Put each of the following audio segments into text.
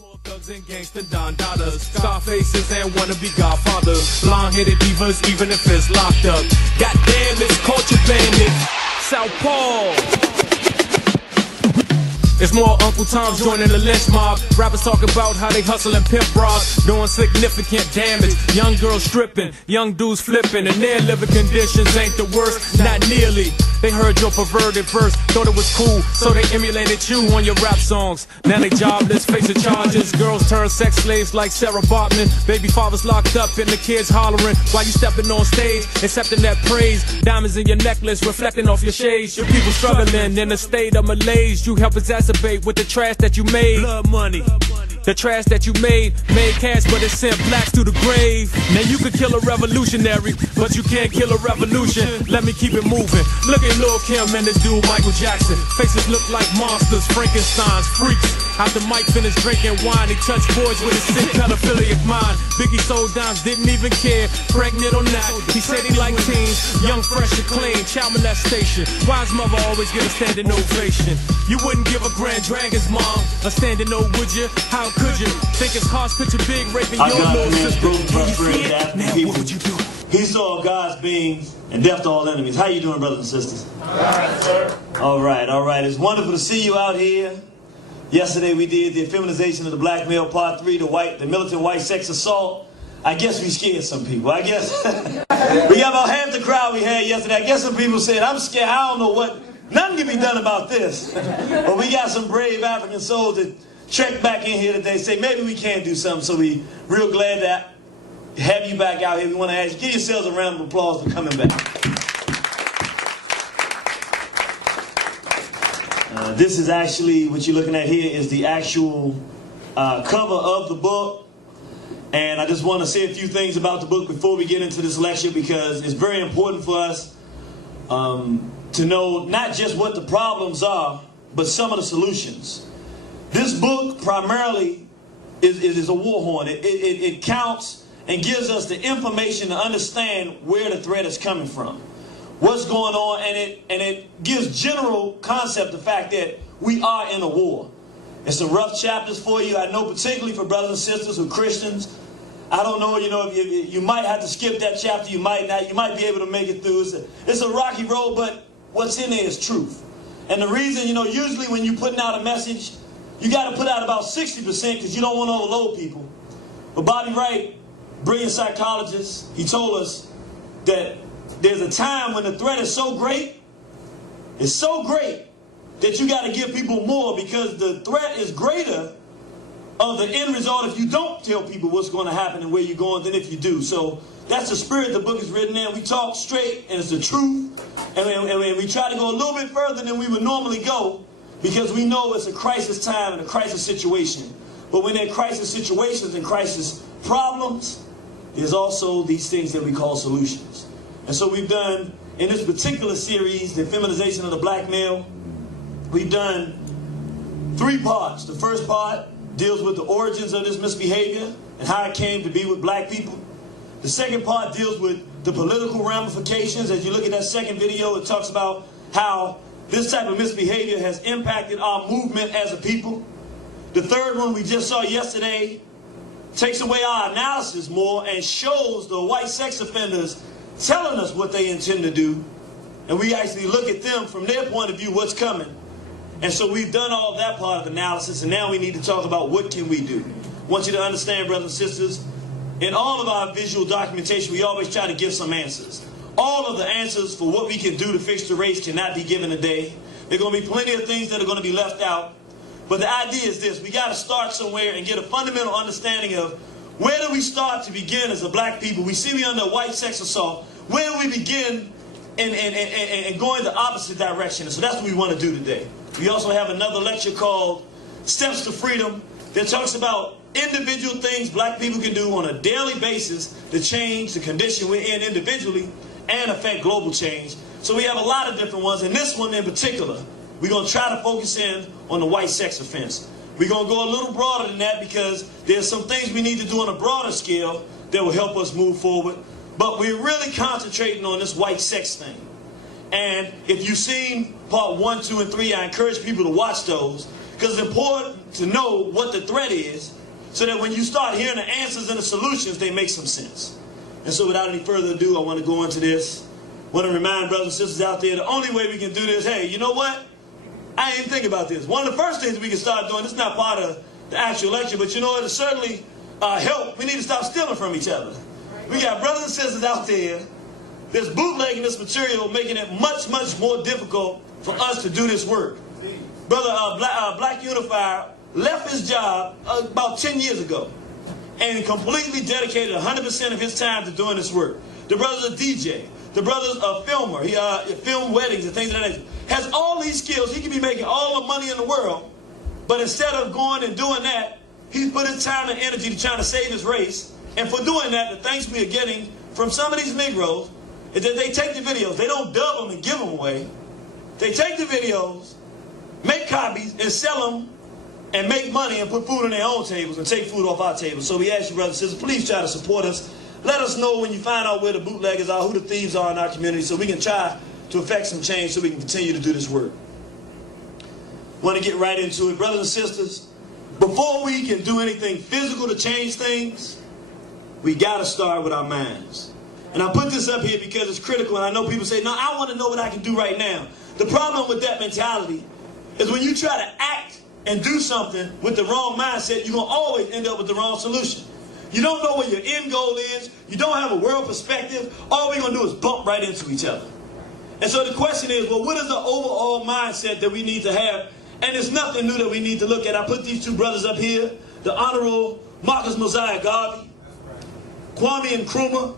more thugs and gangster Don Dollars, Scarfaces and wannabe Godfathers, blonde-headed divas even if it's locked up. Goddamn, it's culture bandit, Southpaw. It's more Uncle Tom's joining the lynch mob. Rappers talk about how they hustle and pimp bras, doing significant damage. Young girls stripping, young dudes flipping, and their living conditions ain't the worst, not nearly. They heard your perverted verse, thought it was cool, so they emulated you on your rap songs. Now they jobless, facing charges. Girls turn sex slaves like Sarah Bachman. Baby fathers locked up and the kids hollering while you stepping on stage, accepting that praise. Diamonds in your necklace reflecting off your shades. Your people struggling in a state of malaise. You help exacerbate with the trash that you made. Blood money. The trash that you made cash, but it sent blacks to the grave. Now you could kill a revolutionary, but you can't kill a revolution. Let me keep it moving. Look at Lil' Kim and this dude Michael Jackson. Faces look like monsters, Frankensteins, freaks. After Mike finished drinking wine, he touched boys with his sick pedophilic mind. Biggie sold dimes, didn't even care, pregnant or not. He said he liked teens, young, fresh and clean, child molestation. Why his mother always get a standing ovation? You wouldn't give a Grand Dragon's mom a standing O, would you? How could you? Think it's hard, picture big raping your little sister. Now what would you do? He saw God's beings and death to all enemies. How you doing, brothers and sisters? All right, sir. All right. It's wonderful to see you out here. Yesterday we did the Effeminization of the Black Male Part 3, the militant white sex assault. I guess we scared some people. I guess we got about half the crowd we had yesterday. I guess some people said, I'm scared. I don't know what. Nothing can be done about this. But we got some brave African souls that trek back in here today, say maybe we can do something. So we real glad to have you back out here. We want to ask you, give yourselves a round of applause for coming back. This is actually, what you're looking at here is the actual cover of the book. And I just want to say a few things about the book before we get into this lecture, because it's very important for us to know not just what the problems are, but some of the solutions. This book primarily is a war horn. It counts and gives us the information to understand where the threat is coming from, what's going on, and it gives general concept the fact that we are in a war. It's some rough chapters for you. I know particularly for brothers and sisters who are Christians. I don't know, if you might have to skip that chapter, you might not. You might be able to make it through. It's a rocky road, but what's in there is truth. And the reason, usually when you're putting out a message, you got to put out about 60% because you don't want to overload people. But Bobby Wright, brilliant psychologist, he told us that there's a time when the threat is so great, it's so great that you got to give people more, because the threat is greater of the end result if you don't tell people what's going to happen and where you're going than if you do. So that's the spirit the book is written in. We talk straight and it's the truth. And we try to go a little bit further than we would normally go, because we know it's a crisis time and a crisis situation. But when there are crisis situations and crisis problems, there's also these things that we call solutions. And so we've done, in this particular series, the Effeminization of the Black Male, we've done 3 parts. The first part deals with the origins of this misbehavior and how it came to be with black people. The second part deals with the political ramifications. As you look at that second video, it talks about how this type of misbehavior has impacted our movement as a people. The third one we just saw yesterday takes away our analysis more and shows the white sex offenders telling us what they intend to do. And we actually look at them from their point of view, what's coming. And so we've done all that part of analysis, and now we need to talk about what can we do. I want you to understand, brothers and sisters, in all of our visual documentation, we always try to give some answers. All of the answers for what we can do to fix the race cannot be given today. There are going to be plenty of things that are going to be left out. But the idea is this: we got to start somewhere and get a fundamental understanding of where do we start to begin as a black people. We see we under white sex assault. Where do we begin and go in the opposite direction? And so that's what we want to do today. We also have another lecture called Steps to Freedom that talks about individual things black people can do on a daily basis to change the condition we're in individually and affect global change. So we have a lot of different ones, and this one in particular, we're going to try to focus in on the white sex offense. We're going to go a little broader than that because there's some things we need to do on a broader scale that will help us move forward. But we're really concentrating on this white sex thing. And if you've seen part 1, 2, and 3, I encourage people to watch those, Because it's important to know what the threat is so that when you start hearing the answers and the solutions, they make some sense. And so without any further ado, I want to go into this. I want to remind brothers and sisters out there, the only way we can do this, hey, you know what? I didn't think about this. One of the first things we can start doing, this is not part of the actual lecture, but you know, it'll certainly help. We need to stop stealing from each other. We got brothers and sisters out there that's bootlegging this material, making it much, much more difficult for us to do this work. Brother Black Unifier left his job about 10 years ago and completely dedicated 100% of his time to doing this work. The brother's a DJ. The brother's a filmer. He filmed weddings and things of that nature. Has all these skills. He could be making all the money in the world, but instead of going and doing that, he's put his time and energy to trying to save his race. And for doing that, the thanks we are getting from some of these Negroes is that they take the videos. They don't dub them and give them away. They take the videos, make copies, and sell them, and make money and put food on their own tables and take food off our tables. So we ask you, brothers and sisters, please try to support us. Let us know when you find out where the bootleggers are, who the thieves are in our community, so we can try to affect some change so we can continue to do this work. Want to get right into it. Brothers and sisters, before we can do anything physical to change things, we got to start with our minds. And I put this up here because it's critical, and I know people say, no, I want to know what I can do right now. The problem with that mentality is when you try to act and do something with the wrong mindset, you're going to always end up with the wrong solution. You don't know what your end goal is. You don't have a world perspective. All we're going to do is bump right into each other. And so the question is, well, what is the overall mindset that we need to have? And it's nothing new that we need to look at. I put these two brothers up here, the Honorable Marcus Mosiah Garvey, Kwame Nkrumah.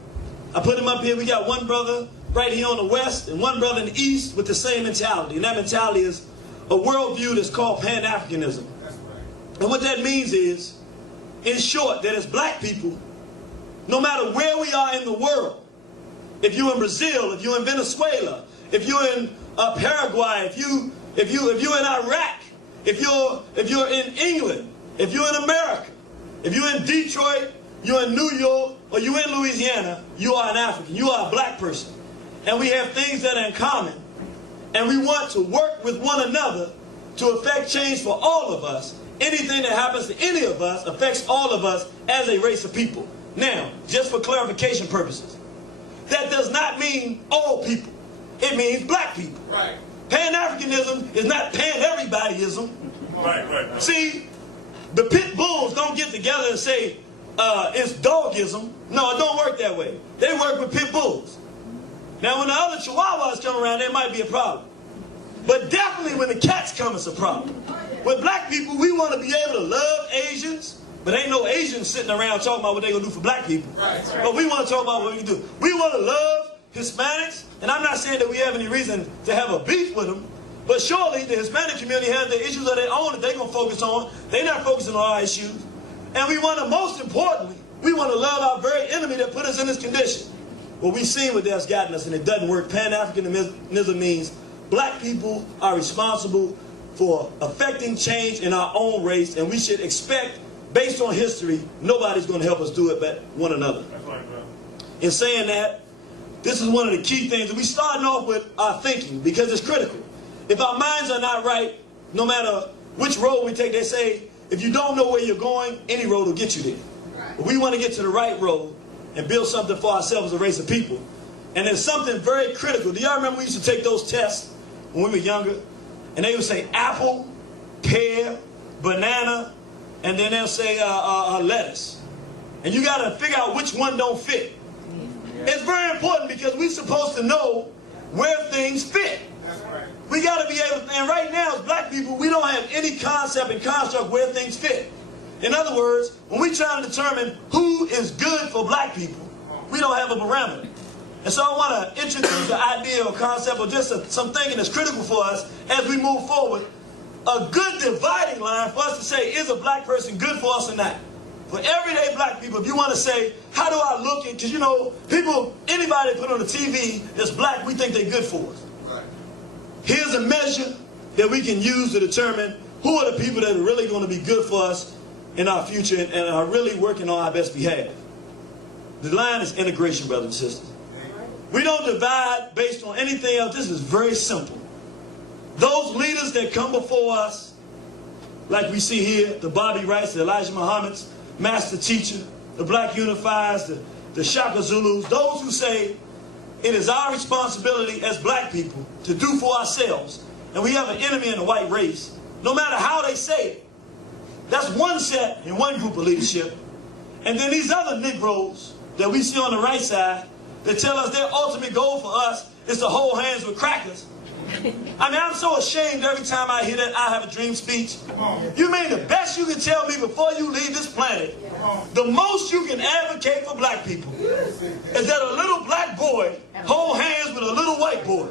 I put them up here. We got one brother right here on the west and one brother in the east with the same mentality. And that mentality is a worldview that's called Pan-Africanism. And what that means is, in short, that as black people, no matter where we are in the world, if you're in Brazil, if you're in Venezuela, if you're in Paraguay, if you're in Iraq, if you're in England, if you're in America, if you're in Detroit, you're in New York, or you're in Louisiana, you are an African, you are a black person. And we have things that are in common. And we want to work with one another to affect change for all of us. Anything that happens to any of us affects all of us as a race of people. Now, just for clarification purposes, that does not mean all people. It means black people. Right. Pan-Africanism is not pan-everybodyism. Right. See, the pit bulls don't get together and say, it's dogism. No, it don't work that way. They work with pit bulls. Now, when the other chihuahuas come around, there might be a problem. But definitely when the cats come, it's a problem. With black people, we want to be able to love Asians, but ain't no Asians sitting around talking about what they're going to do for black people. Right. But we want to talk about what we can do. We want to love Hispanics, and I'm not saying that we have any reason to have a beef with them, but surely the Hispanic community has their issues of their own that they're going to focus on. They're not focusing on our issues. And we want to, most importantly, we want to love our very enemy that put us in this condition. Well, we've seen what that's gotten us, and it doesn't work. Pan-Africanism means black people are responsible for affecting change in our own race, and we should expect, based on history, nobody's going to help us do it but one another. That's right, bro. In saying that, this is one of the key things. We starting off with our thinking because it's critical. If our minds are not right, no matter which road we take, they say, if you don't know where you're going, any road will get you there. Right. But we want to get to the right road and build something for ourselves as a race of people. And there's something very critical. Do y'all remember we used to take those tests when we were younger? And they would say apple, pear, banana, and then they'll say lettuce. And you got to figure out which one don't fit. It's very important because we're supposed to know where things fit. We got to be able to, and right now as black people, we don't have any concept and construct where things fit. In other words, when we try to determine who is good for black people, we don't have a parameter. And so I want to introduce the idea or concept or just some thinking that's critical for us as we move forward. A good dividing line for us to say, is a black person good for us or not? For everyday black people, if you want to say, how do I look? Because, you know, people, anybody put on the TV that's black, we think they're good for us. Right. Here's a measure that we can use to determine who are the people that are really going to be good for us in our future and are really working on our best behalf. The line is integration, brothers and sisters. We don't divide based on anything else. This is very simple. Those leaders that come before us like we see here, the Bobby Wrights, the Elijah Muhammad's, Master Teacher, the Black Unifiers, the Shaka Zulus, those who say it is our responsibility as black people to do for ourselves, and we have an enemy in the white race, no matter how they say it. That's one set and one group of leadership. And then these other Negroes that we see on the right side that tell us their ultimate goal for us is to hold hands with crackers. I mean, I'm so ashamed every time I hear that I have a dream speech. You mean the best you can tell me before you leave this planet, the most you can advocate for black people is that a little black boy hold hands with a little white boy.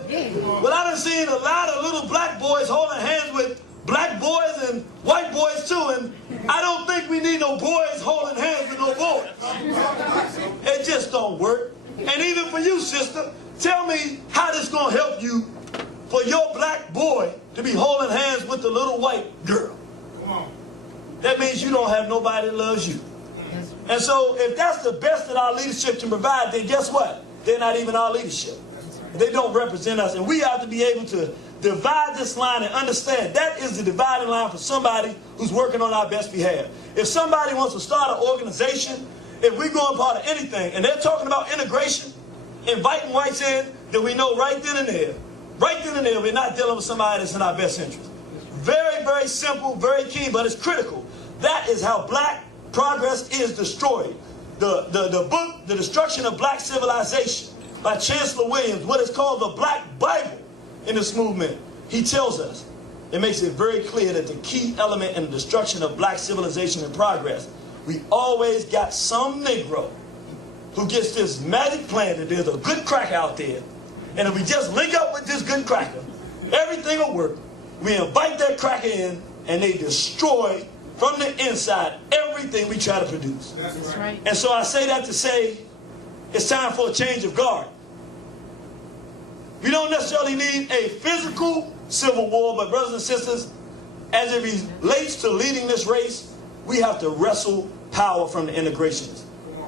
Well, I done seen a lot of little black boys holding hands with black boys and white boys too, and I don't think we need no boys holding hands with no boys. It just don't work. And even for you, sister, tell me how this gonna help you for your black boy to be holding hands with the little white girl. That means you don't have nobody that loves you. And so if that's the best that our leadership can provide, then guess what? They're not even our leadership. They don't represent us. And we have to be able to divide this line and understand that is the dividing line for somebody who's working on our best behalf. If somebody wants to start an organization, if we're going part of anything, and they're talking about integration, inviting whites in, then we know right then and there, we're not dealing with somebody that's in our best interest. Very, very simple, very key, but it's critical. That is how black progress is destroyed. The book, The Destruction of Black Civilization, by Chancellor Williams, what is called the Black Bible in this movement, he tells us, it makes it very clear that the key element in the destruction of black civilization and progress, we always got some Negro who gets this magic plan that there's a good cracker out there, and if we just link up with this good cracker, everything will work. We invite that cracker in, and they destroy from the inside everything we try to produce. That's right. And so I say that to say it's time for a change of guard. We don't necessarily need a physical civil war, but brothers and sisters, as it relates to leading this race, we have to wrestle power from the integrationists.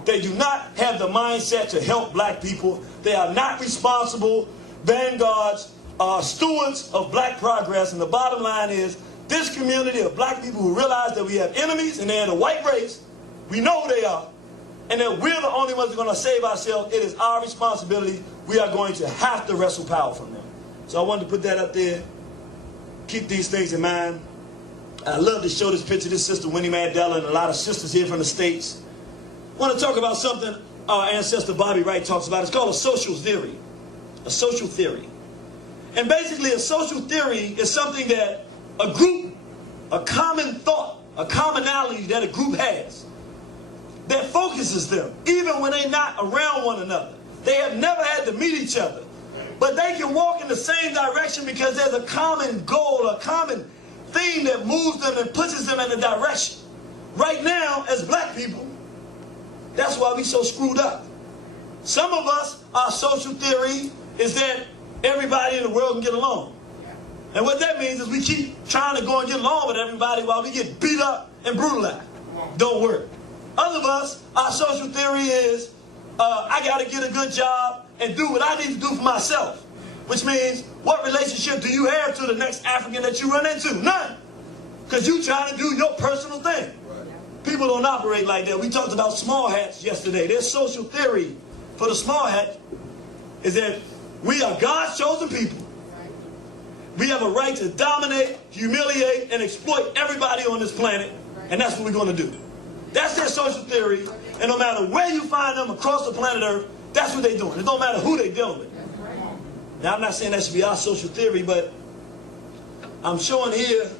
They do not have the mindset to help black people. They are not responsible vanguards, stewards of black progress. And the bottom line is, this community of black people who realize that we have enemies and they're in the white race, we know who they are, and that we're the only ones who are going to save ourselves. It is our responsibility. We are going to have to wrestle power from them. So I wanted to put that up there. Keep these things in mind. I love to show this picture. This sister Winnie Mandela and a lot of sisters here from the States. I want to talk about something our ancestor Bobby Wright talks about. It's called a social theory. A social theory. And basically a social theory is something that a group, a common thought, a commonality that a group has that focuses them, even when they're not around one another. They have never had to meet each other, but they can walk in the same direction because there's a common goal, a common theme that moves them and pushes them in a direction. Right now, as black people, that's why we're so screwed up. Some of us, our social theory is that everybody in the world can get along. And what that means is we keep trying to go and get along with everybody while we get beat up and brutalized. Don't work. Other of us, our social theory is, I got to get a good job and do what I need to do for myself. Which means, what relationship do you have to the next African that you run into? None. Because you trying to do your personal thing. People don't operate like that. We talked about small hats yesterday. Their social theory for the small hat is that we are God's chosen people. We have a right to dominate, humiliate, and exploit everybody on this planet, and that's what we're going to do. That's their social theory, and no matter where you find them across the planet Earth, that's what they're doing. It don't matter who they're dealing with. Now, I'm not saying that should be our social theory, but I'm showing here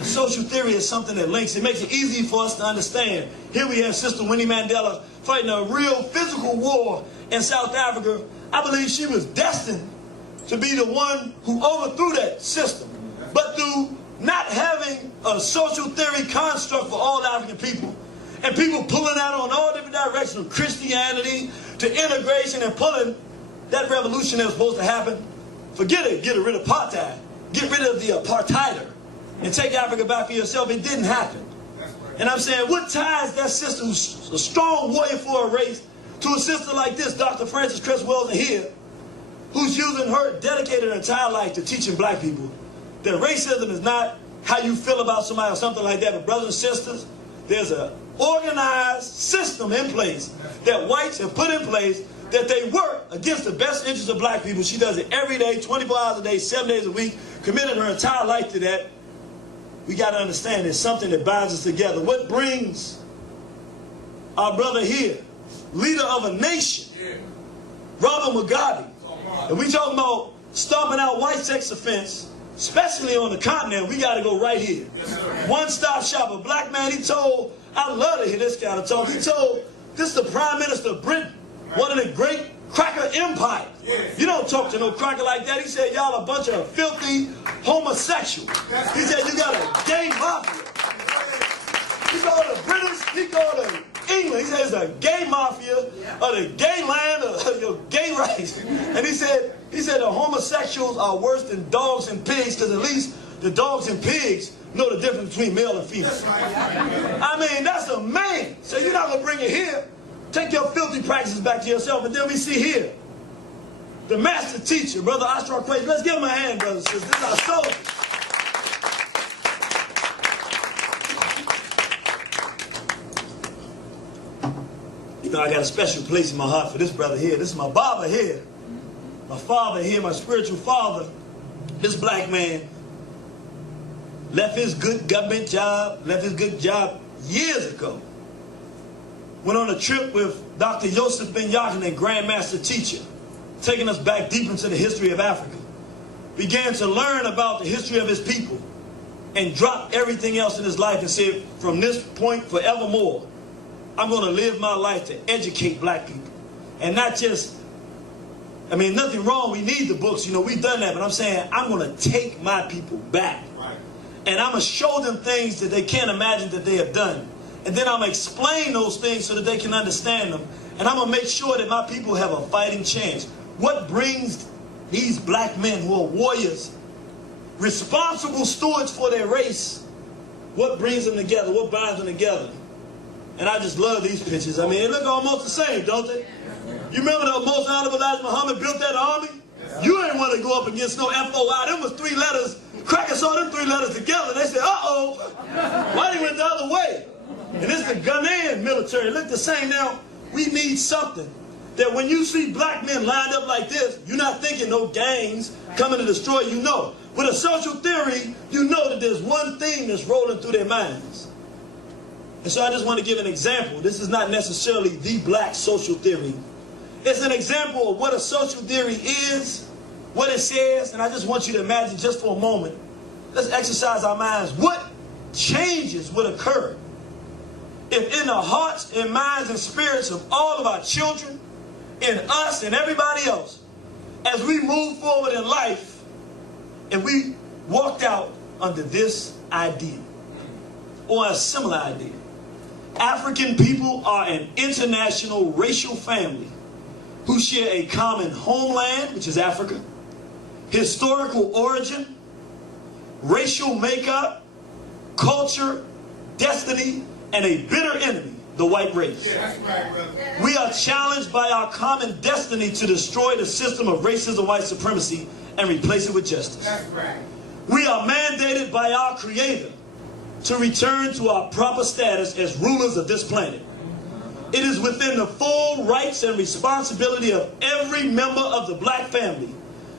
social theory is something that links. It makes it easy for us to understand. Here we have Sister Winnie Mandela fighting a real physical war in South Africa. I believe she was destined to be the one who overthrew that system. But through not having a social theory construct for all African people, and people pulling out on all different directions, from Christianity to integration, and pulling that revolution that was supposed to happen, forget it, get rid of apartheid, get rid of the apartheider, and take Africa back for yourself. It didn't happen. And I'm saying, what ties that sister who's a strong warrior for a race to a sister like this, Dr. Frances Cress Welsing here, who's using her dedicated entire life to teaching black people that racism is not how you feel about somebody or something like that. But brothers and sisters, there's an organized system in place that whites have put in place that they work against the best interests of black people. She does it every day, 24 hours a day, 7 days a week, committed her entire life to that. We got to understand there's something that binds us together. What brings our brother here, leader of a nation, Robert Mugabe, and we talking about stomping out white sex offense, especially on the continent, we got to go right here. One-stop shop. A black man, he told, I love to hear this kind of talk, he told, this is the Prime Minister of Britain, one of the great cracker empires. You don't talk to no cracker like that. He said, y'all a bunch of filthy homosexuals. He said, you got a gay mafia. He called the British, he called the England. He said, it's a gay mafia of the gay land of your gay race. And he said the homosexuals are worse than dogs and pigs, because at least the dogs and pigs know the difference between male and female. I mean, that's a man. So you're not going to bring it here. Take your filthy practices back to yourself. And then we see here, the master teacher, Brother Oscar Quaid. Let's give him a hand, brothers and sisters. This is our soldier. You know, I got a special place in my heart for this brother here. This is my Baba here. My father here, my spiritual father. This black man left his good government job, left his good job years ago. Went on a trip with Dr. Yosef Ben Yochanan, Grandmaster Teacher, taking us back deep into the history of Africa. Began to learn about the history of his people and dropped everything else in his life and said, from this point forevermore, I'm going to live my life to educate black people. And not just, I mean, nothing wrong, we need the books, you know, we've done that, but I'm saying I'm going to take my people back. Right. And I'm going to show them things that they can't imagine that they have done. And then I'm going to explain those things so that they can understand them. And I'm going to make sure that my people have a fighting chance. What brings these black men who are warriors, responsible stewards for their race, what brings them together? What binds them together? And I just love these pictures. I mean, they look almost the same, don't they? You remember the Most Honorable Elijah Muhammad built that army? You ain't want to go up against no FOI. Them was 3 letters. Crackers saw them 3 letters together. They said, uh-oh, why they went the other way? And this is the Ghanaian military. Look the same. Now, we need something that when you see black men lined up like this, you're not thinking no gangs coming to destroy you. No. With a social theory, you know that there's one thing that's rolling through their minds. And so I just want to give an example. This is not necessarily the black social theory. It's an example of what a social theory is, what it says, and I just want you to imagine just for a moment. Let's exercise our minds. What changes would occur if in the hearts and minds and spirits of all of our children, in us and everybody else, as we move forward in life, and we walked out under this idea, or a similar idea. African people are an international racial family who share a common homeland, which is Africa, historical origin, racial makeup, culture, destiny, and a bitter enemy, the white race. Yeah, that's right, brother. We are challenged by our common destiny to destroy the system of racism, white supremacy, and replace it with justice. That's right. We are mandated by our Creator to return to our proper status as rulers of this planet. It is within the full rights and responsibility of every member of the black family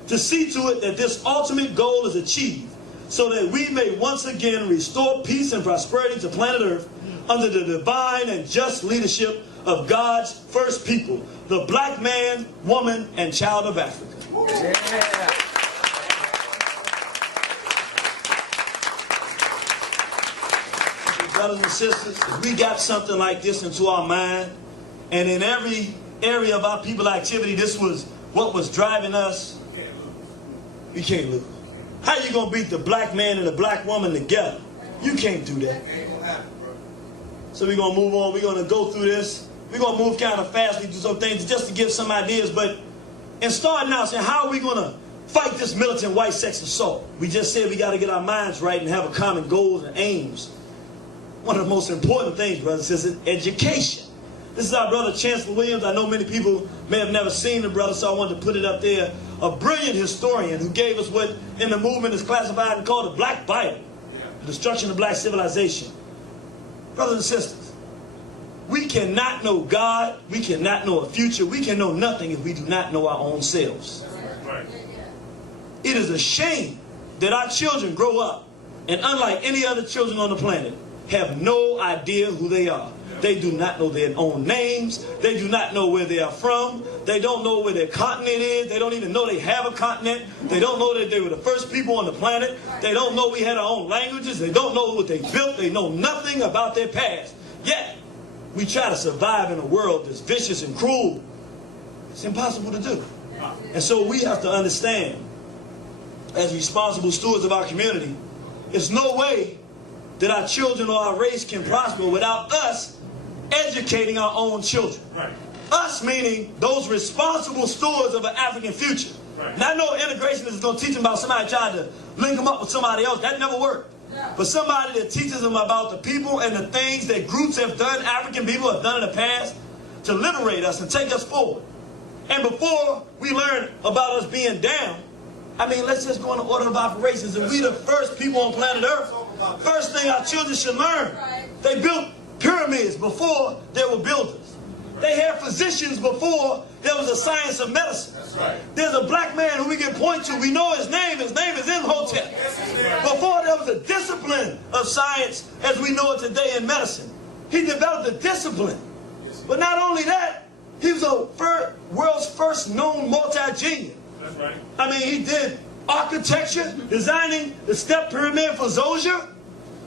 to see to it that this ultimate goal is achieved, so that we may once again restore peace and prosperity to planet Earth under the divine and just leadership of God's first people, the black man, woman, and child of Africa. Yeah. Brothers and sisters, if we got something like this into our mind, and in every area of our people activity, this was what was driving us, we can't lose. How you going to beat the black man and the black woman together? You can't do that. So we're going to move on. We're going to go through this. We're going to move kind of fast. We do some things just to give some ideas. But in starting out, saying, how are we going to fight this militant white sex assault? We just said we got to get our minds right and have a common goals and aims. One of the most important things, brothers, is education. This is our brother Chancellor Williams. I know many people may have never seen the brother, so I wanted to put it up there. A brilliant historian who gave us what in the movement is classified and called the Black Bible. destruction of black civilization. Brothers and sisters, we cannot know God, we cannot know a future, we can know nothing if we do not know our own selves. Right. It is a shame that our children grow up and, unlike any other children on the planet, have no idea who they are. They do not know their own names. They do not know where they are from. They don't know where their continent is. They don't even know they have a continent. They don't know that they were the first people on the planet. They don't know we had our own languages. They don't know what they built. They know nothing about their past. Yet, we try to survive in a world that's vicious and cruel. It's impossible to do. And so we have to understand, as responsible stewards of our community, there's no way that our children or our race can prosper without us educating our own children. Right. Us meaning those responsible stewards of an African future. Right. Now I know integration is going to teach them about somebody trying to link them up with somebody else. That never worked. Yeah. But somebody that teaches them about the people and the things that groups have done, African people have done in the past, to liberate us and take us forward. And before we learn about us being down, I mean, let's just go in the order of operations. And we the first people on planet Earth. First thing our children should learn. They built pyramids before there were builders. They had physicians before there was a science of medicine. That's right. There's a black man who we can point to. We know his name. His name is Imhotep. Before there was a discipline of science as we know it today in medicine. He developed a discipline. But not only that, he was the world's first known multi-genius. That's right. I mean, he did architecture, designing the step pyramid for Zosia.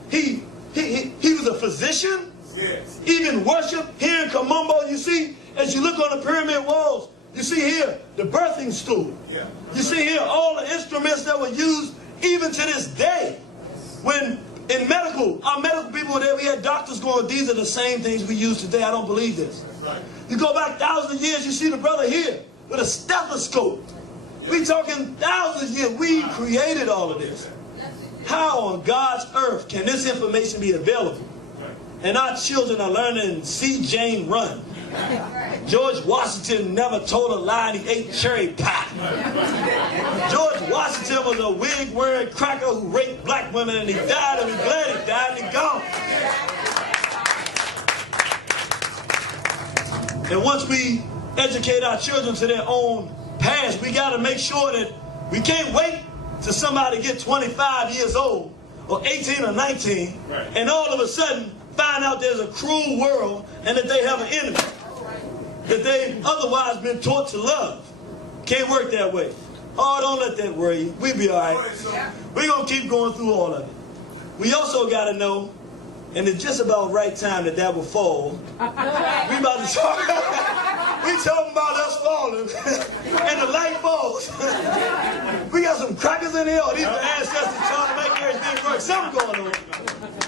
He was a physician. Yes. Even worship here in Kamumbo. You see, as you look on the pyramid walls, you see here the birthing stool. Yeah. You see here all the instruments that were used even to this day. When in our medical people were there, we had doctors going, these are the same things we use today. I don't believe this. That's right. You go back thousands of years, you see the brother here with a stethoscope. We talking thousands of years. We created all of this. How on God's earth can this information be available? And our children are learning see Jane run. George Washington never told a lie and he ate cherry pie. George Washington was a wig-wearing cracker who raped black women and he died, and we're glad he died and he's gone. And once we educate our children to their own past, we got to make sure that we can't wait till somebody get 25 years old or 18 or 19 and all of a sudden find out there's a cruel world and that they have an enemy that they've otherwise been taught to love. Can't work that way. Oh, don't let that worry you. We'll be all right. We're going to keep going through all of it. We also got to know, and it's just about right time that will fall. We about to talk. We talking about us falling, and the light falls. We got some crackers in here. Or these are ancestors trying to make everything work. Something going on.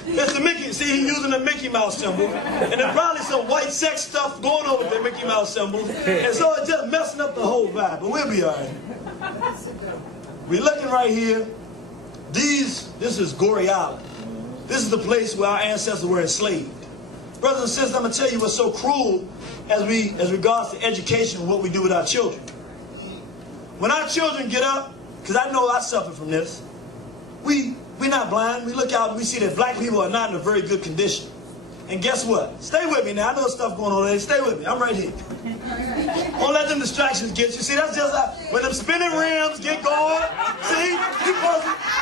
It's the Mickey. See, he's using the Mickey Mouse symbol, and there's probably some white sex stuff going on with the Mickey Mouse symbol, and so it's just messing up the whole vibe. But we'll be all right. We're looking right here. This is Goree Island. This is the place where our ancestors were enslaved. Brothers and sisters, I'm going to tell you what's so cruel as regards to education and what we do with our children. When our children get up, because I know I suffer from this, we're not blind. We look out and we see that black people are not in a very good condition. And guess what? Stay with me now. I know there's stuff going on there. Stay with me. I'm right here. Don't let them distractions get you. See, that's just when them spinning rims get going. See?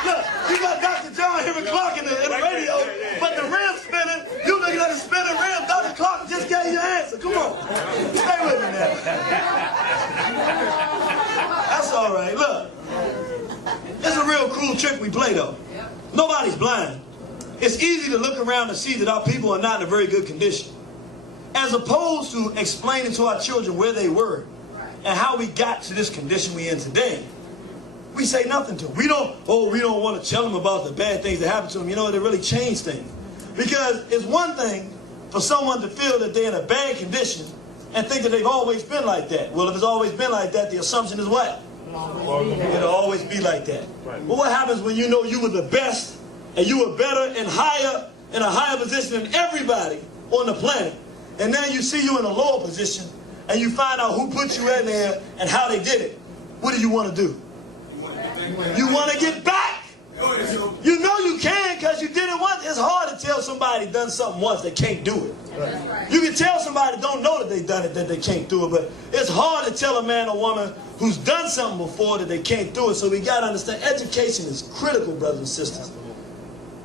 Look, you got Dr. John Henry Clark in the radio, but the rim's spinning. You looking at the spinning rim. Dr. Clark just gave you an answer. Come on. Stay with me now. That's all right. Look. It's a real cruel trick we play, though. Nobody's blind. It's easy to look around and see that our people are not in a very good condition. As opposed to explaining to our children where they were and how we got to this condition we're in today, we say nothing to them. We don't want to tell them about the bad things that happened to them. You know, they really change things. Because it's one thing for someone to feel that they're in a bad condition and think that they've always been like that. Well, if it's always been like that, the assumption is what? It'll always be like that. But what happens when you know you were the best and you were better and higher, in a higher position than everybody on the planet, and now you see you in a lower position and you find out who put you in there and how they did it? What do you want to do? You want to get back. You know you can because you did it once. It's hard to tell somebody done something once they can't do it. Right. You can tell somebody don't know that they done it that they can't do it, but it's hard to tell a man or woman who's done something before that they can't do it. So we got to understand education is critical, brothers and sisters.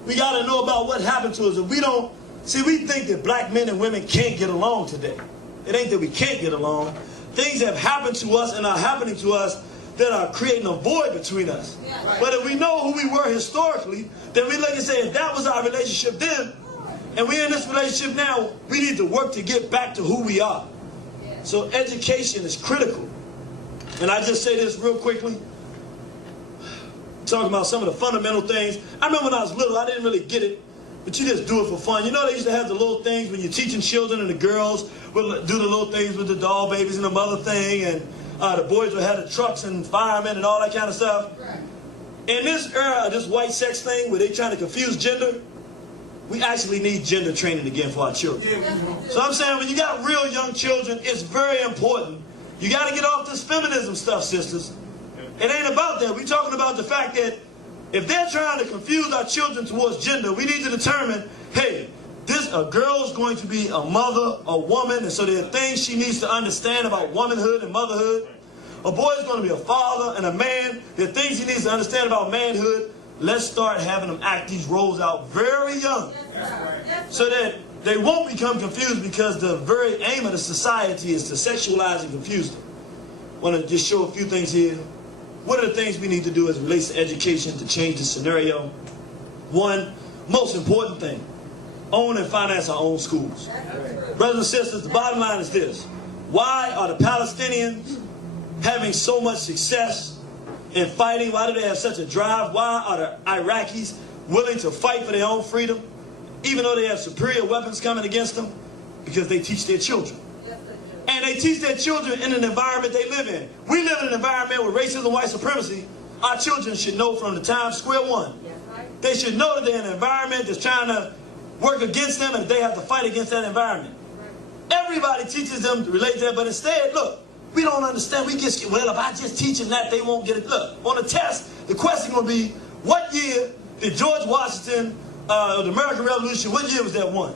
We got to know about what happened to us. If we don't, see, we think that black men and women can't get along today. It ain't that we can't get along. Things have happened to us and are happening to us that are creating a void between us. Yeah. Right. But if we know who we were historically, then we look and say, if that was our relationship then, and we're in this relationship now, we need to work to get back to who we are. Yeah. So education is critical. And I just say this real quickly, talking about some of the fundamental things. I remember when I was little, I didn't really get it, but you just do it for fun. You know they used to have the little things when you're teaching children, and the girls would do the little things with the doll babies and the mother thing, and the boys would have the trucks and firemen and all that kind of stuff. Right. In this era, this white sex thing where they're trying to confuse gender, we actually need gender training again for our children. Yeah. So I'm saying when you got real young children, it's very important. You got to get off this feminism stuff, sisters. It ain't about that. We're talking about the fact that if they're trying to confuse our children towards gender, we need to determine, hey, a girl is going to be a mother, a woman, and so there are things she needs to understand about womanhood and motherhood. A boy is going to be a father and a man. There are things he needs to understand about manhood. Let's start having them act these roles out very young, so that they won't become confused, because the very aim of the society is to sexualize and confuse them. I want to just show a few things here. What are the things we need to do as it relates to education to change the scenario? One, most important thing, own and finance our own schools. Brothers and sisters, the bottom line is this. Why are the Palestinians having so much success in fighting? Why do they have such a drive? Why are the Iraqis willing to fight for their own freedom, even though they have superior weapons coming against them? Because they teach their children. And they teach their children in an environment they live in. We live in an environment with racism and white supremacy. Our children should know from the time square one. They should know that they're in an environment that's trying to work against them, and they have to fight against that environment. Everybody teaches them to relate to that, but instead, look, we don't understand. We just, well, if I just teach them that, they won't get it. Look, on the test, the question will be, what year did George Washington, the American Revolution, what year was that won?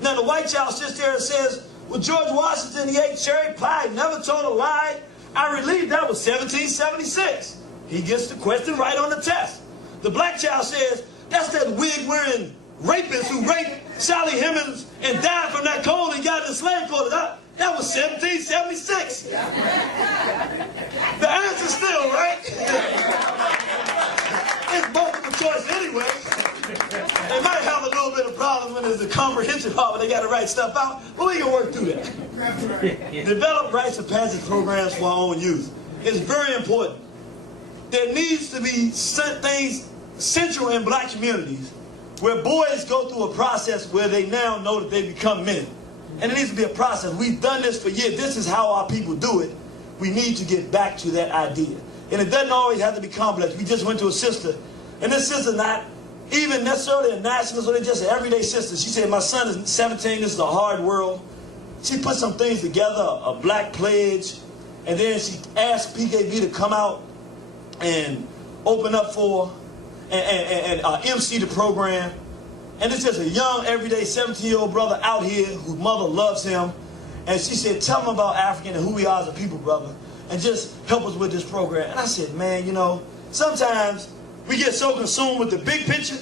Now, the white child sits there and says, well, George Washington, he ate cherry pie, never told a lie. I relieved that was 1776. He gets the question right on the test. The black child says, that's that wig-wearing rapist who raped Sally Hemings and died from that cold and got in the slave quarters. That was 1776. The answer's still right. It's multiple choice anyway. They might have a little bit of problems when there's a comprehension part, but they got to write stuff out. But we can work through that. Develop rites of passage programs for our own youth. It's very important. There needs to be things central in black communities where boys go through a process where they now know that they become men. And it needs to be a process. We've done this for years. This is how our people do it. We need to get back to that idea. And it doesn't always have to be complex. We just went to a sister, and this sister not even necessarily a nationalist, or just an everyday sister. She said, my son is 17, this is a hard world. She put some things together, a black pledge, and then she asked PKB to come out and open up for and MC the program. And it's just a young, everyday 17-year-old brother out here whose mother loves him. And she said, tell him about African and who we are as a people, brother, and just help us with this program. And I said, man, you know, sometimes we get so consumed with the big picture,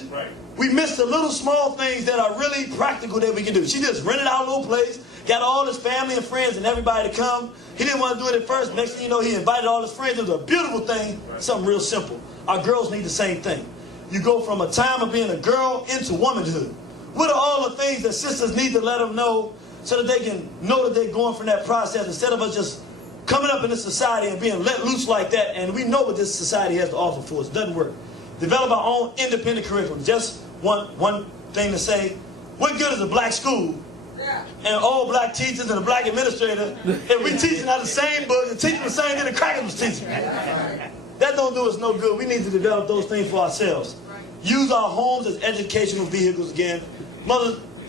we miss the little small things that are really practical that we can do. She just rented out a little place, got all his family and friends and everybody to come. He didn't want to do it at first. Next thing you know, he invited all his friends. It was a beautiful thing, something real simple. Our girls need the same thing. You go from a time of being a girl into womanhood. What are all the things that sisters need to let them know so that they can know that they're going from that process, instead of us just coming up in this society and being let loose like that, and we know what this society has to offer for us. It doesn't work. Develop our own independent curriculum. Just one thing to say, what good is a black school and all black teachers and a black administrator if we teaching out the same book and teaching the same thing the crackers was teaching? That don't do us no good. We need to develop those things for ourselves. Use our homes as educational vehicles again.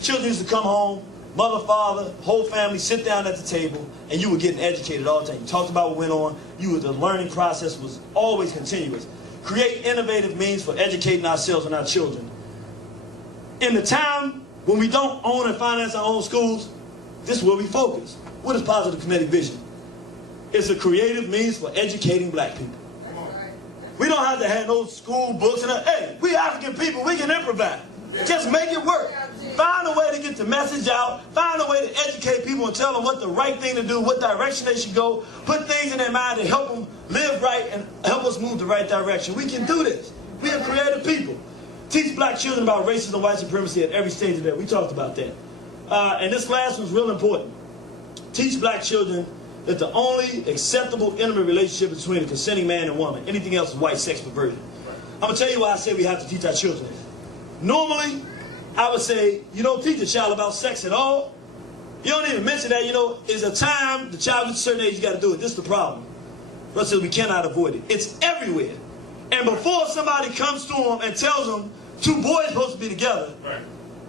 Children used to come home, mother, father, whole family, sit down at the table, and you were getting educated all the time. You talked about what went on. The learning process was always continuous. create innovative means for educating ourselves and our children. In the time when we don't own and finance our own schools, this is where we focus. What is Positive Kinetic Vision? It's a creative means for educating black people. We don't have to have no school books. Hey, we African people, we can improvise. Just make it work. Find a way to get the message out. Find a way to educate people and tell them what the right thing to do, what direction they should go. Put things in their mind to help them live right and help us move the right direction. We can do this. We are creative people. Teach black children about racism and white supremacy at every stage of that. We talked about that. And this last one's real important. Teach black children that the only acceptable intimate relationship is between a consenting man and woman. Anything else is white sex perversion. I'm going to tell you why I say we have to teach our children. Normally, I would say, you don't teach a child about sex at all. You don't even mention that, it's a time, the child gets a certain age, you got to do it. This is the problem. But says we cannot avoid it. It's everywhere. And before somebody comes to them and tells them two boys supposed to be together,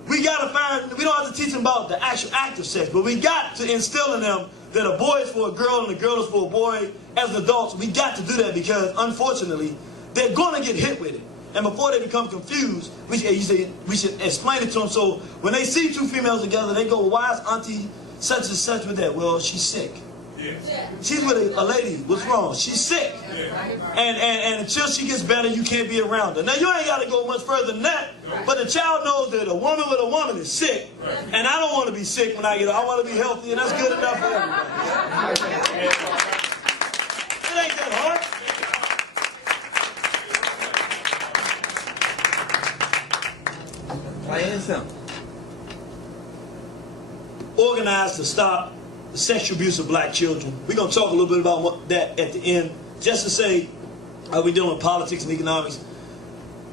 we got to find, we don't have to teach them about the actual act of sex, but we got to instill in them that a boy is for a girl and a girl is for a boy. As adults, we got to do that because, unfortunately, they're going to get hit with it. And before they become confused, we should explain it to them. So when they see two females together, they go, well, why is auntie such and such with that? Well, she's sick. Yeah. She's with a lady. What's wrong? She's sick. Yeah. And until she gets better, you can't be around her. Now, you ain't got to go much further than that. But the child knows that a woman with a woman is sick. And I don't want to be sick when I get older. I want to be healthy, and that's good enough for everybody. It ain't that hard. Organized to stop the sexual abuse of black children. We're going to talk a little bit about that at the end. Just to say, we're dealing with politics and economics.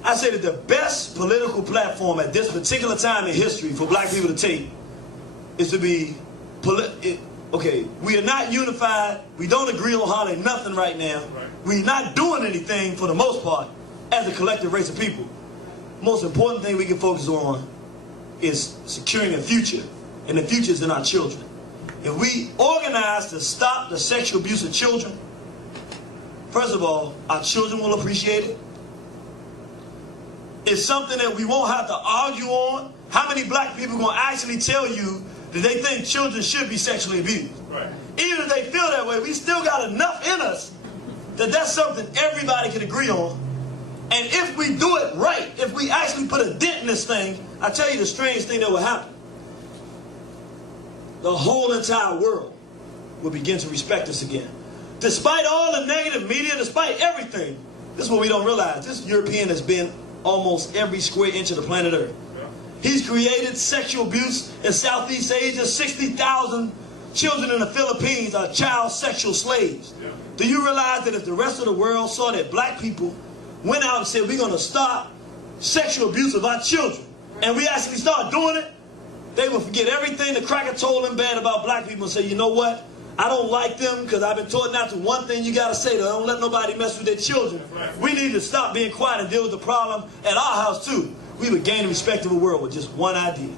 I say that the best political platform at this particular time in history for black people to take is to be, okay, we are not unified. We don't agree on hardly nothing right now. We're not doing anything for the most part as a collective race of people. Most important thing we can focus on is securing a future, and the future is in our children. If we organize to stop the sexual abuse of children, first of all, our children will appreciate it. It's something that we won't have to argue on. How many black people are going to actually tell you that they think children should be sexually abused? Right. Even if they feel that way, we still got enough in us that that's something everybody can agree on. And if we do it right, if we actually put a dent in this thing, I tell you the strange thing that will happen. The whole entire world will begin to respect us again. Despite all the negative media, despite everything, this is what we don't realize. This European has been almost every square inch of the planet Earth. He's created sexual abuse in Southeast Asia. 60,000 children in the Philippines are child sexual slaves. Do you realize that if the rest of the world saw that black people went out and said, we're going to stop sexual abuse of our children, and we actually start doing it, they will forget everything the cracker told them bad about black people and say, you know what? I don't like them because I've been taught not to. One thing you got to say, don't let nobody mess with their children. We need to stop being quiet and deal with the problem at our house too. We would gain the respect of the world with just one idea.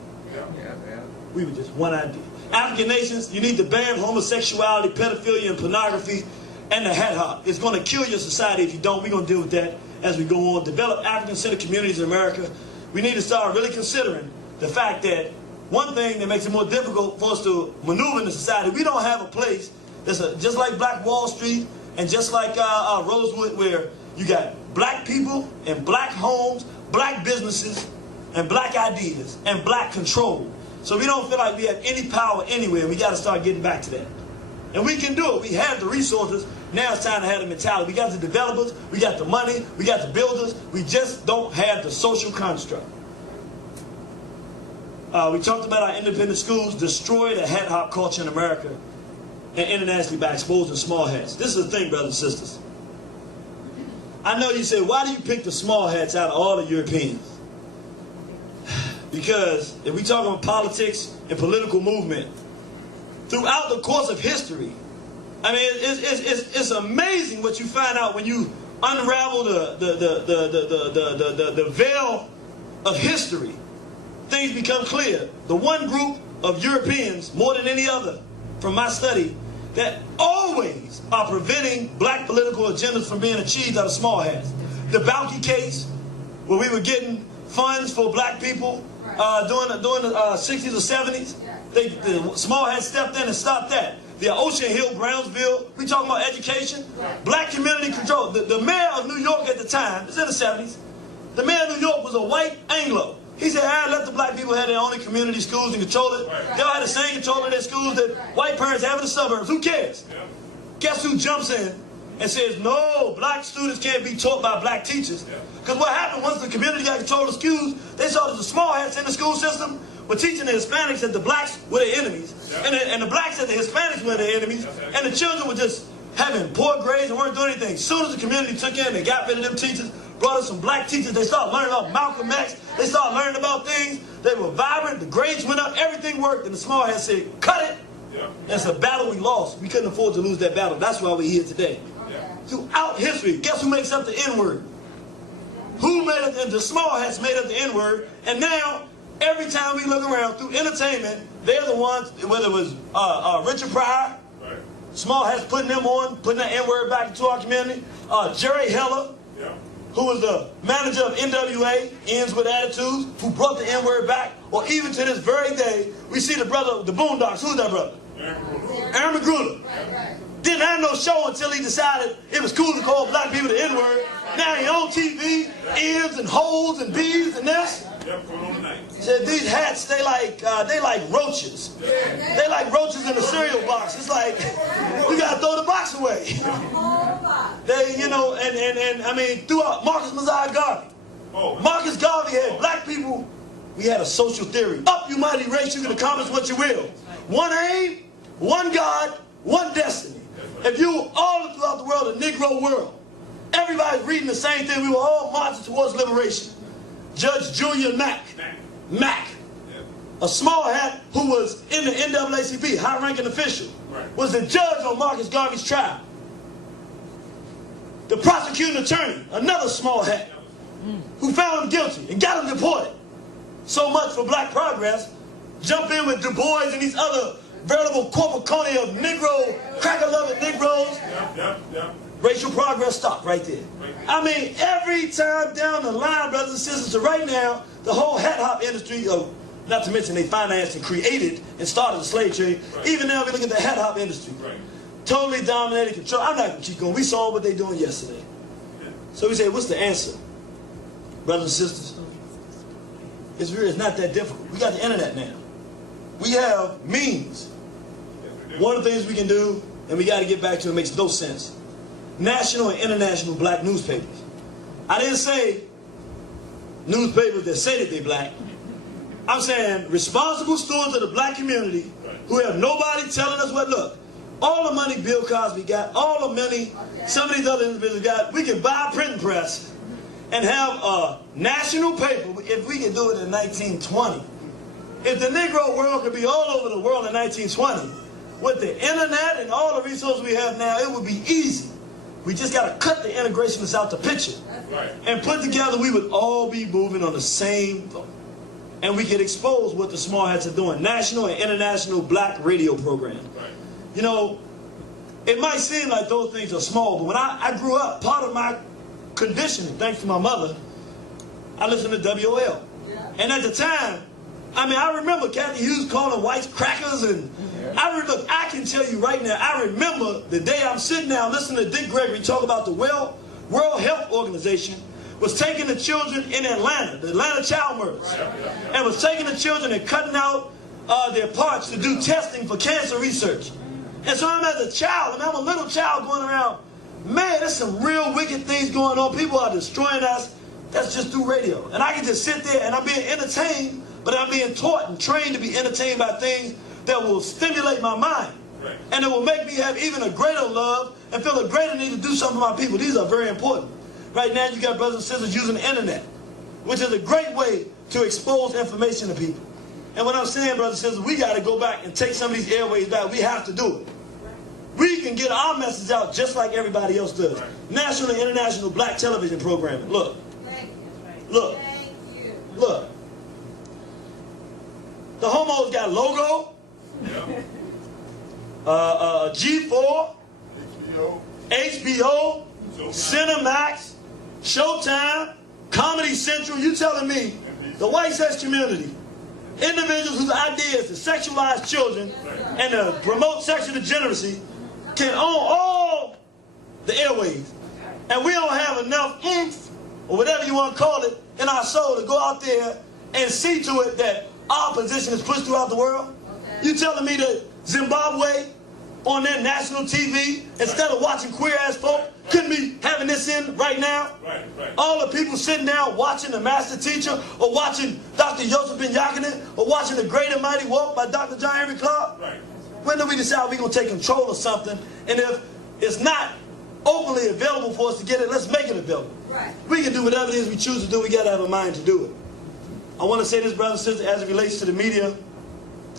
We with just one idea. African nations, you need to ban homosexuality, pedophilia, and pornography, and the hat hop. It's going to kill your society if you don't. We're going to deal with that as we go on. Develop African-centered communities in America. We need to start really considering the fact that one thing that makes it more difficult for us to maneuver in the society, we don't have a place that's just like Black Wall Street and just like Rosewood, where you got black people and black homes, black businesses, and black ideas, and black control. So we don't feel like we have any power anywhere. We got to start getting back to that. And we can do it. We have the resources. Now it's time to have the mentality. We got the developers, we got the money, we got the builders. We just don't have the social construct. We talked about our independent schools, destroy the hat hop culture in America and internationally by exposing small hats. This is the thing, brothers and sisters. I know you say, why do you pick the small hats out of all the Europeans? Because if we talk about politics and political movement, throughout the course of history, I mean, it's amazing what you find out when you unravel the veil of history. Things become clear. The one group of Europeans, more than any other, from my study, that always are preventing black political agendas from being achieved are the small hats. the Bounty case, where we were getting funds for black people during the 60s or 70s. The small hats stepped in and stopped that. The Ocean Hill, Brownsville, we talking about education. Black community control. The mayor of New York at the time, it's in the 70s, the mayor of New York was a white Anglo. He said, let the black people have their own community schools and control it. They all had the same control of their schools that white parents have in the suburbs. Who cares? Guess who jumps in and says, no, black students can't be taught by black teachers. Because what happened once the community got control of the schools, they saw that the small hats in the school system were teaching the Hispanics that the blacks were their enemies. And the blacks said the Hispanics were their enemies. And the children were just having poor grades and weren't doing anything. As soon as the community took in, they got rid of them teachers, brought in some black teachers. They started learning about Malcolm X. They started learning about things. They were vibrant. The grades went up. Everything worked. And the small hats said, cut it. That's a battle we lost. We couldn't afford to lose that battle. That's why we're here today. Throughout history, guess who makes up the N-word? Who made up the small hats made up the N-word? And now, every time we look around through entertainment, they're the ones, whether it was Richard Pryor, small hats putting them on, putting that N-word back into our community. Jerry Heller, who was the manager of NWA, Ends with Attitudes, who brought the N-word back. Or even to this very day, we see the brother, the Boondocks. Who's that brother? Aaron Magruder. Didn't have no show until he decided it was cool to call black people the N-word. Now he on TV, ears and holes and bees and this. Said these hats, they like roaches. They like roaches in a cereal box. It's like you gotta throw the box away. They, you know, and I mean throughout Marcus Mosiah Garvey. Marcus Garvey had black people. We had a social theory. Up, you mighty race, you can accomplish what you will. One aim, one God, one destiny. If you all throughout the world, the Negro world, everybody's reading the same thing. We were all marching towards liberation. Judge Julian Mack, a small hat who was in the NAACP, high-ranking official, was the judge on Marcus Garvey's trial. The prosecuting attorney, another small hat, who found him guilty and got him deported. So much for black progress. Jump in with Du Bois and these other veritable cornucopia of Negro, cracker-loving Negroes. Racial progress stopped right there. I mean, every time down the line, brothers and sisters, to right now, the whole hat hop industry, not to mention they financed and created and started the slave trade. Even now, we look at the hat hop industry. Totally dominated, control. I'm not going to keep going. We saw what they doing yesterday. So we say, what's the answer? Brothers and sisters, it's not that difficult. We got the internet now. We have means. One of the things we can do, and we got to get back to it, makes no sense. National and international black newspapers. I didn't say newspapers that say that they're black. I'm saying responsible stewards of the black community who have nobody telling us what. Look, all the money Bill Cosby got, all the money some of these other individuals got, we can buy a printing press and have a national paper if we can do it in 1920. If the Negro world could be all over the world in 1920, with the internet and all the resources we have now, it would be easy. We just got to cut the integrationists out the picture. And put together, we would all be moving on the same thought. And we could expose what the small hats are doing. National and international black radio programs. You know, it might seem like those things are small, but when I grew up, part of my conditioning, thanks to my mother, I listened to WOL. And at the time, I mean, I remember Kathy Hughes calling whites crackers, and look, I can tell you right now, I remember the day I'm sitting down listening to Dick Gregory talk about the World Health Organization was taking the children in Atlanta, the Atlanta child murders, and was taking the children and cutting out their parts to do testing for cancer research. And so I'm as a child, and I'm a little child going around, man, there's some real wicked things going on. People are destroying us. That's just through radio. And I can just sit there and I'm being entertained, but I'm being taught and trained to be entertained by things that will stimulate my mind. And it will make me have even a greater love and feel a greater need to do something for my people. These are very important. Right now you got brothers and sisters using the internet, which is a great way to expose information to people. And what I'm saying, brothers and sisters, we got to go back and take some of these airways back. We have to do it. We can get our message out just like everybody else does. National and international black television programming. Look. Look. Look. The homos got logo. G4. HBO. Cinemax. Showtime, Comedy Central. You telling me the white sex community, individuals whose idea is to sexualize children and to promote sexual degeneracy, can own all the airwaves, and we don't have enough oomph, or whatever you want to call it, in our soul to go out there and see to it that our position is pushed throughout the world? You telling me that Zimbabwe on their national TV, instead of watching queer-ass folk, couldn't be having this in right now? All the people sitting down watching the master teacher, or watching Dr. Joseph Ben Yakinen, or watching The Great and Mighty Walk by Dr. John Henry Clark? When do we decide we're going to take control of something, and if it's not openly available for us to get it, let's make it available. We can do whatever it is we choose to do. We got to have a mind to do it. I want to say this, brothers and sisters, as it relates to the media.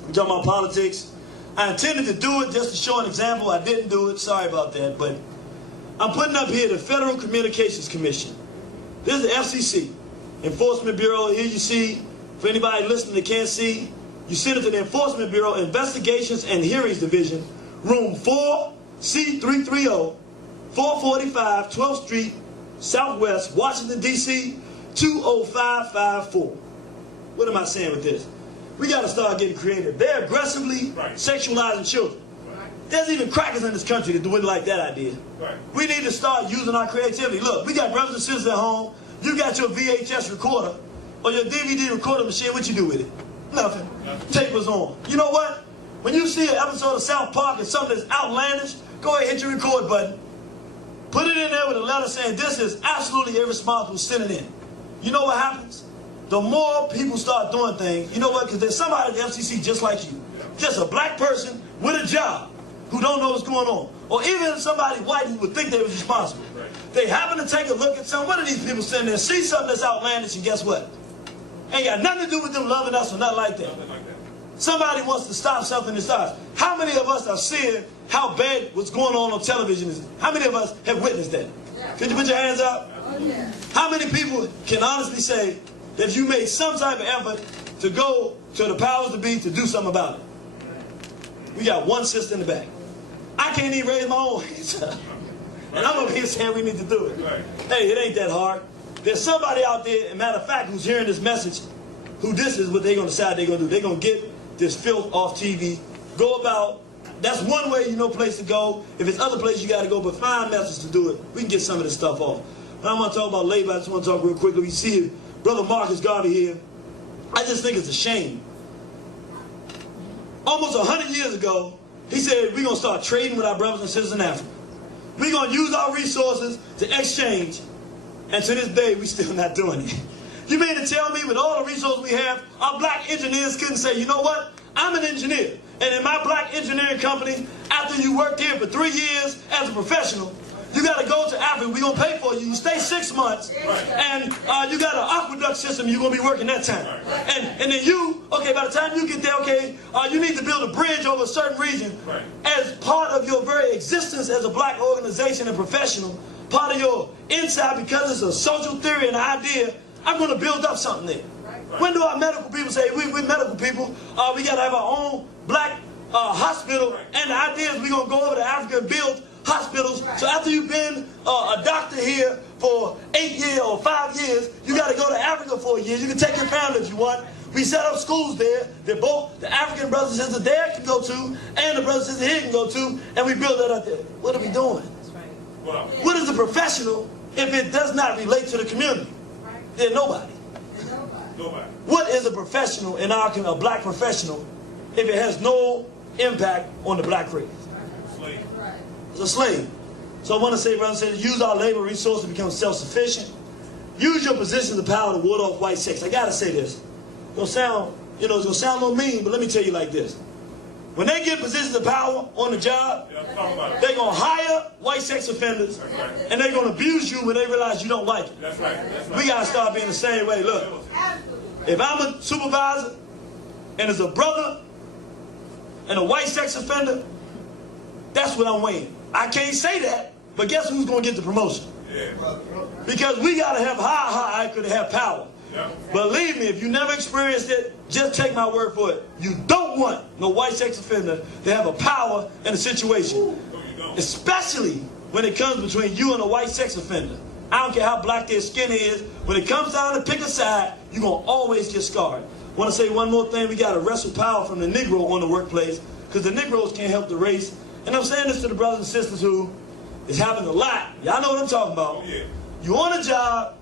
We're talking about politics. I intended to do it just to show an example. I didn't do it. Sorry about that. But I'm putting up here the Federal Communications Commission. This is the FCC, Enforcement Bureau. Here you see, for anybody listening that can't see, you send it to the Enforcement Bureau, Investigations and Hearings Division, room 4C330, 445 12th Street, Southwest, Washington, D.C., 20554. What am I saying with this? We got to start getting creative. They're aggressively sexualizing children. There's even crackers in this country that wouldn't like that idea. We need to start using our creativity. Look, we got brothers and sisters at home. You got your VHS recorder or your DVD recorder machine. What you do with it? Nothing. Tape was on. You know what? When you see an episode of South Park and something that's outlandish, go ahead and hit your record button. Put it in there with a letter saying this is absolutely irresponsible, send it in. You know what happens? The more people start doing things, you know what? Because there's somebody at the FCC just like you. Just a black person with a job who don't know what's going on. Or even somebody white who would think they was responsible. They happen to take a look at something. What are these people sitting there? See something that's outlandish, and guess what? Ain't got nothing to do with them loving us or nothing like that. Somebody wants to stop something that starts. How many of us are seeing how bad what's going on television is? How many of us have witnessed that? Could you put your hands up? How many people can honestly say that you made some type of effort to go to the powers to be to do something about it? We got one sister in the back. I can't even raise my own hands up. And I'm over here saying we need to do it. Hey, it ain't that hard. There's somebody out there, as a matter of fact, who's hearing this message, who this is what they're going to decide they're going to do. They're going to get this filth off TV. Go about. That's one way, you know, place to go. If it's other places, you got to go, but find methods to do it. We can get some of this stuff off. But I'm going to talk about labor. I just want to talk real quickly. We see Brother Marcus Garvey here. I just think it's a shame. Almost 100 years ago, he said we're going to start trading with our brothers and sisters in Africa. We're going to use our resources to exchange. And to this day, we're still not doing it. You mean to tell me with all the resources we have, our black engineers couldn't say, you know what? I'm an engineer. And in my black engineering company, after you worked here for 3 years as a professional, you got to go to Africa. We're going to pay for you. You stay 6 months. And you got an aqueduct system. You're going to be working that time. And then you, okay, by the time you get there, okay, you need to build a bridge over a certain region. As part of your very existence as a black organization and professional, part of your inside, because it's a social theory and idea, I'm going to build up something there. When do our medical people say, we're medical people, we got to have our own black hospital, and the idea is we're going to go over to Africa and build hospitals. So after you've been a doctor here for 8 years or 5 years, you got to go to Africa for a year. You can take your family if you want. We set up schools there that both the African brothers and sisters there can go to and the brothers and sisters here can go to, and we build that up there. What are we doing? What is a professional if it does not relate to the community? They're nobody. What is a professional in a black professional if it has no impact on the black race? It's a slave. So I want to say, brothers and sisters, use our labor resources to become self-sufficient. Use your positions of power to ward off white sex. I got to say this. It's going to sound, it's going to sound a little mean, but let me tell you like this. When they get positions of power on the job, they're going to hire white sex offenders, and they're going to abuse you when they realize you don't like it. We got to start being the same way. Look, if I'm a supervisor, and there's a brother and a white sex offender, that's what I'm weighing. I can't say that, but guess who's going to get the promotion? Because we got to have high to have power. Believe me, if you never experienced it, just take my word for it. You don't want no white sex offender to have a power in a situation. Especially when it comes between you and a white sex offender. I don't care how black their skin is. When it comes down to pick a side, you're going to always get scarred. Want to say one more thing? We got to wrestle power from the Negro on the workplace, because the Negroes can't help the race. And I'm saying this to the brothers and sisters who is having a lot. Y'all know what I'm talking about. Yeah. You on a job,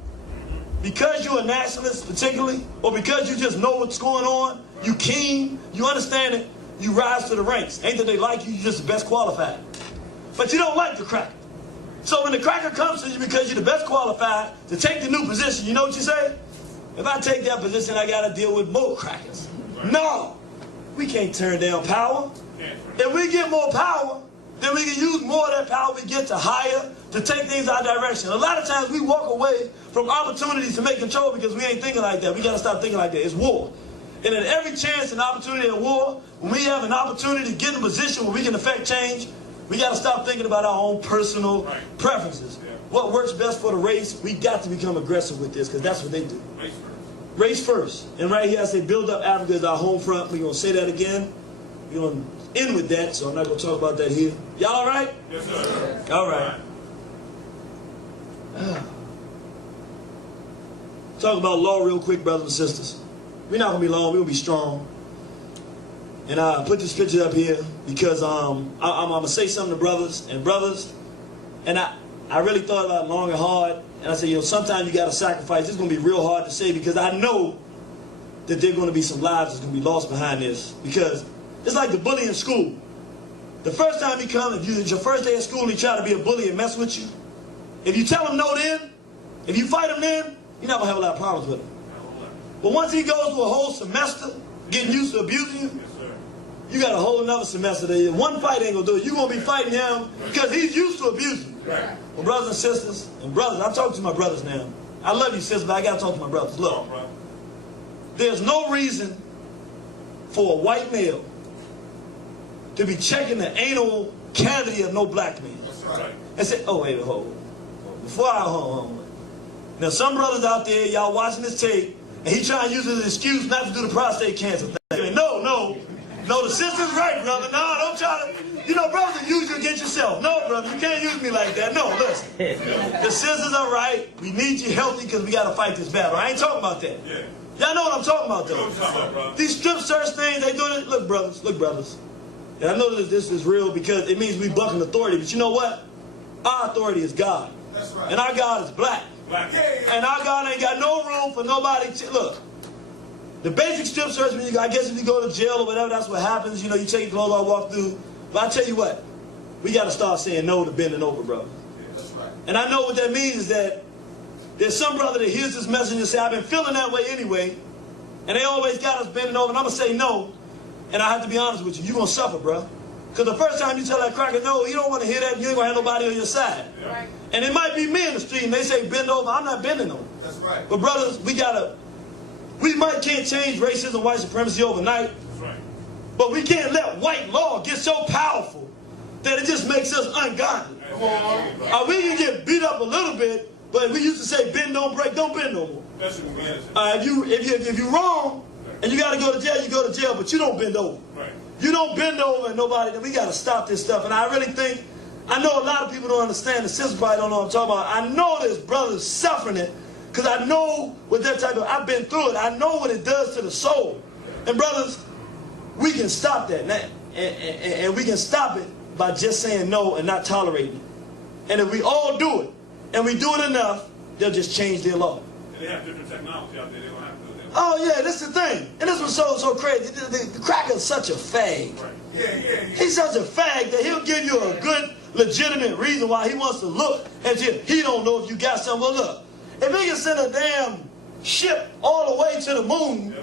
because you're a nationalist particularly, or because you just know what's going on, you keen, you understand it, you rise to the ranks. Ain't that they like you, you're just the best qualified. But you don't like the cracker. So when the cracker comes to you because you're the best qualified to take the new position, you know what you say? If I take that position, I got to deal with more crackers. No, we can't turn down power. If we get more power, then we can use more of that power we get to hire, to take things our direction. A lot of times we walk away from opportunities to make control because we ain't thinking like that. We got to stop thinking like that. It's war. And at every chance and opportunity at war, when we have an opportunity to get in a position where we can affect change, we got to stop thinking about our own personal preferences. Yeah. What works best for the race, we got to become aggressive with this, because that's what they do. Race first. Race first. And right here I say build up Africa as our home front. We're going to say that again. We're going to end with that, so I'm not going to talk about that here. Y'all all right? Yes, sir. All right. Talk about law real quick, brothers and sisters. We're not going to be long. We're going to be strong. And I put this picture up here because I'm going to say something to brothers. And I really thought about it long and hard. And I said, you know, sometimes you got to sacrifice. It's going to be real hard to say, because I know that there are going to be some lives that's going to be lost behind this. Because it's like the bully in school. The first time he comes, if it's your first day at school and he try to be a bully and mess with you, if you tell him no then, if you fight him then, you're not going to have a lot of problems with him. But once he goes through a whole semester getting used to abusing you, you got a whole another semester there. One fight ain't going to do it. You're going to be fighting him because he's used to abusing you. Right. Well, brothers and sisters, and brothers, I'm talking to my brothers now. I love you, sisters, but I got to talk to my brothers. Look, there's no reason for a white male to be checking the anal cavity of no black man. That's right. And say, oh, wait, hold on. Before I hold on. Now, some brothers out there, y'all watching this tape, and he trying to use it as an excuse not to do the prostate cancer thing. No, the sister's right, brother. No, don't try to, you know, brother, use you against yourself. No, brother, you can't use me like that. No, listen. The sisters are right. We need you healthy because we got to fight this battle. I ain't talking about that. Yeah. Y'all know what I'm talking about, though. These strip search things, they doing it. Look, brothers. And I know that this is real because it means we bucking authority. But you know what? Our authority is God. That's right. And our God is black. And our God ain't got no room for nobody to, look. The basic strip search, I guess if you go to jail or whatever, that's what happens. You know, you take your clothes off, walk through. But I tell you what, we got to start saying no to bending over, brother. Yeah, that's right. And I know what that means is that there's some brother that hears this message and say, I've been feeling that way anyway. And they always got us bending over. And I'm going to say no. And I have to be honest with you. You're going to suffer, bro. Because the first time you tell that cracker no, you don't want to hear that. You ain't going to have nobody on your side. Yeah. Right. And it might be me in the street and they say bend over. I'm not bending over. That's right. But brothers, we can't change racism, white supremacy overnight. That's right. But we can't let white law get so powerful that it just makes us ungodly. We can get beat up a little bit, but we used to say bend don't break, don't bend no more. If you're wrong and you got to go to jail, you go to jail, but you don't bend over. Right. You don't bend over and nobody, we got to stop this stuff. And I really think, I know a lot of people don't understand, the sisters probably don't know what I'm talking about. I know there's brothers suffering it, because I know what that type of, I've been through it. I know what it does to the soul. And brothers, we can stop that. And we can stop it by just saying no and not tolerating it. And if we all do it, and we do it enough, they'll just change their law. And they have different technology out there. They don't have to do that. Oh yeah, that's the thing. And this was so crazy. The cracker's such a fag. Right. Yeah. He's such a fag that he'll give you a good, legitimate reason why he wants to look at you. He don't know if you got something. Well, look. If he can send a damn ship all the way to the moon,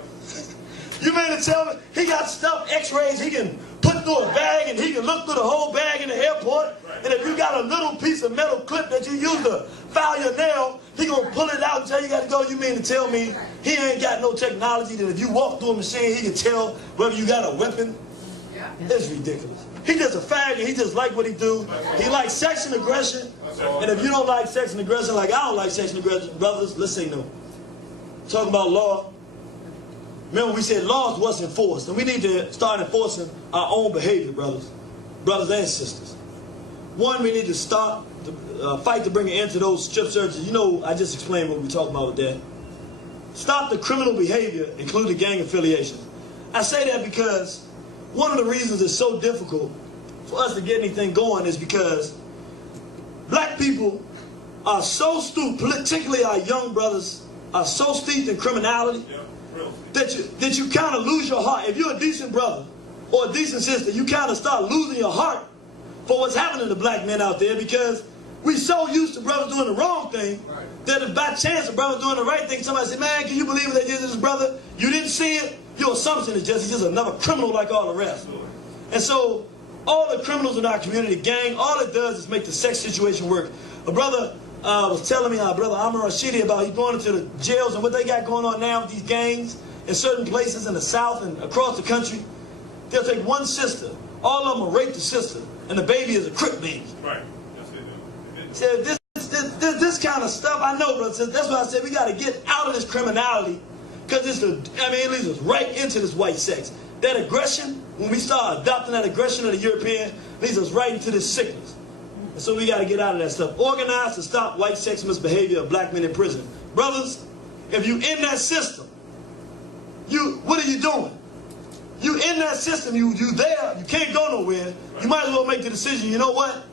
you mean to tell me he got stuff, x-rays, he can put through a bag and he can look through the whole bag in the airport, and if you got a little piece of metal clip that you use to file your nail, he gonna pull it out and tell you got to go. You mean to tell me he ain't got no technology that if you walk through a machine, he can tell whether you got a weapon? Yeah. It's ridiculous. He just a fag and he just like what he do. He likes sex and aggression. And if you don't like sex and aggression like I don't like sex and aggression, brothers, let's say no. Talking about law. Remember we said laws wasn't enforced. And we need to start enforcing our own behavior, brothers and sisters. One, we need to stop the fight to bring an end to those strip searches. You know, I just explained what we're talking about with that. Stop the criminal behavior, including gang affiliation. I say that because one of the reasons it's so difficult for us to get anything going is because black people are so stupid, particularly our young brothers, are so steeped in criminality that you kind of lose your heart. If you're a decent brother or a decent sister, you kind of start losing your heart for what's happening to black men out there, because we so used to brothers doing the wrong thing that if by chance a brother doing the right thing, somebody say, man, can you believe what they did to this brother? You didn't see it? Your assumption is he's just another criminal like all the rest. And so all the criminals in our community, gang, all it does is make the sex situation work. A brother was telling me, brother Amar Rashidi, about he's going into the jails and what they got going on now with these gangs in certain places in the South and across the country. They'll take one sister, all of them will rape the sister, and the baby is a crip baby. Right. That's it. So this kind of stuff, I know, brother. That's why I said we got to get out of this criminality, because it leads us right into this white sex. That aggression, when we start adopting that aggression of the European, leads us right into this sickness. And so we got to get out of that stuff. Organize to stop white sex misbehavior of black men in prison. Brothers, if you in that system, what are you doing? You in that system, you there, you can't go nowhere. You might as well make the decision, you know what?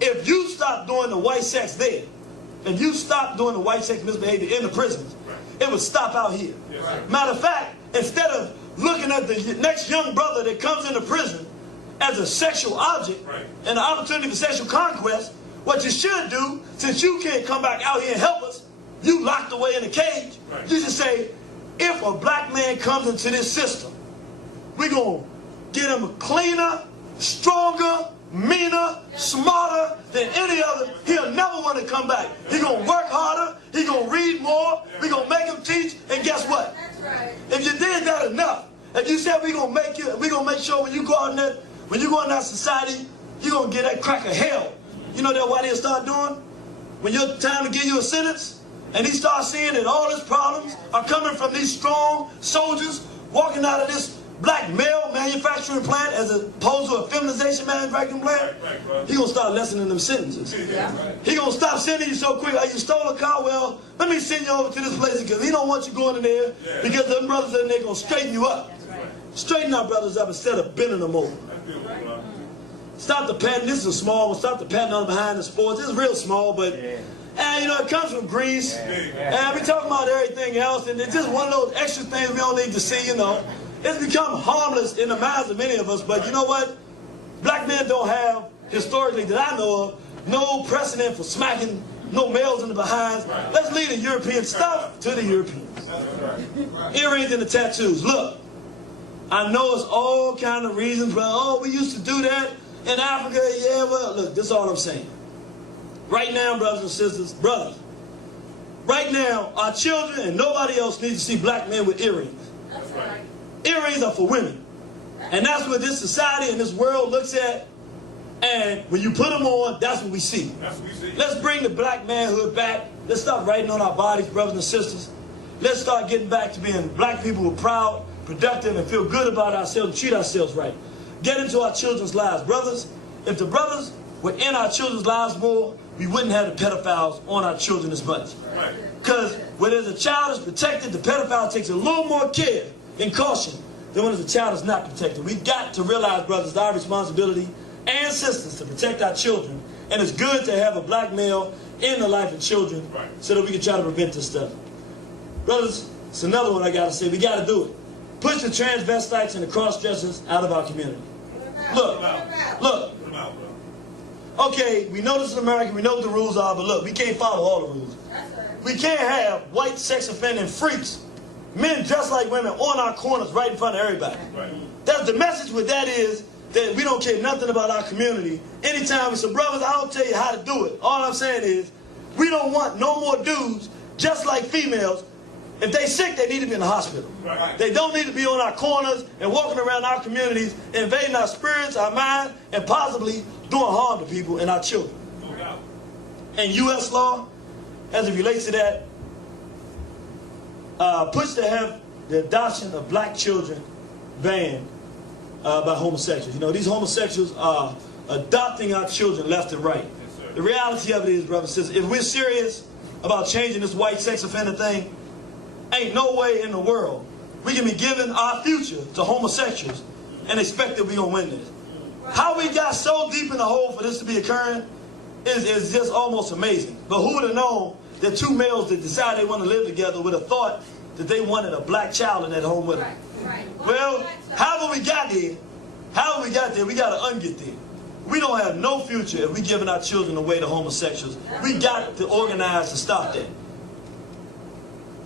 If you stop doing the white sex there, if you stop doing the white sex misbehavior in the prisons, it would stop out here. Matter of fact, instead of looking at the next young brother that comes into prison as a sexual object and an opportunity for sexual conquest, what you should do, since you can't come back out here and help us, you locked away in a cage, you should say, if a black man comes into this system, we're going to get him cleaner, stronger, meaner, smarter than any other. He'll never want to come back. He's going to work harder. He's going to read more. We're going to make him teach. And guess what? That's right. If you did that enough, if you said we're going to make sure when you go out in that society, you're going to get that crack of hell. You know that what they'll start doing? When your time to give you a sentence, and he starts seeing that all his problems are coming from these strong soldiers walking out of this black male manufacturing plant as opposed to a feminization manufacturing plant, he gonna start lessening them sentences. He gonna stop sending you so quick. Oh, you stole a car? Well, let me send you over to this place because he don't want you going in there because them brothers in there gonna straighten you up. Straighten our brothers up instead of bending them over. Stop the patting. This is a small one. Stop the patting on behind the sports. This is real small, but you know, it comes from Greece. And we talking about everything else, and it's just one of those extra things we don't need to see, you know. It's become harmless in the minds of many of us, but you know what? Black men don't have, historically that I know of, no precedent for smacking no males in the behinds. Let's leave the European stuff to the Europeans. Earrings and the tattoos. Look, I know it's all kind of reasons, but oh, we used to do that in Africa. Yeah, well, look, this is all I'm saying. Right now, brothers and sisters, right now, our children and nobody else needs to see black men with earrings. That's right. Earrings are for women. And that's what this society and this world looks at. And when you put them on, that's what we see. Let's bring the black manhood back. Let's stop writing on our bodies, brothers and sisters. Let's start getting back to being black people who are proud, productive, and feel good about ourselves and treat ourselves right. Get into our children's lives. Brothers, if the brothers were in our children's lives more, we wouldn't have the pedophiles on our children as much. Because when there's a child is protected, the pedophile takes a little more care and caution than when the child is not protected. We've got to realize, brothers, it's our responsibility and sisters to protect our children. And it's good to have a black male in the life of children so that we can try to prevent this stuff. Brothers, it's another one I got to say. We got to do it. Push the transvestites and the cross-dressers out of our community. Look. Okay, we know this is America. We know what the rules are, but look, we can't follow all the rules. We can't have white sex offending freaks, men just like women, on our corners right in front of everybody. That's the message with that is that we don't care nothing about our community. Anytime we say, brothers, I don't tell you how to do it. All I'm saying is we don't want no more dudes just like females. If they sick, they need to be in the hospital. They don't need to be on our corners and walking around our communities, invading our spirits, our mind, and possibly doing harm to people and our children. And U.S. law, as it relates to that, push to have the adoption of black children banned by homosexuals. You know, these homosexuals are adopting our children left and right. The reality of it is, brothers and sisters, if we're serious about changing this white sex offender thing, ain't no way in the world we can be giving our future to homosexuals and expect that we're going to win this. How we got so deep in the hole for this to be occurring is just almost amazing. But who would have known that two males that decided they want to live together would have thought that they wanted a black child in that home with them? Well, however we got there, we got to unget there. We don't have no future if we giving our children away to homosexuals. We got to organize to stop that.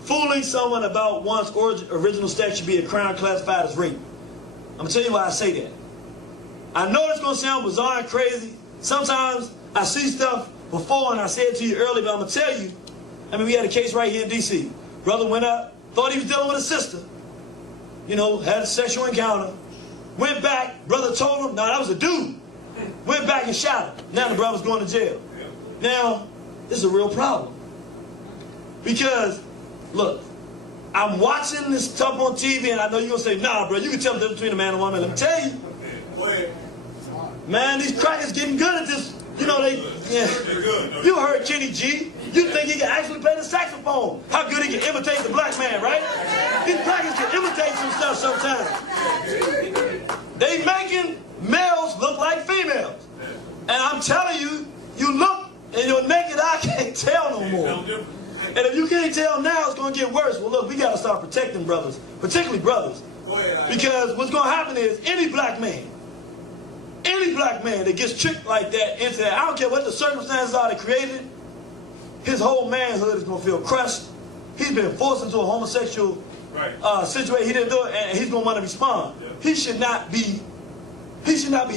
Fooling someone about one's original sex should be a crime classified as rape. I'm going to tell you why I say that. I know it's going to sound bizarre and crazy. Sometimes I see stuff before and I said it to you earlier, but I'm going to tell you. I mean, we had a case right here in D.C. Brother went up, thought he was dealing with a sister. You know, had a sexual encounter. Went back, brother told him, no, that was a dude. Went back and shot him. Now the brother's going to jail. Now, this is a real problem. Because, look, I'm watching this stuff on TV and I know you're going to say, nah, bro, you can tell the difference between a man and a woman. Let me tell you. Man, these crackers getting good at this. You know, you heard Kenny G. You think he can actually play the saxophone. How good he can imitate the black man, right? These crackers can imitate some stuff sometimes. They making males look like females. And I'm telling you, you look and your naked eye can't tell no more. And if you can't tell now, it's going to get worse. Well, look, we got to start protecting brothers, particularly brothers. Because what's going to happen is any black man that gets tricked like that into that, I don't care what the circumstances are that created, his whole manhood is going to feel crushed. He's been forced into a homosexual situation. He didn't do it, and he's going to want to respond. Yeah. He should not be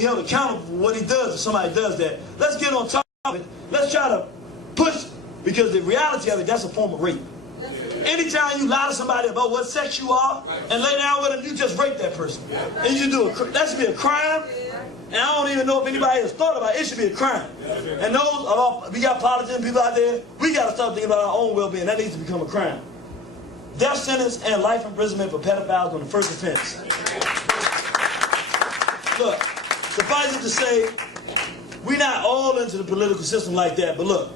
held accountable for what he does if somebody does that. Let's get on top of it. Let's try to push, because the reality of it, that's a form of rape. Yeah. Anytime you lie to somebody about what sex you are and lay down with them, you just rape that person. Yeah. And you do that should be a crime. And I don't even know if anybody has thought about it. It should be a crime. And we got politicians, people out there, we got to start thinking about our own well-being. That needs to become a crime. Death sentence and life imprisonment for pedophiles on the first offense. Look, suffice it to say, we're not all into the political system like that, but look,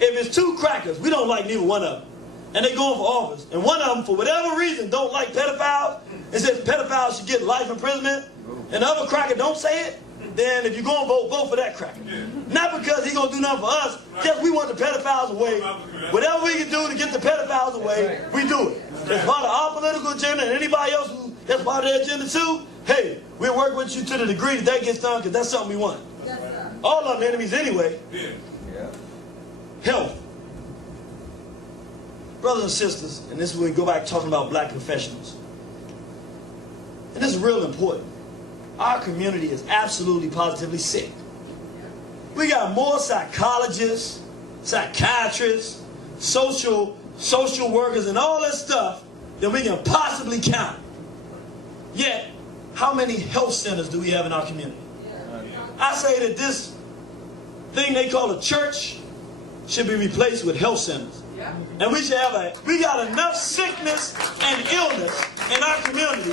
if it's two crackers, we don't like neither one of them, and they going for office, and one of them, for whatever reason, don't like pedophiles, and says pedophiles should get life imprisonment, and the other cracker don't say it, then if you're going to vote for that cracker. Not because he's going to do nothing for us, just we want the pedophiles away. Whatever we can do to get the pedophiles away, we do it. It's part of our political agenda, and anybody else that's part of their agenda too, hey, we'll work with you to the degree that gets done, because that's something we want. All of them enemies anyway. Health. Brothers and sisters, and this is when we go back talking about black professionals. And this is real important. Our community is absolutely positively sick. We got more psychologists, psychiatrists, social workers, and all this stuff than we can possibly count. Yet, how many health centers do we have in our community? I say that this thing they call a church should be replaced with health centers. And we got enough sickness and illness in our community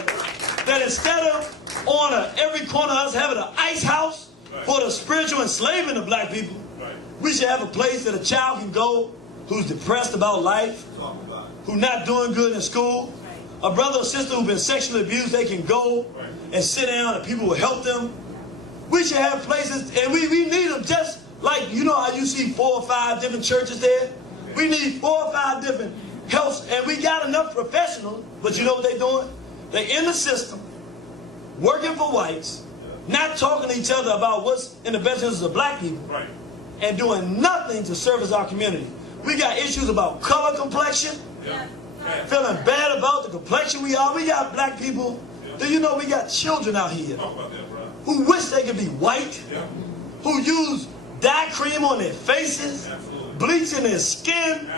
that instead of on every corner of us having an ice house for the spiritual enslavement of black people, we should have a place that a child can go who's depressed about life, who's not doing good in school, a brother or sister who's been sexually abused, they can go and sit down and people will help them. We should have places, and we need them just like, you know how you see 4 or 5 different churches there? We need 4 or 5 different health, and we got enough professionals, but you know what they're doing? They're in the system, working for whites, not talking to each other about what's in the best interest of black people, and doing nothing to service our community. We got issues about color complexion, feeling bad about the complexion we are. We got black people, do you know we got children out here who wish they could be white, who use dye cream on their faces, bleaching their skin,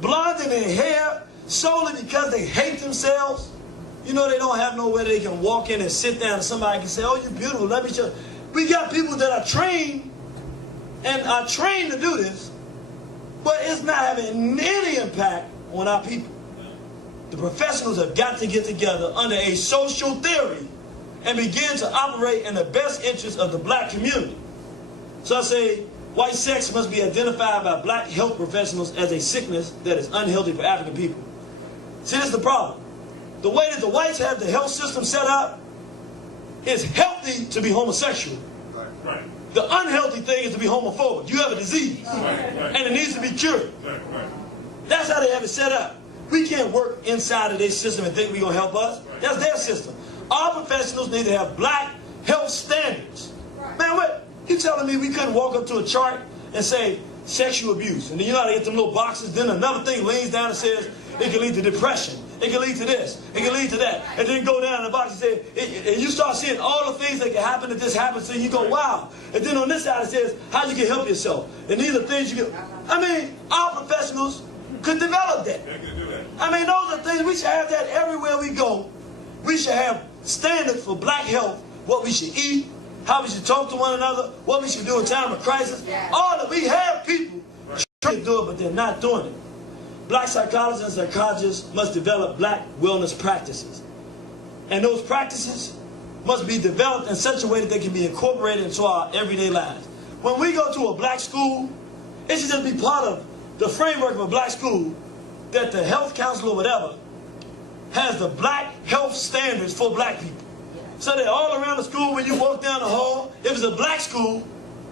blonding their hair, solely because they hate themselves. You know, they don't have nowhere they can walk in and sit down and somebody can say, oh, you're beautiful, let me show you. We got people that are trained and are trained to do this, but it's not having any impact on our people. The professionals have got to get together under a social theory and begin to operate in the best interest of the black community. So I say, white sex must be identified by black health professionals as a sickness that is unhealthy for African people. See, this is the problem. The way that the whites have the health system set up, it's healthy to be homosexual. Right. The unhealthy thing is to be homophobic. You have a disease, and it needs to be cured. That's how they have it set up. We can't work inside of their system and think we're going to help us. That's their system. Our professionals need to have black health standards. Man, what? You telling me we couldn't walk up to a chart and say sexual abuse, and then you know how to get them little boxes, then another thing leans down and says it can lead to depression, it can lead to this, it can lead to that, and then go down in the box and say, and you start seeing all the things that can happen if this happens, and you go, wow. And then on this side it says how you can help yourself, and these are things you can. I mean, our professionals could develop that. I mean, those are things, we should have that everywhere we go. We should have standards for black health, what we should eat, how we should talk to one another, what we should do in time of crisis. All that we have people trying to do it, but they're not doing it. Black psychologists and psychologists must develop black wellness practices. And those practices must be developed in such a way that they can be incorporated into our everyday lives. When we go to a black school, it should just be part of the framework of a black school that the health counselor or whatever has the black health standards for black people. So that all around the school, when you walk down the hall, if it's a black school,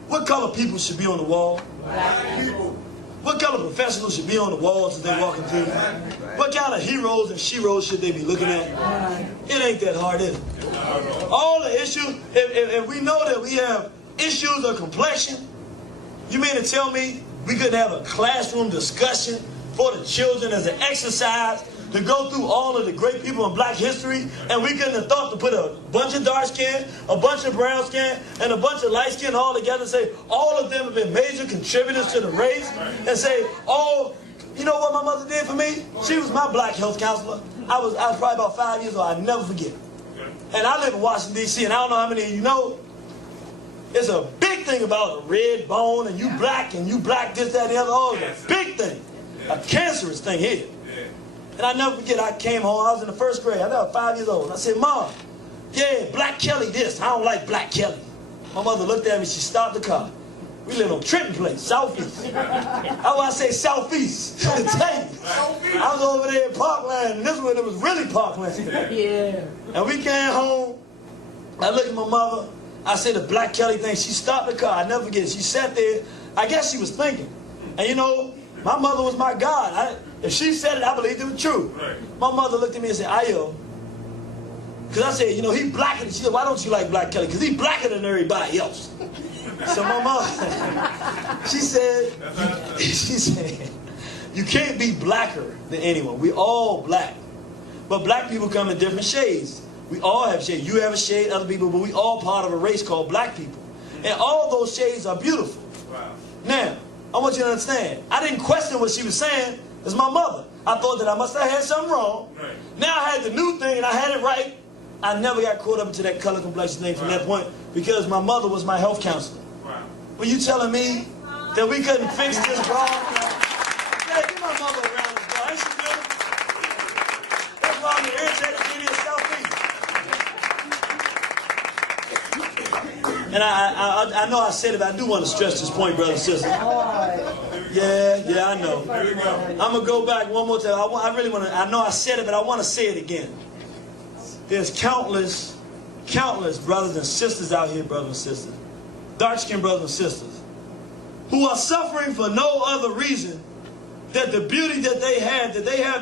what color people should be on the wall? Black people. What color professionals should be on the walls as they're walking through? What kind of heroes and sheroes should they be looking at? It ain't that hard, is it? All the issues, if we know that we have issues of complexion, you mean to tell me we couldn't have a classroom discussion for the children as an exercise to go through all of the great people in black history, and we couldn't have thought to put a bunch of dark skin, a bunch of brown skin, and a bunch of light skin all together and say all of them have been major contributors to the race, and say, oh, you know what my mother did for me? She was my black health counselor. I was probably about 5 years old. I'll never forget. And I live in Washington, D.C., and I don't know how many of you know, it's a big thing about a red bone, and you black, this, that, and the other. Oh, it's a big thing. A cancerous thing here. And I never forget, I came home, I was in the first grade, I was 5 years old. And I said, Mom, yeah, Black Kelly this, I don't like Black Kelly. My mother looked at me, she stopped the car. We live on Trenton Place, Southeast. That's why I say Southeast. I was over there in Parkland, and this one, it was really Parkland. Yeah. And we came home, I looked at my mother, I said the Black Kelly thing, she stopped the car, I never forget it. She sat there, I guess she was thinking. And you know, my mother was my God. If she said it, I believed it was true. Right. My mother looked at me and said, Ayo. Because I said, you know, he blacker than, she said, why don't you like Black Kelly? Because he blacker than everybody else. So my mom, she said, you can't be blacker than anyone. We all black. But black people come in different shades. We all have shades. You have a shade, other people, but we all part of a race called black people. And all those shades are beautiful. Wow. Now, I want you to understand, I didn't question what she was saying. It's my mother. I thought that I must have had something wrong. Right. Now I had the new thing and I had it right. I never got caught up into that color complexion thing from that point because my mother was my health counselor. Wow. Were you telling me that we couldn't fix this problem? Yeah, give my mother a round of applause. Ain't she good? That's why I'm the irritated city of Southeast. And I know I said it, but I do want to stress this point, brother and sister. Yeah, I know. I'm going to go back one more time. I really want to, I know I said it, but I want to say it again. There's countless brothers and sisters out here, brothers and sisters, dark-skinned brothers and sisters, who are suffering for no other reason that the beauty that they have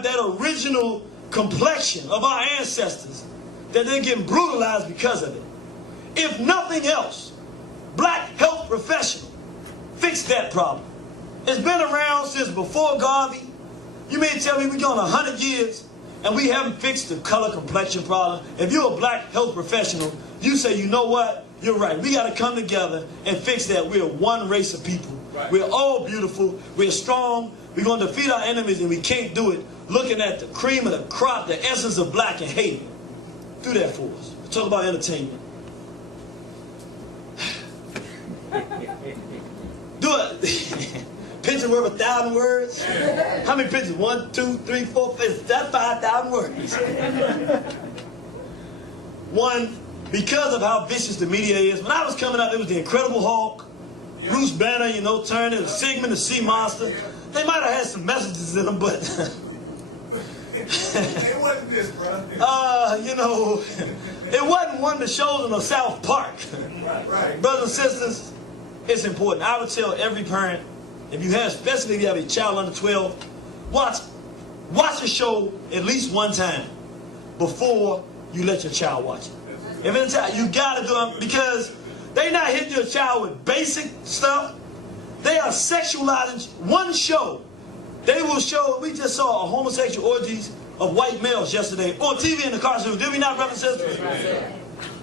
that original complexion of our ancestors, that they're getting brutalized because of it. If nothing else, black health professionals fix that problem. It's been around since before Garvey. You mean to tell me we're going 100 years and we haven't fixed the color complexion problem? If you're a black health professional, you say, you know what? You're right. We got to come together and fix that. We're one race of people. Right. We're all beautiful. We're strong. We're going to defeat our enemies, and we can't do it looking at the cream of the crop, the essence of black, and hate it. Do that for us. Talk about entertainment. Do it. Picture worth 1,000 words? How many pictures? 1, 2, 3, 4, 5. That's 5,000 words. One, because of how vicious the media is. When I was coming up, it was the Incredible Hulk Bruce Banner, you know, Turner, the Sigmund, the Sea Monster. They might have had some messages in them, but It wasn't this, bro. you know, it wasn't one of the shows in South Park. Right. Brothers and sisters, it's important. I would tell every parent, if you have, especially if you have a child under 12, watch the show at least one time before you let your child watch it. If it's a child, you gotta do it, because they not hitting your child with basic stuff. They are sexualizing one show. They will show, we just saw a homosexual orgies of white males yesterday on TV in the cartoon. Did we not, brothers and sisters?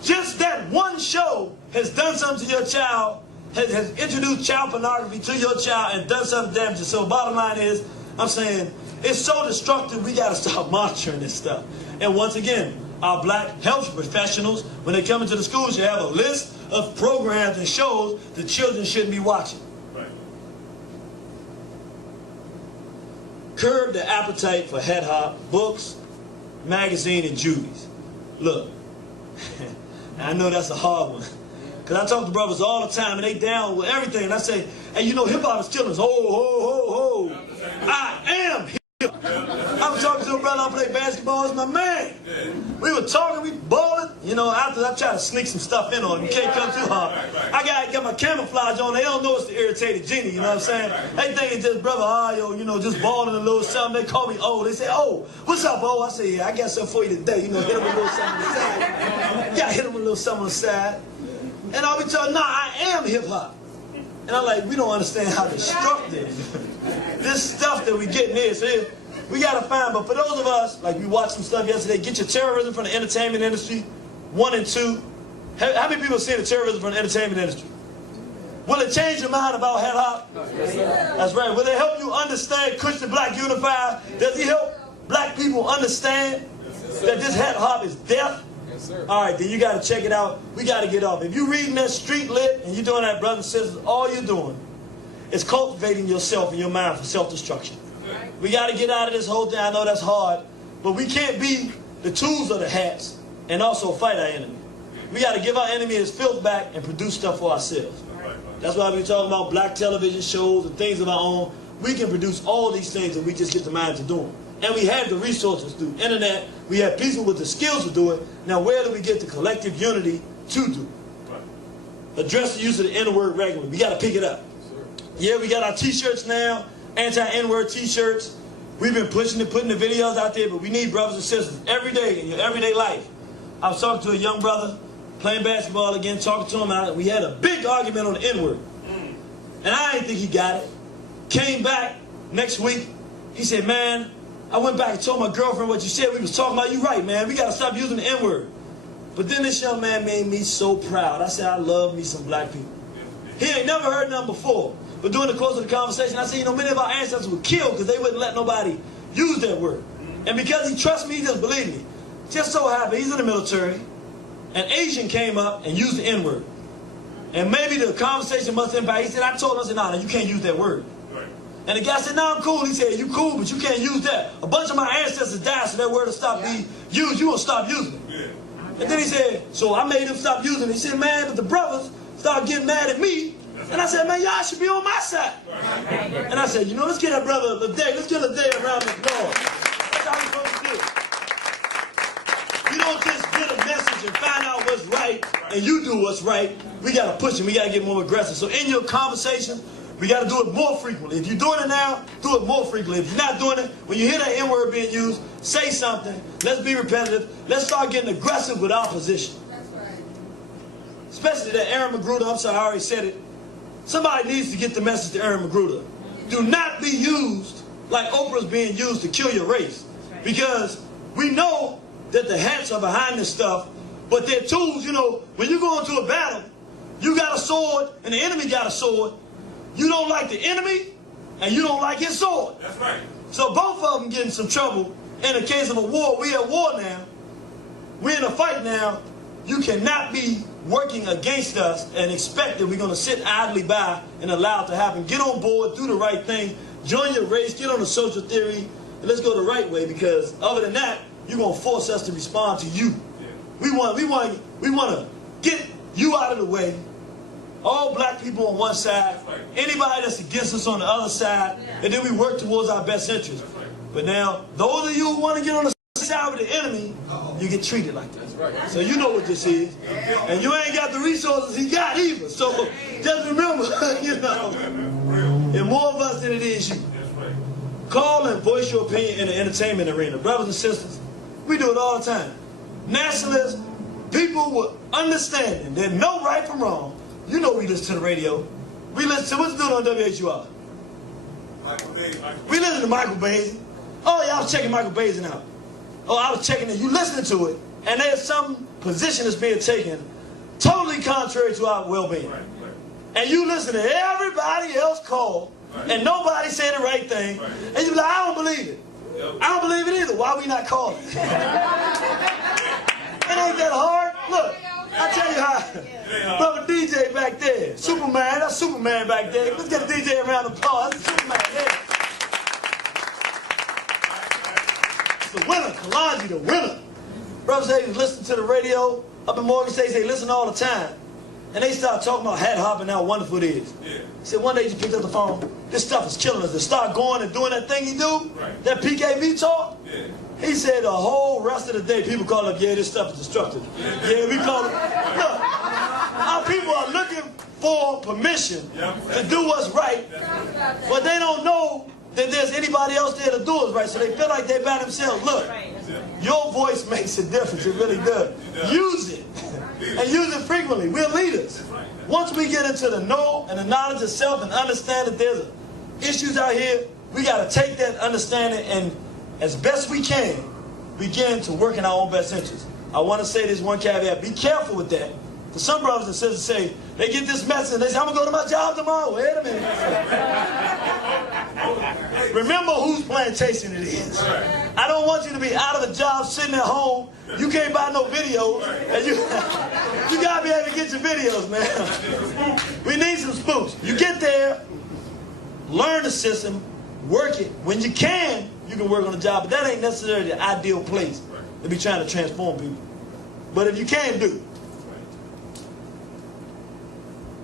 Just that one show has done something to your child, has introduced child pornography to your child and done something damage. So bottom line is, I'm saying, it's so destructive, we got to start monitoring this stuff. And once again, our black health professionals, when they come into the schools, you have a list of programs and shows the children shouldn't be watching. Right. Curb the appetite for head hop, books, magazine, and Judies. Look, I know that's a hard one, because I talk to brothers all the time, and they down with everything. And I say, hey, you know, hip-hop is killing us. Ho, ho, ho, ho. I am hip. I was talking to a brother I play basketball. It's my man. We were talking, we balling. You know, after I try to sneak some stuff in on him. You can't come too hard. I got my camouflage on. They don't know it's the irritated genie. You know what I'm saying? They think it's just brother Ayo, you know, just balling a little something. They call me O. They say, oh, what's up, O? I say, yeah, I got something for you today. You know, hit him with a little something on the side. You got to hit him with a little something on the side. And I be telling, nah, I am hip hop. And I'm like, we don't understand how destructive this stuff that we getting is. So we got to find, but for those of us, like we watched some stuff yesterday, get your terrorism from the entertainment industry, 1 and 2. How many people see the terrorism from the entertainment industry? Will it change your mind about hip hop? That's right. Will it help you understand Christian Black Unified? Does it help black people understand that this hip hop is death? All right, then you got to check it out. We got to get off. If you're reading that street lit and you're doing that, brothers and sisters, all you're doing is cultivating yourself and your mind for self-destruction. We got to get out of this whole thing. I know that's hard, but we can't be the tools of the hats and also fight our enemy. We got to give our enemy his filth back and produce stuff for ourselves. That's why we're talking about black television shows and things of our own. We can produce all these things if we just get the mind to do them. And we have the resources through internet. We have people with the skills to do it. Now, where do we get the collective unity to do it? Address the use of the N-word regularly. We got to pick it up. Yeah, we got our T-shirts now, anti-N-word T-shirts. We've been pushing it, putting the videos out there, but we need brothers and sisters every day in your everyday life. I was talking to a young brother playing basketball again, talking to him. We had a big argument on the N-word. And I didn't think he got it. Came back next week. He said, man, I went back and told my girlfriend what you said. We was talking about you right, man. We got to stop using the N-word. But then this young man made me so proud. I said, I love me some black people. He ain't never heard nothing before. But during the course of the conversation, I said, you know, many of our ancestors were killed because they wouldn't let nobody use that word. And because he trusts me, he just believed me. Just so happened, he's in the military. An Asian came up and used the N-word. And maybe the conversation must impact. He said, I told him, I said, no, you can't use that word. And the guy said, no, I'm cool. He said, you cool, but you can't use that. A bunch of my ancestors died, so that word will stop being used. You will stop using it. And then he said, so I made him stop using it. He said, man, but the brothers started getting mad at me. And I said, man, y'all should be on my side. And I said, you know, let's get that brother a day. Let's get a day around the Lord. That's how we're supposed to do it. You don't just get a message and find out what's right and you do what's right. We got to push it. We got to get more aggressive. So in your conversations, we got to do it more frequently. If you're doing it now, do it more frequently. If you're not doing it, when you hear that N-word being used, say something. Let's be repetitive. Let's start getting aggressive with our position. That's right. Especially that Aaron Magruder, I'm sorry, I already said it. Somebody needs to get the message to Aaron Magruder. Do not be used like Oprah's being used to kill your race. Because we know that the hats are behind this stuff, but they're tools. You know, when you go into a battle, you got a sword and the enemy got a sword. You don't like the enemy, and you don't like his sword. That's right. So both of them get in some trouble. In the case of a war, we're at war now. We're in a fight now. You cannot be working against us and expect that we're going to sit idly by and allow it to happen. Get on board, do the right thing, join your race, get on the social theory, and let's go the right way, because other than that, you're going to force us to respond to you. We want to get you out of the way All black people on one side, anybody that's against us on the other side, and then we work towards our best interest. But now, those of you who want to get on the side with the enemy, you get treated like that. So you know what this is. And you ain't got the resources he got either. So just remember, you know, and more of us than it is you. Call and voice your opinion in the entertainment arena. Brothers and sisters, we do it all the time. Nationalists, people with understanding that know right from wrong. You know we listen to the radio. We listen to what's doing on WHUR. We listen to Michael Basin. Oh yeah, I was checking Michael Basin out. Oh, I was checking it. You listening to it, and there's some position that's being taken totally contrary to our well-being. And you listen to everybody else call, and nobody saying the right thing, and you be like, I don't believe it. I don't believe it either. Why we not calling? It ain't that hard. Look, I tell you how. Brother DJ back there, Superman, that's Superman back there. Let's get a DJ a round of applause. That's Superman there. The winner, Kalonji, the winner. Brothers say listen to the radio up in Morgan State, they listen all the time. And they start talking about hat hopping, how wonderful it is. He said one day he picked up the phone, this stuff is killing us. They start going and doing that thing he do, that PKV talk. He said the whole rest of the day people call up, yeah, this stuff is destructive. Yeah, we call it. Look, our people are looking for permission to do what's right, but they don't know that there's anybody else there to do it right, so they feel like they're by themselves. Look, your voice makes a difference. It really does. Use it, and use it frequently. We're leaders. Once we get into the know and the knowledge of self and understand that there's issues out here, we got to take that understanding and, as best we can, begin to work in our own best interest. I want to say this one caveat. Be careful with that. For some brothers and sisters say, they get this message and they say, I'm going to go to my job tomorrow. Wait a minute. Remember whose plantation it is. I don't want you to be out of a job sitting at home. You can't buy no videos. And you got to be able to get your videos, man. We need some spooks. You get there, learn the system, work it. When you can work on the job. But that ain't necessarily the ideal place to be trying to transform people. But if you can do,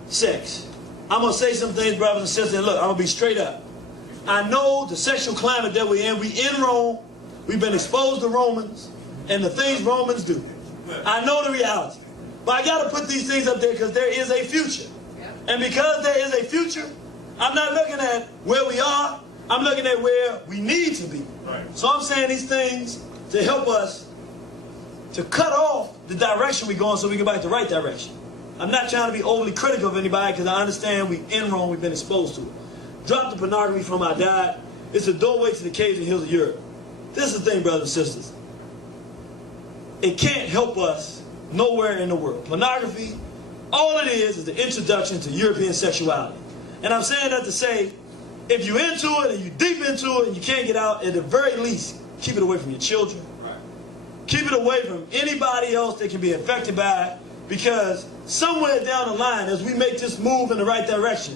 sex. I'm going to say some things, brothers and sisters, and look, I'm going to be straight up. I know the sexual climate that we're in. We in Rome. We've been exposed to Romans and the things Romans do. I know the reality. But I got to put these things up there because there is a future. And because there is a future, I'm not looking at where we are. I'm looking at where we need to be. So I'm saying these things to help us to cut off the direction we're going so we can get back the right direction. I'm not trying to be overly critical of anybody because I understand we in Rome, we've been exposed to it. Drop the pornography from our diet. It's a doorway to the caves and hills of Europe. This is the thing, brothers and sisters. It can't help us nowhere in the world. Pornography, all it is the introduction to European sexuality. And I'm saying that to say, if you're into it and you're deep into it and you can't get out, at the very least, keep it away from your children. Keep it away from anybody else that can be affected by it, because somewhere down the line, as we make this move in the right direction,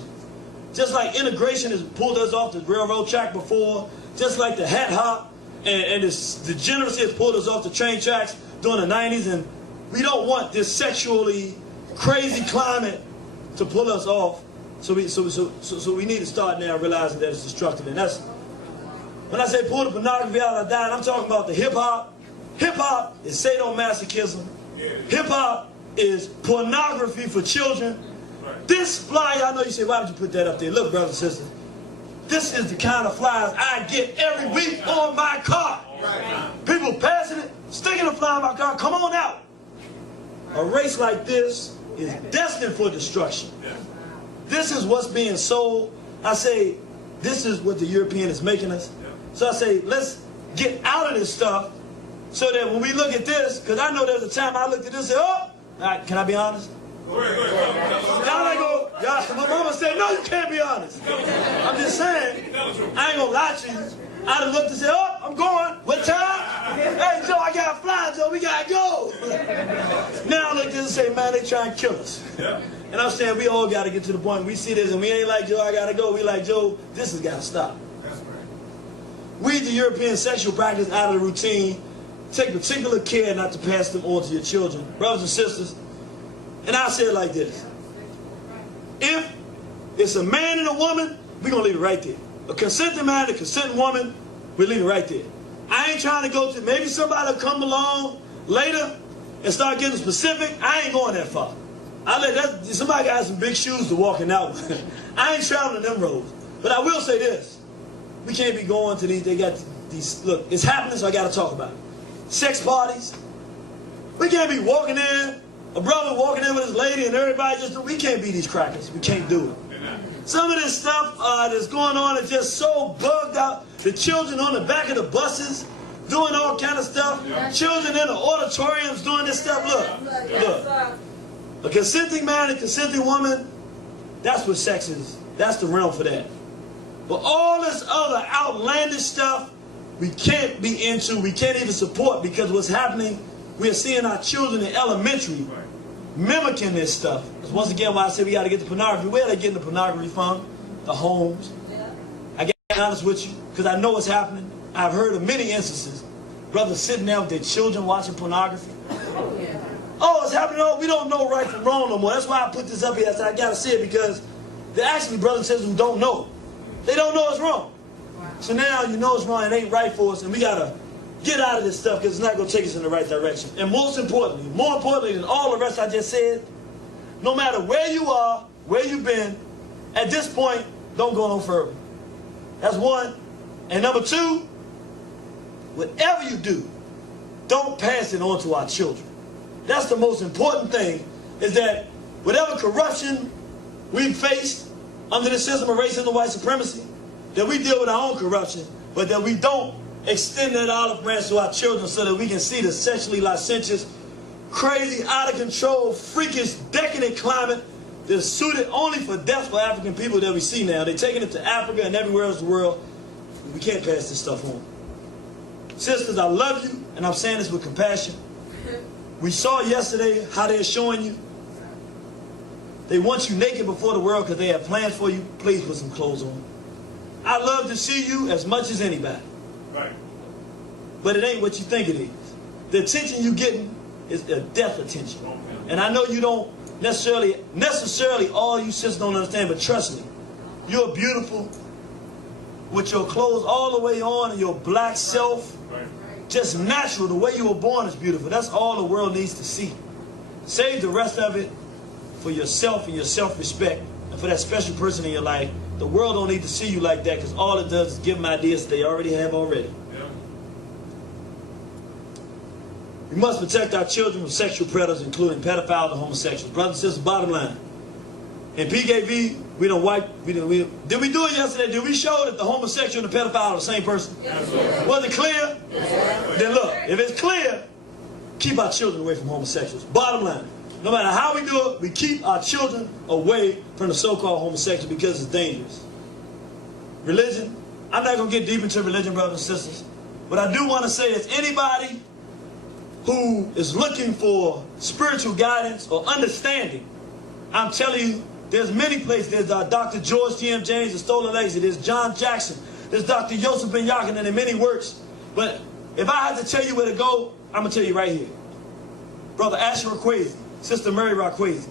just like integration has pulled us off the railroad track before, just like the hat hop and this degeneracy has pulled us off the train tracks during the 90s, and we don't want this sexually crazy climate to pull us off. So we need to start now realizing that it's destructive. And that's, when I say pull the pornography out of the diet, I'm talking about the hip hop. Hip hop is sadomasochism. Hip hop is pornography for children. This flyer, I know you say, why would you put that up there? Look, brothers and sisters, this is the kind of flyers I get every week on my car. People passing it, sticking a flyer on my car, come on out. A race like this is destined for destruction. This is what's being sold. I say, this is what the European is making us. So I say, let's get out of this stuff so that when we look at this, because I know there's a time I looked at this and said, oh, all right, can I be honest? Y'all like go, my mama said, no, you can't be honest. I'm just saying, I ain't gonna lie to you. I'd have looked and said, oh, I'm going. What time? Hey, Joe, I got a fly, Joe. We got to go. Now I look at this and say, man, they trying to kill us. And I'm saying we all got to get to the point. We see this and we ain't like, Joe, I got to go. We like, Joe, this has got to stop. Weed the European sexual practice out of the routine. Take particular care not to pass them on to your children. Brothers and sisters, and I'll say it like this. If it's a man and a woman, we're going to leave it right there. A consenting man and a consenting woman, we leave it right there. I ain't trying to go to, maybe somebody will come along later and start getting specific. I ain't going that far. Somebody got some big shoes to walking out with. I ain't traveling them roads. But I will say this. We can't be going to these, they got these, look, it's happening, so I got to talk about it. Sex parties. We can't be walking in, a brother walking in with his lady and everybody just, we can't be these crackers. We can't do it. Some of this stuff that's going on is just so bugged out. The children on the back of the buses doing all kind of stuff. Children in the auditoriums doing this stuff. Look. A consenting man and consenting woman, that's what sex is. That's the realm for that. But all this other outlandish stuff, we can't be into, we can't even support, because what's happening, we are seeing our children in elementary mimicking this stuff. Because once again, why I say we got to get the pornography, where are they getting the pornography from? The homes. I got to be honest with you, because I know what's happening. I've heard of many instances, brothers sitting there with their children watching pornography. Oh, it's happening. Oh, we don't know right from wrong no more. That's why I put this up here. I said, I got to see it, because they're actually brothers and sisters who don't know. They don't know it's wrong. So now you know it's wrong. It ain't right for us, and we got to get out of this stuff, because it's not going to take us in the right direction. And most importantly, more importantly than all the rest I just said, no matter where you are, where you've been, at this point, don't go no further. That's one. And number two, whatever you do, don't pass it on to our children. That's the most important thing, is that whatever corruption we've faced under the system of racism and white supremacy, that we deal with our own corruption, but that we don't extend that olive branch to our children so that we can see the sexually licentious, crazy, out of control, freakish, decadent climate that's suited only for death for African people that we see now. They're taking it to Africa and everywhere else in the world. We can't pass this stuff on. Sisters, I love you, and I'm saying this with compassion. We saw yesterday how they're showing you. They want you naked before the world because they have plans for you. Please put some clothes on. I love to see you as much as anybody. Right. But it ain't what you think it is. The attention you're getting is a death attention. And I know you don't necessarily all you sisters don't understand, but trust me, you're beautiful with your clothes all the way on and your black self. Just natural, the way you were born is beautiful. That's all the world needs to see. Save the rest of it for yourself and your self-respect, and for that special person in your life. The world don't need to see you like that, because all it does is give them ideas that they already have already. Yeah. We must protect our children from sexual predators, including pedophiles and homosexuals. Brothers and sisters, bottom line. In PKV, we don't wipe. Did we do it yesterday? Did we show that the homosexual and the pedophile are the same person? Yes, was it clear? Yes, then look, if it's clear, keep our children away from homosexuals. Bottom line. No matter how we do it, we keep our children away from the so-called homosexual, because it's dangerous. Religion, I'm not going to get deep into religion, brothers and sisters. What I do want to say is anybody who is looking for spiritual guidance or understanding, I'm telling you, there's many places. There's Dr. George T.M. James, The Stolen Legacy. There's John Jackson. There's Dr. Yosef Ben Yakin, and many works. But if I had to tell you where to go, I'm going to tell you right here. Brother Asher Raquazi, Sister Mary Raquazi.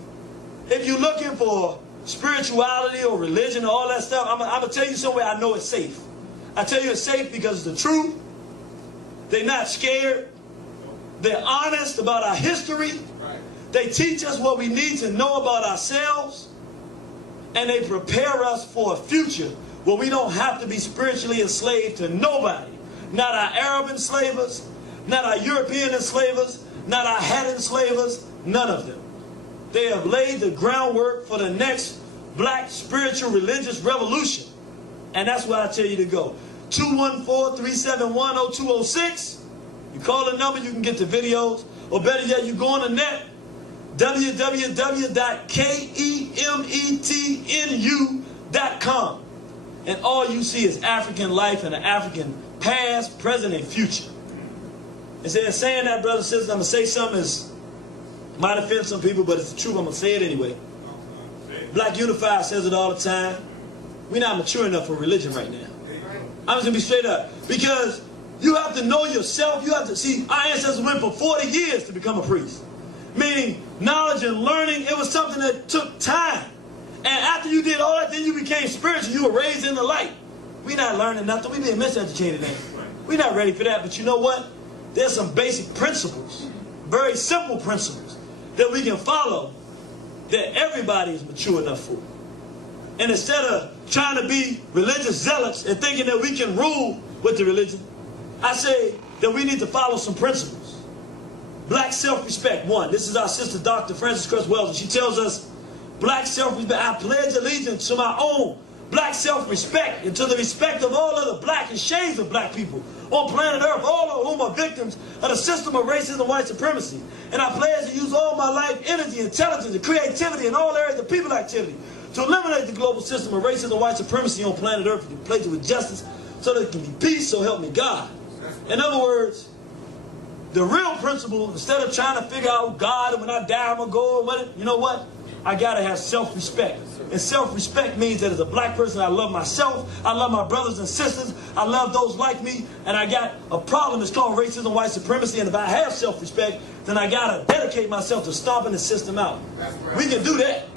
If you're looking for spirituality or religion or all that stuff, I'm going to tell you somewhere I know it's safe. I tell you it's safe because it's the truth. They're not scared. They're honest about our history. They teach us what we need to know about ourselves. And they prepare us for a future where we don't have to be spiritually enslaved to nobody. Not our Arab enslavers, not our European enslavers, not our hat enslavers, none of them. They have laid the groundwork for the next black spiritual religious revolution. And that's where I tell you to go. 214-371-0206. You call the number, you can get the videos. Or better yet, you go on the net, www.kemetnu.com. And all you see is African life and an African past, present, and future. And saying that, brothers and sisters, I'm going to say something that might offend some people, but it's the truth. I'm going to say it anyway. Black Unified says it all the time. We're not mature enough for religion right now. I'm just going to be straight up. Because you have to know yourself. You have to see, our ancestors went for 40 years to become a priest. Meaning, knowledge and learning, it was something that took time. And after you did all that, then you became spiritual. You were raised in the light. We're not learning nothing. We're being miseducated now. We're not ready for that. But you know what? There's some basic principles, very simple principles, that we can follow that everybody is mature enough for. And instead of trying to be religious zealots and thinking that we can rule with the religion, I say that we need to follow some principles. Black self-respect, one. This is our sister, Dr. Frances Cress Wells, and she tells us, black self-respect, I pledge allegiance to my own black self-respect and to the respect of all other black and shades of black people on planet Earth, all of whom are victims of the system of racism and white supremacy. And I pledge to use all my life, energy, intelligence, and creativity in all areas of people activity to eliminate the global system of racism and white supremacy on planet Earth and replace it with justice so there can be peace, so help me God. In other words, the real principle, instead of trying to figure out God and when I die I'm going to go and what, you know what? I got to have self-respect. And self-respect means that as a black person, I love myself, I love my brothers and sisters, I love those like me, and I got a problem that's called racism and white supremacy, and if I have self-respect, then I got to dedicate myself to stomping the system out. We can do that.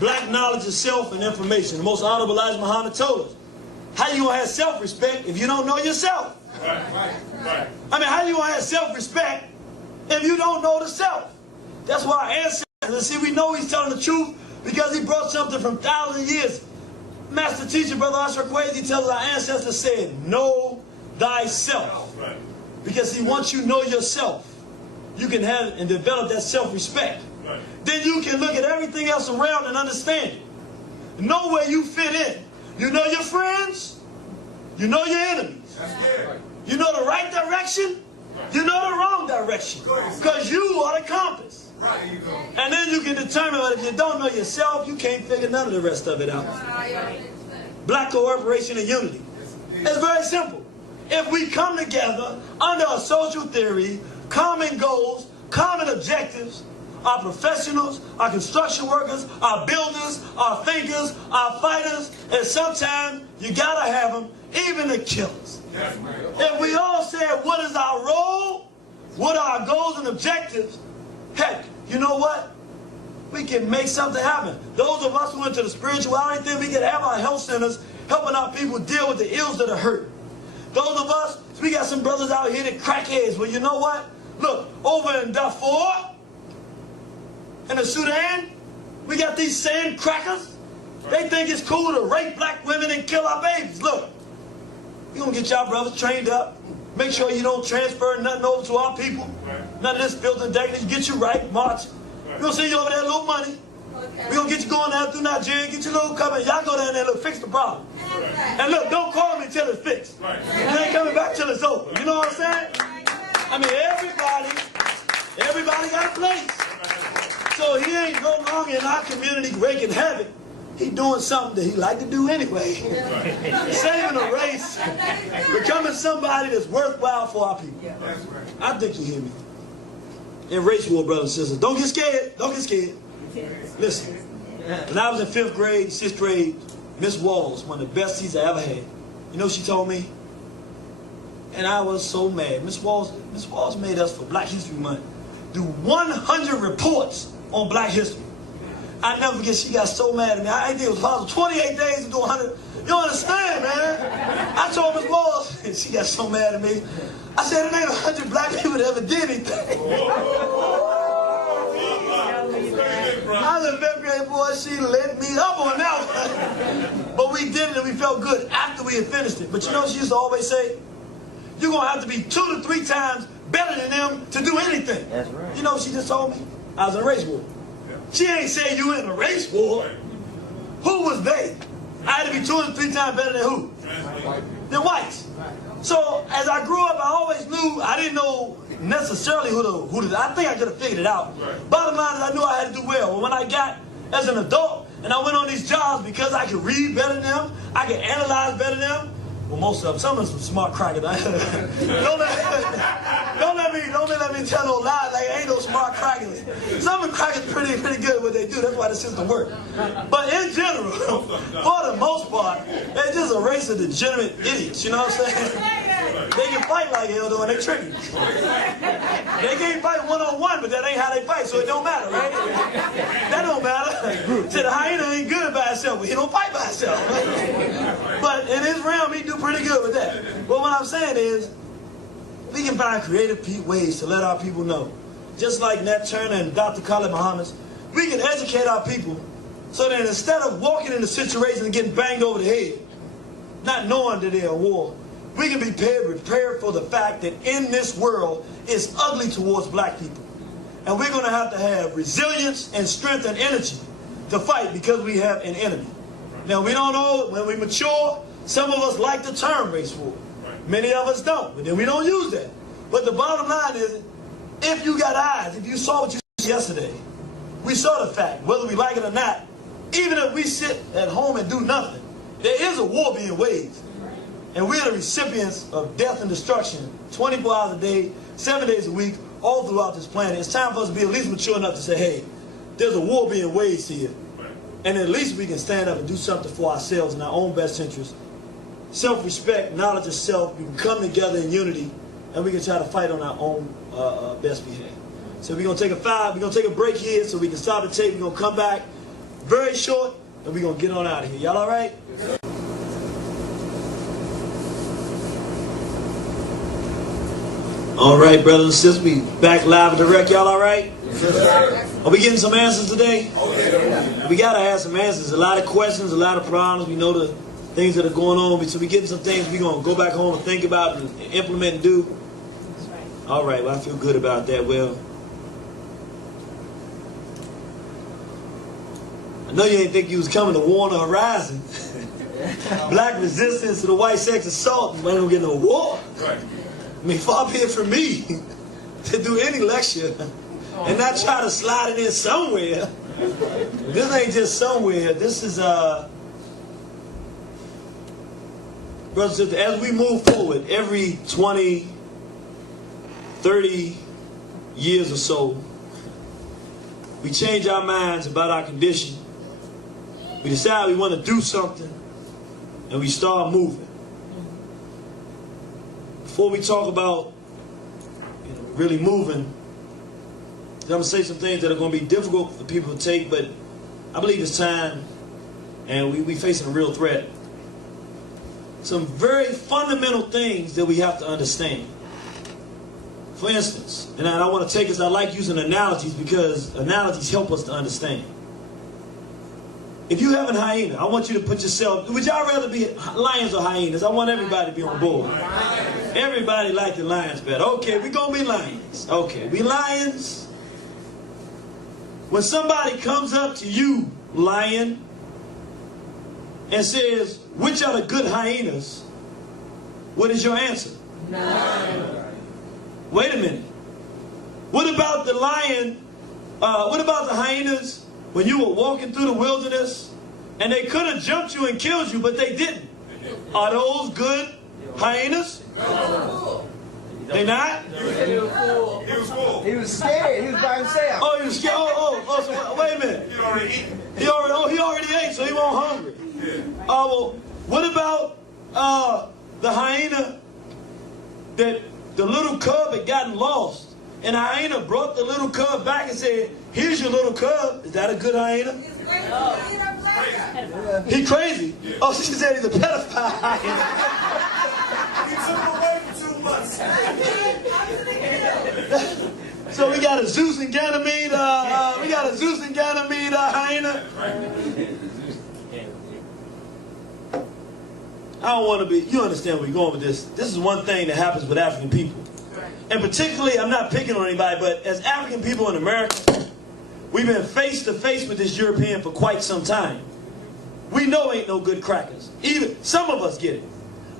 Black knowledge is self and information. The most honorable Elijah Muhammad told us, how you going to have self-respect if you don't know yourself? I mean, how you going to have self-respect if you don't know the self? That's why our ancestors, see, we know he's telling the truth because he brought something from thousands of years. Master teacher, Brother Asher Kwesi, tells us our ancestors said, know thyself. Because he wants you to know yourself. You can have and develop that self-respect. Then you can look at everything else around and understand it. Know where you fit in. You know your friends. You know your enemies. You know the right direction. You know the wrong direction. Because you are the compass. And then you can determine that if you don't know yourself, you can't figure none of the rest of it out. Black cooperation and unity. It's very simple. If we come together under a social theory, common goals, common objectives, our professionals, our construction workers, our builders, our thinkers, our fighters, and sometimes you gotta have them, even the killers. If we all said, what is our role? What are our goals and objectives? Heck, you know what? We can make something happen. Those of us who went to the spirituality thing, we can have our health centers helping our people deal with the ills that are hurt. Those of us, we got some brothers out here that crackheads. Well, you know what? Look, over in Darfur, in the Sudan, we got these sand crackers. They think it's cool to rape black women and kill our babies. Look, we're going to get y'all brothers trained up. Make sure you don't transfer nothing over to our people. None of this filth and decadence. Get you right, march. We're going to send you over there a little money. We're going to get you going down through Nigeria, get your little cover. Y'all go down there and look, fix the problem. And look, don't call me till it's fixed. You ain't coming back till it's over. You know what I'm saying? I mean, everybody got a place. So he ain't no longer in our community wreaking havoc. He doing something that he like to do anyway. Saving a race, becoming somebody that's worthwhile for our people. I think you hear me. In race war, brothers and sisters, don't get scared. Don't get scared. Listen, when I was in 5th grade, 6th grade, Miss Walls, one of the best teachers I ever had. You know what she told me? And I was so mad. Miss Walls made us for Black History Month do 100 reports on Black history. I never forget, she got so mad at me. I think it was possible 28 days to do 100. You don't understand, man. I told Miss Walls, and she got so mad at me. I said, it ain't 100 black people that ever did anything. I was in 5th grade, boy, she lit me up on that one. But we did it and we felt good after we had finished it. But you know what she used to always say? You're going to have to be 2 to 3 times better than them to do anything. That's right. You know what she just told me? I was in a race war. She ain't say you in a race war. Who was they? I had to be 2 to 3 times better than who? Than whites. So as I grew up, I always knew, I didn't know necessarily who the I think I could have figured it out. Bottom line is I knew I had to do well. But when I got as an adult and I went on these jobs because I could read better than them, I could analyze better than them. Well, most of them, some of them smart crackers. Don't let me tell no lies. Like ain't no smart crackers. Some of the crackers pretty good at what they do. That's why the system works. But in general, for the most part, they're just a race of degenerate idiots. You know what I'm saying? They can fight like hell though, and they tricky. They can't fight one-on-one, but that ain't how they fight, so it don't matter, right? That don't matter. See, the hyena ain't good by itself, but he don't fight by himself. But in his realm, he do pretty good with that. But what I'm saying is, we can find creative ways to let our people know. Just like Nat Turner and Dr. Khalid Muhammad, we can educate our people so that instead of walking into situations and getting banged over the head, not knowing that they're at war, we can be prepared for the fact that in this world, it's ugly towards black people. And we're going to have resilience and strength and energy to fight because we have an enemy. Now, we don't know, when we mature, some of us like the term race war. Many of us don't, but then we don't use that. But the bottom line is, if you got eyes, if you saw what you saw yesterday, we saw the fact, whether we like it or not, even if we sit at home and do nothing, there is a war being waged. And we're the recipients of death and destruction 24 hours a day, 7 days a week, all throughout this planet. It's time for us to be at least mature enough to say, hey, there's a war being waged here. And at least we can stand up and do something for ourselves in our own best interest. Self-respect, knowledge of self, we can come together in unity, and we can try to fight on our own best behalf. So we're going to take a break here so we can stop the tape. We're going to come back very short, and we're going to get on out of here. Y'all all right? All right, brothers and sisters, we back live and direct. Y'all all right? Are we getting some answers today? We got to have some answers. A lot of questions, a lot of problems. We know the things that are going on. So we're getting some things we're going to go back home and think about and implement and do. All right, well, I feel good about that. Well, I know you didn't think you was coming to warn the horizon. Black resistance to the white sex assault. We ain't going to get no war. I mean, far be it from me to do any lecture and not try to slide it in somewhere. This ain't just somewhere. This is, brothers and sisters, as we move forward, every 20, 30 years or so, we change our minds about our condition. We decide we want to do something, and we start moving. Before we talk about really moving, I'm going to say some things that are going to be difficult for people to take, but I believe it's time, and we facing a real threat. Some very fundamental things that we have to understand. For instance, and I want to take us, I like using analogies because analogies help us to understand. If you have a hyena, I want you to put yourself, would y'all rather be lions or hyenas? I want everybody to be on board. Everybody like the lions better. Okay, we're going to be lions. Okay, we lions. When somebody comes up to you, lion, and says, which are the good hyenas? What is your answer? No. Wait a minute. What about the lion? What about the hyenas when you were walking through the wilderness and they could have jumped you and killed you, but they didn't? Are those good hyenas? No. They not? He was full. He was scared. He was by himself. Oh, he was scared. So wait a minute. He already eaten. He already ate, so he wasn't hungry. Yeah. Well, what about the hyena that the little cub had gotten lost, and the hyena brought the little cub back and said, here's your little cub. Is that a good hyena? He crazy. Yeah. Oh, she said he's a pedophile hyena. He took him away for 2 months. So we got a Zeus and Ganymede, hyena. I don't want to be, you understand where we're going with this. This is one thing that happens with African people. And particularly, I'm not picking on anybody, but as African people in America, we've been face to face with this European for quite some time. We know ain't no good crackers. Even some of us get it.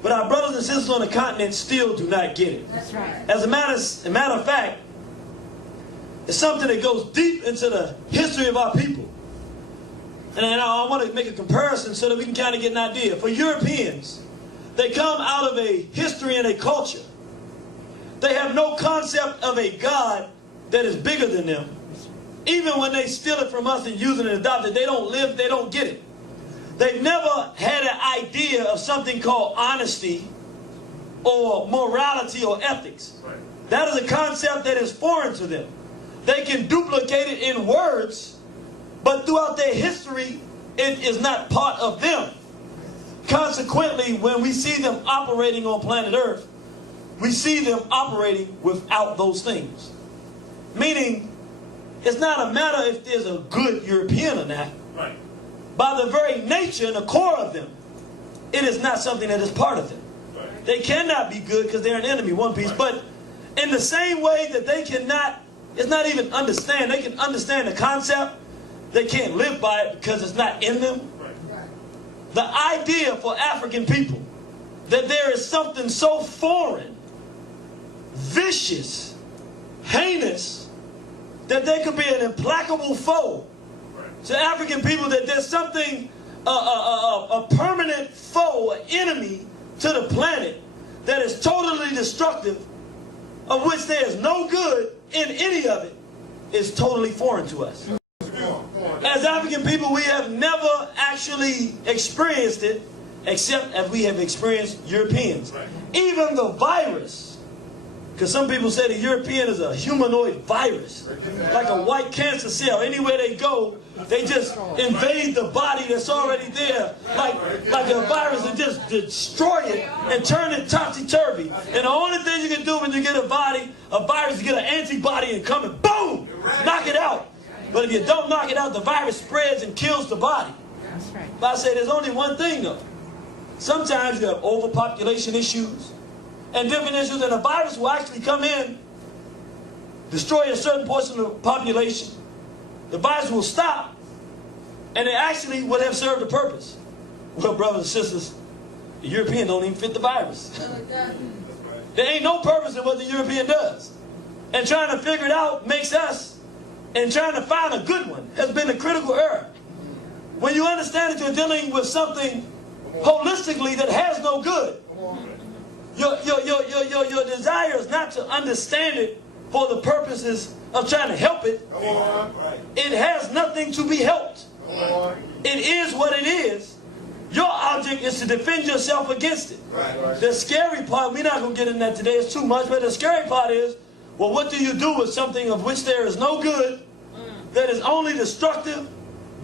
But our brothers and sisters on the continent still do not get it. That's right. As a matter of fact, it's something that goes deep into the history of our people. And I want to make a comparison so that we can kind of get an idea. For Europeans, they come out of a history and a culture. They have no concept of a God that is bigger than them. Even when they steal it from us and use it and adopt it, they don't get it. They've never had an idea of something called honesty or morality or ethics. That is a concept that is foreign to them. They can duplicate it in words, but throughout their history, it is not part of them. Consequently, when we see them operating on planet Earth, we see them operating without those things. Meaning, it's not a matter if there's a good European or not. Right. By the very nature and the core of them, it is not something that is part of them. Right. They cannot be good because they're an enemy, one piece. Right. But in the same way that they cannot, it's not even understand. They can understand the concept. They can't live by it because it's not in them. Right. The idea for African people that there is something so foreign, vicious, heinous, that they could be an implacable foe to African people, that there's something, a permanent foe, an enemy to the planet that is totally destructive, of which there is no good in any of it, is totally foreign to us. As African people, we have never actually experienced it, except as we have experienced Europeans. Even the virus, because some people say the European is a humanoid virus, like a white cancer cell. Anywhere they go, they just invade the body that's already there, like a virus, and just destroy it and turn it topsy-turvy. And the only thing you can do when you get a virus, is get an antibody and come and boom, knock it out. But if you don't knock it out, the virus spreads and kills the body. But I say there's only one thing though. Sometimes you have overpopulation issues and different issues, and a virus will actually come in, destroy a certain portion of the population. The virus will stop, and it actually would have served a purpose. Well, brothers and sisters, the European don't even fit the virus. There ain't no purpose in what the European does. And trying to figure it out makes us, and trying to find a good one has been a critical error. When you understand that you're dealing with something holistically that has no good, your desire is not to understand it for the purposes of trying to help it. It has nothing to be helped. It is what it is. Your object is to defend yourself against it. The scary part, we're not going to get into that today, it's too much, but the scary part is, well, what do you do with something of which there is no good, that is only destructive,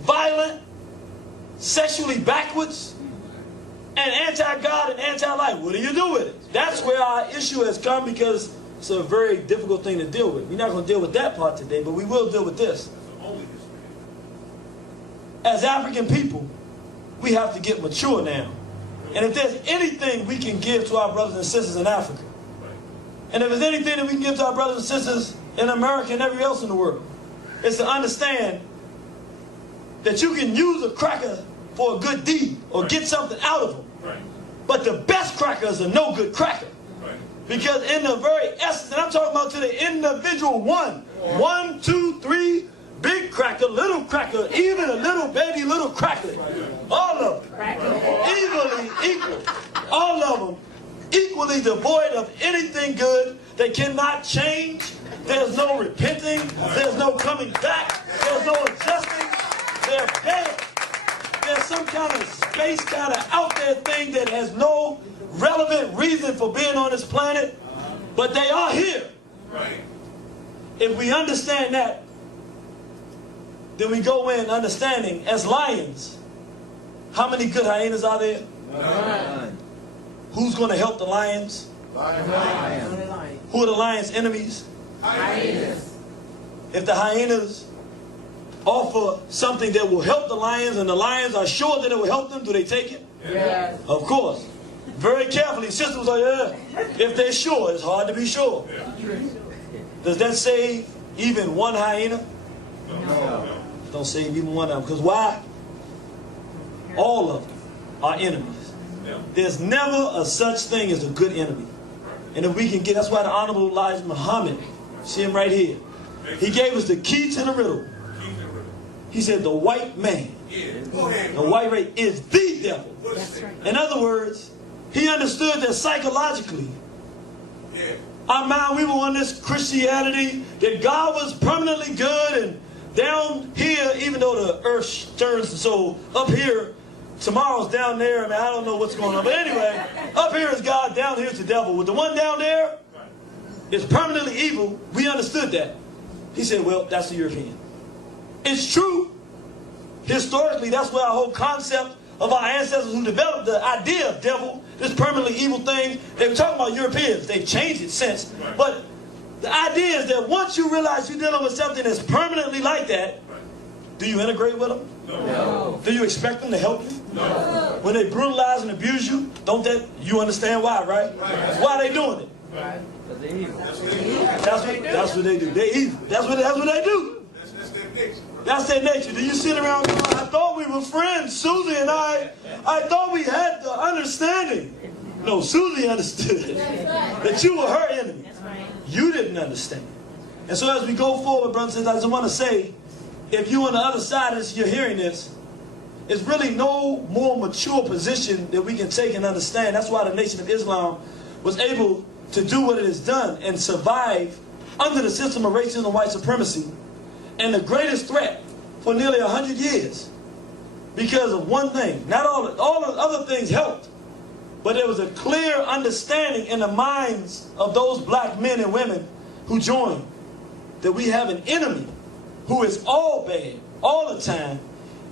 violent, sexually backwards, and anti-God and anti-life? What do you do with it? That's where our issue has come, because it's a very difficult thing to deal with. We're not going to deal with that part today, but we will deal with this. As African people, we have to get mature now. And if there's anything we can give to our brothers and sisters in Africa, and if there's anything that we can give to our brothers and sisters in America and everywhere else in the world, it's to understand that you can use a cracker for a good deed or get something out of them. But the best cracker is a no-good cracker. Because in the very essence, and I'm talking about to the individual one, 1, 2, 3, big cracker, little cracker, even a little baby little cracker, all of them, equally equal, all of them equally devoid of anything good. They cannot change. There's no repenting. There's no coming back. There's no adjusting. They're dead. There's some kind of space kind of out there thing that has no relevant reason for being on this planet, but they are here. If we understand that, then we go in understanding as lions. How many good hyenas are there? None. Who's going to help the lions? Lions. Who are the lions' enemies? Hyenas. If the hyenas offer something that will help the lions, and the lions are sure that it will help them, do they take it? Yes. Of course. Very carefully. Sisters was like, yeah. If they're sure, it's hard to be sure. Does that save even one hyena? No. Don't save even one of them. Because why? All of them are enemies. There's never a such thing as a good enemy. And if we can get, that's why the Honorable Elijah Muhammad, see him right here, he gave us the key to the riddle. He said the white man, the white race is the devil. In other words, he understood that psychologically, our mind, we were on this Christianity, that God was permanently good, and down here, even though the earth turns, so up here, tomorrow's down there. I mean, I don't know what's going on. But anyway, up here is God, down here is the devil. With the one down there is permanently evil, we understood that. He said, well, that's the European. It's true. Historically, that's where our whole concept of our ancestors who developed the idea of devil, this permanently evil thing, they were talking about Europeans. They've changed it since. But the idea is that once you realize you're dealing with something that's permanently like that, do you integrate with them? No. Do you expect them to help you? No. When they brutalize and abuse you, you understand why, right? Why are they doing it? Right. Because they're evil. That's what they do. They're evil. That's what they do. That's their nature. That's their nature. Do you sit around going, I thought we were friends, Susie and I thought we had the understanding. No, Susie understood that you were her enemy. You didn't understand. And so as we go forward, brothers and sisters, I just want to say, if you're on the other side of this, you're hearing this, it's really no more mature position that we can take and understand. That's why the Nation of Islam was able to do what it has done and survive under the system of racism and white supremacy and the greatest threat for nearly 100 years because of one thing. Not all the other things helped, but there was a clear understanding in the minds of those black men and women who joined that we have an enemy who is all bad, all the time.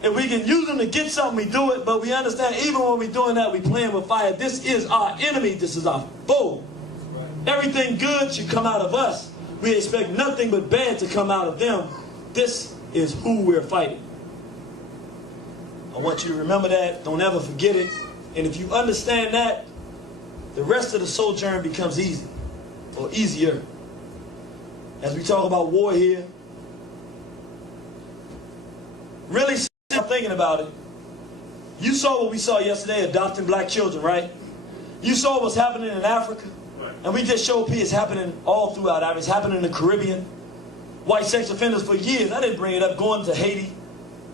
If we can use them to get something, we do it, but we understand even when we're doing that, we're playing with fire. This is our enemy. This is our foe. Everything good should come out of us. We expect nothing but bad to come out of them. This is who we're fighting. I want you to remember that. Don't ever forget it. And if you understand that, the rest of the sojourn becomes easy or easier. As we talk about war here, really stop thinking about it. You saw what we saw yesterday, adopting black children, right? You saw what's happening in Africa. And we just showed it's happening all throughout Africa. It's happening in the Caribbean. White sex offenders for years, I didn't bring it up, going to Haiti,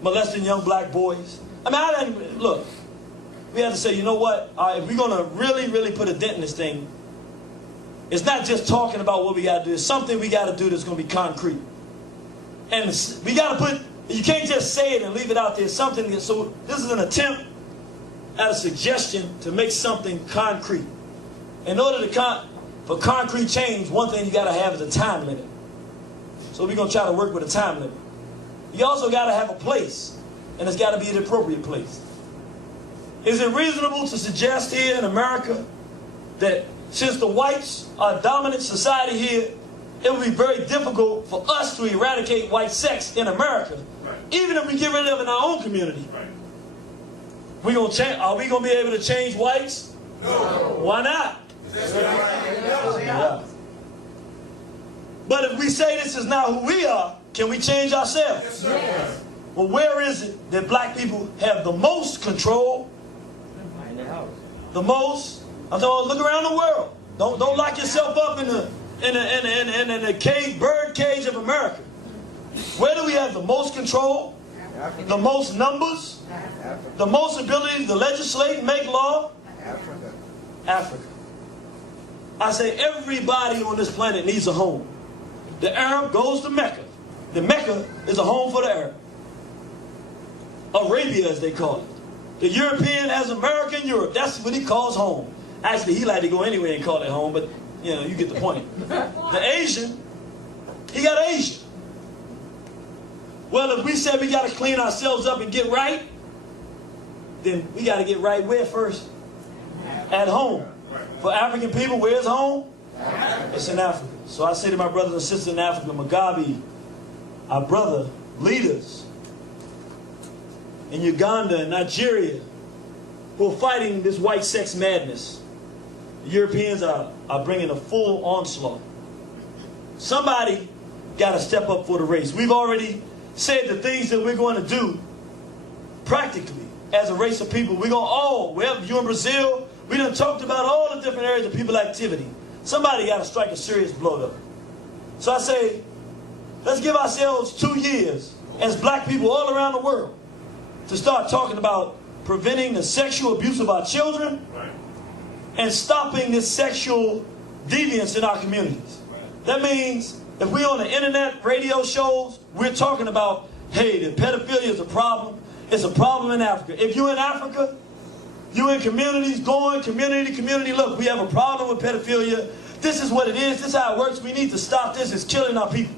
molesting young black boys. I mean, I didn't, look, we had to say, you know what, if we're going to really, really put a dent in this thing, it's not just talking about what we got to do. It's something we got to do that's going to be concrete. And we got to put, you can't just say it and leave it out there. Something, so this is an attempt at a suggestion to make something concrete. In order to for concrete change, one thing you got to have is a time limit. So we're going to try to work with a time limit. You also got to have a place, and it's got to be an appropriate place. Is it reasonable to suggest here in America that since the whites are a dominant society here, it would be very difficult for us to eradicate white sex in America, even if we get rid of it in our own community? We gonna change? Are we going to be able to change whites? No. Why not? Yeah. But if we say this is not who we are, can we change ourselves? Yes, sir. Well, where is it that black people have the most control? In the house. The most? I'm talking, look around the world. Don't lock yourself up in the cage, bird cage of America. Where do we have the most control? Africa. The most numbers? Africa. The most ability to legislate and make law? Africa. Africa. I say everybody on this planet needs a home. The Arab goes to Mecca. The Mecca is a home for the Arab. Arabia, as they call it. The European has American Europe. That's what he calls home. Actually, he like to go anywhere and call it home, but you know, you get the point. The Asian, he got Asia. Well, if we said we got to clean ourselves up and get right, then we got to get right where first? At home. For African people, where's home? It's in Africa. So I say to my brothers and sisters in Africa, Mugabe, our brother, leaders in Uganda and Nigeria who are fighting this white sex madness. The Europeans are bringing a full onslaught. Somebody got to step up for the race. We've already said the things that we're going to do practically as a race of people. We're going to all, wherever you're in Brazil, we done talked about all the different areas of people activity. Somebody got to strike a serious blow though. So I say, let's give ourselves 2 years as black people all around the world to start talking about preventing the sexual abuse of our children and stopping this sexual deviance in our communities. That means if we're on the internet, radio shows, we're talking about, hey, the pedophilia is a problem, It's a problem in Africa. If you're in Africa, you're in communities, going community, look, we have a problem with pedophilia. This is what it is. This is how it works. We need to stop this. It's killing our people.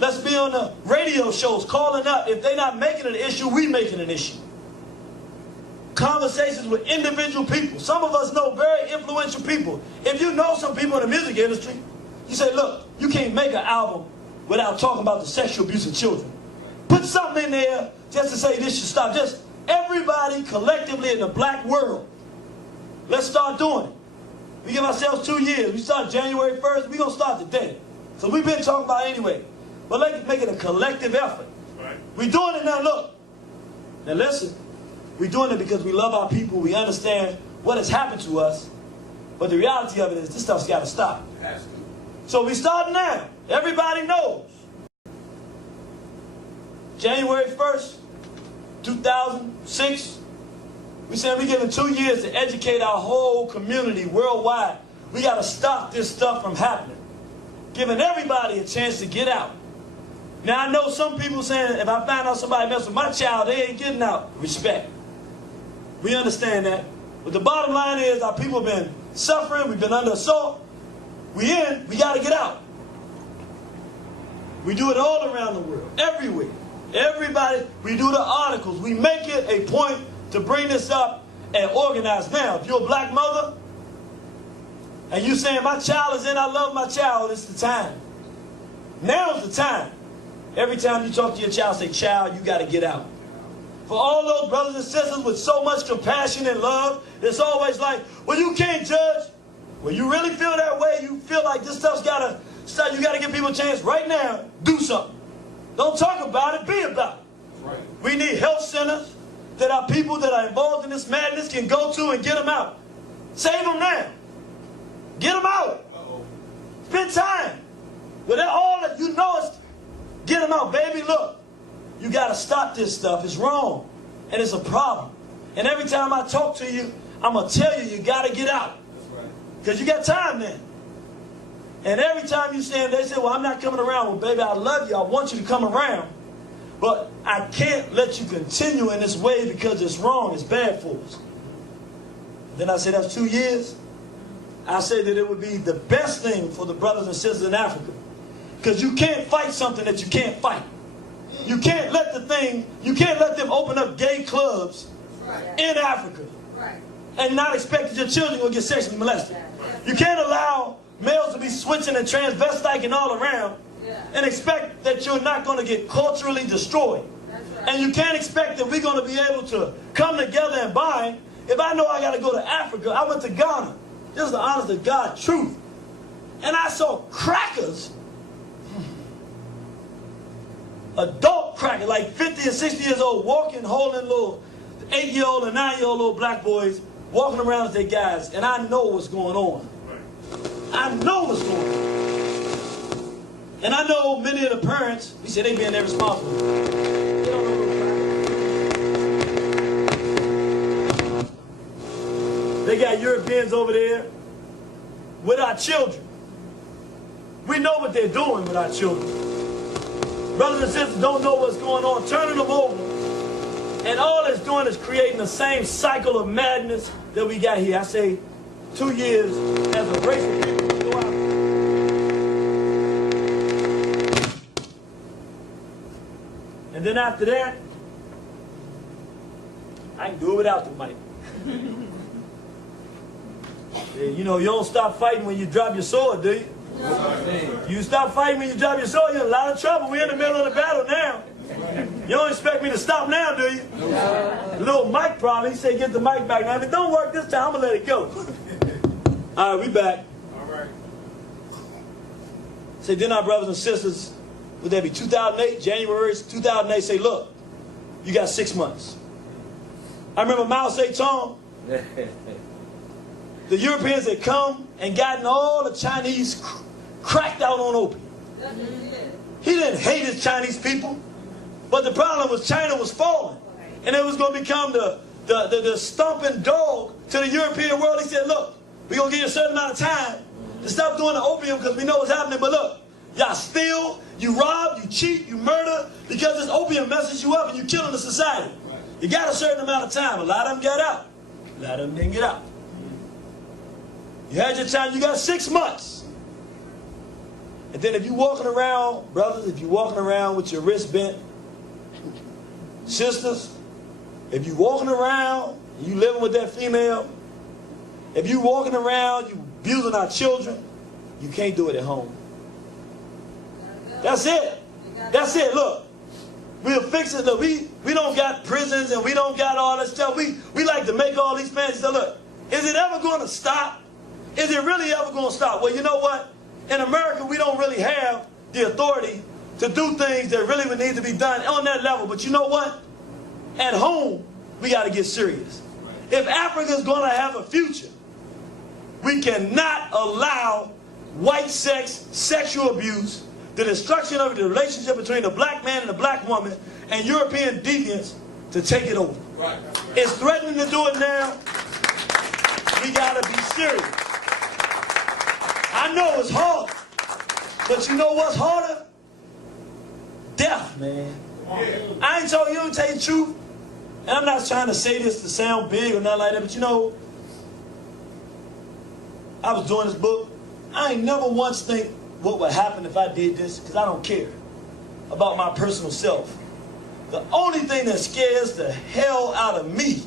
Let's be on the radio shows calling up. If they're not making it an issue, we making an issue. Conversations with individual people. Some of us know very influential people. If you know some people in the music industry, you say, look, you can't make an album without talking about the sexual abuse of children. Put something in there just to say this should stop. Just everybody collectively in the black world, let's start doing it. We give ourselves 2 years. We start January 1st. We're going to start today. So we've been talking about it anyway. But let's make it a collective effort. Right. We're doing it now, look. Now listen, we're doing it because we love our people. We understand what has happened to us. But the reality of it is this stuff's got to stop. It has to. So we start now. Everybody knows. January 1st, 2006, we said we're giving 2 years to educate our whole community worldwide. We got to stop this stuff from happening. Giving everybody a chance to get out. Now I know some people saying if I find out somebody mess with my child, they ain't getting out. Respect. We understand that. But the bottom line is our people have been suffering. We've been under assault. We got to get out. We do it all around the world. Everywhere. Everybody, we do the articles. We make it a point to bring this up and organize. Now, if you're a black mother and you saying my child is in, I love my child, it's the time. Now's the time. Every time you talk to your child, say, child, you got to get out. For all those brothers and sisters with so much compassion and love, it's always like, well, you can't judge. Well, you really feel that way? You feel like this stuff's got to stop. You got to give people a chance right now. Do something. Don't talk about it. Be about it. Right. We need health centers that our people that are involved in this madness can go to and get them out. Save them now. Get them out. Spend time. With all that you know is get them out, baby. Look, you got to stop this stuff. It's wrong. And it's a problem. And every time I talk to you, I'm going to tell you, you got to get out. Because you got time then. And every time you stand there, they say, well, I'm not coming around. Well, baby, I love you. I want you to come around. But I can't let you continue in this way because it's wrong. It's bad for us. Then I say, that's 2 years. I say that it would be the best thing for the brothers and sisters in Africa. Because you can't fight something that you can't fight. You can't let them open up gay clubs in Africa and not expect that your children will get sexually molested. You can't allow males to be switching and transvestiting all around and expect that you're not going to get culturally destroyed. And you can't expect that we're going to be able to come together and bind. If I know I got to go to Africa, I went to Ghana. This is the honest to God truth. And I saw crackers, adult crackers, like 50 and 60 years old, walking, holding little 8-year-old and 9-year-old little black boys, walking around with their guys. And I know what's going on. I know what's going on. And I know many of the parents, we say they being irresponsible. They don't know they got Europeans over there with our children. We know what they're doing with our children. Brothers and sisters don't know what's going on, turning them over. And all it's doing is creating the same cycle of madness that we got here. I say 2 years as a race of people to go out. And then after that, I can do it without the mic. You know, you don't stop fighting when you drop your sword, do you? No. You stop fighting when you drop your sword, you're in a lot of trouble. We're in the middle of the battle now. You don't expect me to stop now, do you? No. Little mic problem. He said, get the mic back. Now, if it don't work this time, I'm going to let it go. All right, we back. All right. Say, then our brothers and sisters, would that be 2008, January 2008, say, look, you got 6 months. I remember Mao Zedong. The Europeans had come and gotten all the Chinese cracked out on opium. He didn't hate his Chinese people, but the problem was China was falling. And it was going to become the stomping dog to the European world. He said, look, we're going to give you a certain amount of time to stop doing the opium because we know what's happening. But look, y'all steal, you rob, you cheat, you murder, because because this opium messes you up and you're killing the society. You got a certain amount of time. A lot of them got out. A lot of them didn't get out. You had your time, you got 6 months. And then if you're walking around, brothers, if you're walking around with your wrist bent, sisters, if you're walking around, you living with that female, if you're walking around, you abusing our children, you can't do it at home. That's it. That's it. Look, we'll fix it. Look, we don't got prisons and we don't got all that stuff. We like to make all these fancy stuff. Look, is it ever going to stop? Is it really ever going to stop? Well, you know what? In America, we don't really have the authority to do things that really would need to be done on that level. But you know what? At home, we got to get serious. If Africa's going to have a future, we cannot allow white sex, sexual abuse, the destruction of the relationship between the black man and the black woman, and European deviants to take it over. Right. It's threatening to do it now. We got to be serious. I know it's hard, but you know what's harder? Death, man. Yeah. I ain't told you to tell you the truth, and I'm not trying to say this to sound big or nothing like that, but you know, I was doing this book. I ain't never once think what would happen if I did this, because I don't care about my personal self. The only thing that scares the hell out of me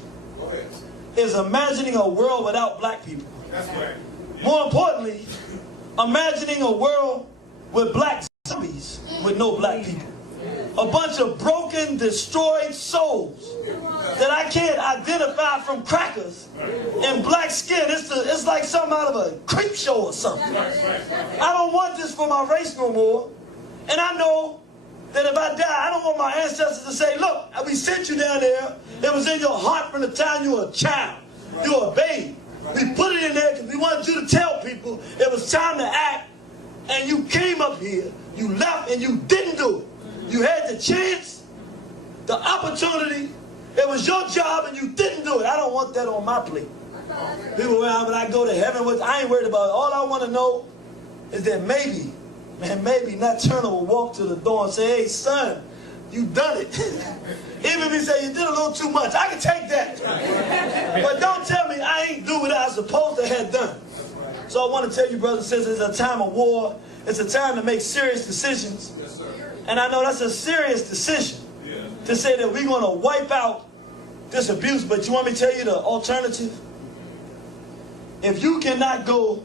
is imagining a world without black people. That's right. More importantly, imagining a world with black zombies with no black people. A bunch of broken, destroyed souls that I can't identify from crackers and black skin. It's like something out of a creep show or something. I don't want this for my race no more. And I know that if I die, I don't want my ancestors to say, look, we sent you down there. It was in your heart from the time you were a child. You were a baby. We put it in there because we wanted you to tell people it was time to act. And you came up here, you left, and you didn't do it. You had the chance, the opportunity. It was your job, and you didn't do it. I don't want that on my plate. People, when I go to heaven, I ain't worried about it. All I want to know is that maybe, man, maybe Nat Turner will walk to the door and say, hey, son, you done it. Even if he say you did a little too much, I can take that. But don't tell me I ain't do what I was supposed to have done. So I want to tell you, brothers and sisters, it's a time of war. It's a time to make serious decisions. And I know that's a serious decision to say that we're going to wipe out this abuse. But you want me to tell you the alternative? If you cannot go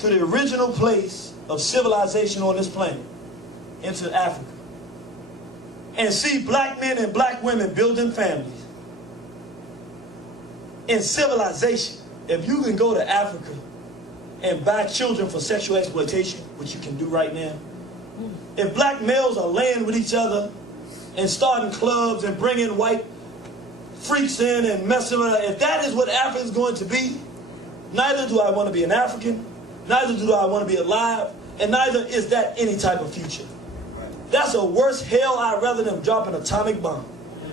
to the original place of civilization on this planet, into Africa, and see black men and black women building families in civilization, if you can go to Africa and buy children for sexual exploitation, which you can do right now, if black males are laying with each other and starting clubs and bringing white freaks in and messing around, if that is what Africa is going to be, neither do I want to be an African, neither do I want to be alive, and neither is that any type of future. That's a worse hell I'd rather than drop an atomic bomb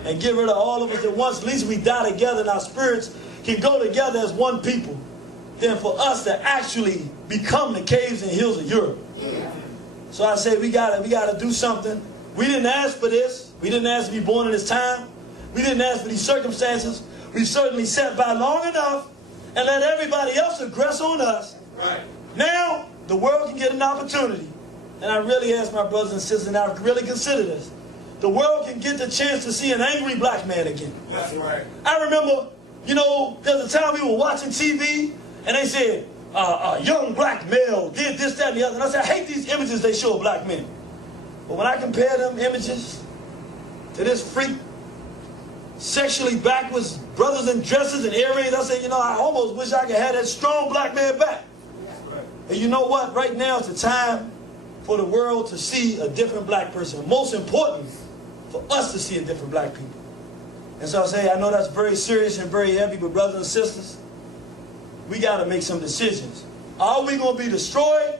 and get rid of all of us at once. At least we die together and our spirits can go together as one people, than for us to actually become the caves and hills of Europe. So I say we gotta do something. We didn't ask for this. We didn't ask to be born in this time. We didn't ask for these circumstances. We certainly sat by long enough and let everybody else aggress on us. Right. Now the world can get an opportunity. And I really ask my brothers and sisters in Africa, really consider this. The world can get the chance to see an angry black man again. That's right. I remember, you know, there's a time we were watching TV and they said, a young black male did this, that, and the other. And I said, I hate these images they show of black men. But when I compare them images to this freak, sexually backwards brothers in dresses and earrings, I said, you know, I almost wish I could have that strong black man back. Right. And you know what? Right now is the time for the world to see a different black person. Most important, for us to see a different black people. And so I say, I know that's very serious and very heavy, but brothers and sisters, we got to make some decisions. Are we going to be destroyed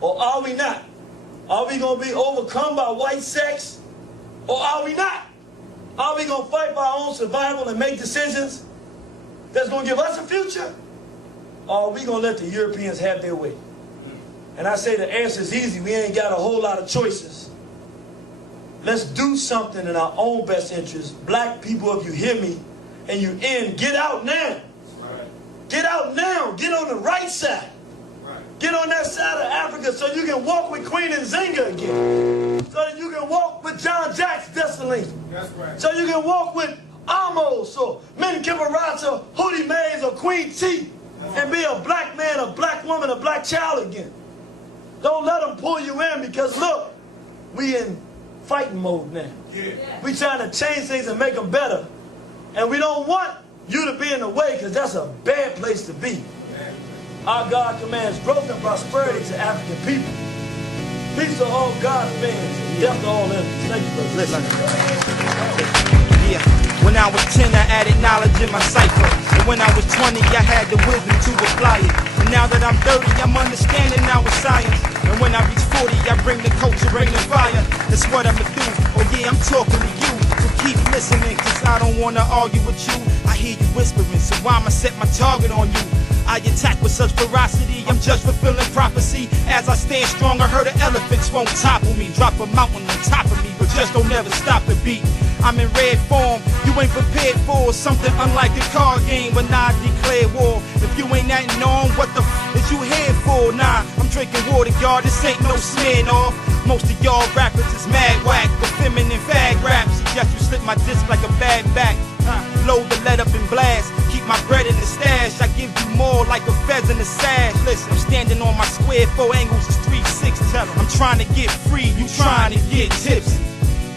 or are we not? Are we going to be overcome by white sex or are we not? Are we going to fight for our own survival and make decisions that's going to give us a future? Or are we going to let the Europeans have their way? And I say the answer is easy. We ain't got a whole lot of choices. let's do something in our own best interest. Black people, if you hear me and you in, get out now. Get out now. Get on the right side. Get on that side of Africa so you can walk with Queen Nzinga again. So that you can walk with John Jack's Dessalines. So you can walk with Amos or Menkibarata, Hootie Mays or Queen T and be a black man, a black woman, a black child again. Don't let them pull you in because look, we in fighting mode now. We trying to change things and make them better. And we don't want you to be in the way because that's a bad place to be. Our God commands growth and prosperity to African people. Peace to all God's fans and death to all enemies. Thank you for listening. Yeah, when I was 10, I added knowledge in my cipher. And when I was 20, I had the wisdom to apply it. And now that I'm 30, I'm understanding now with science. And when I reach 40, I bring the culture, bring the fire. That's what I'ma do. Oh yeah, I'm talking to you. So keep listening, cause I don't wanna argue with you. I hear you whispering, so I'ma set my target on you. I attack with such ferocity, I'm just fulfilling prophecy. As I stand strong, I heard the elephants won't topple me. Drop a mountain on top of me, but just don't ever stop the beat. I'm in red form, you ain't prepared for something unlike a card game when I declare war. If you ain't that known, what the is you here for? Nah, I'm drinking water, y'all, this ain't no smearing off. Most of y'all rappers is mad whack, but feminine fag raps. Suggest you slip my disc like a bad back. Load the lead up and blast, keep my bread in the stash. I give you more like a fez in the sash. Listen, I'm standing on my square, 4 angles is 360. I'm trying to get free, you trying to get tipsy.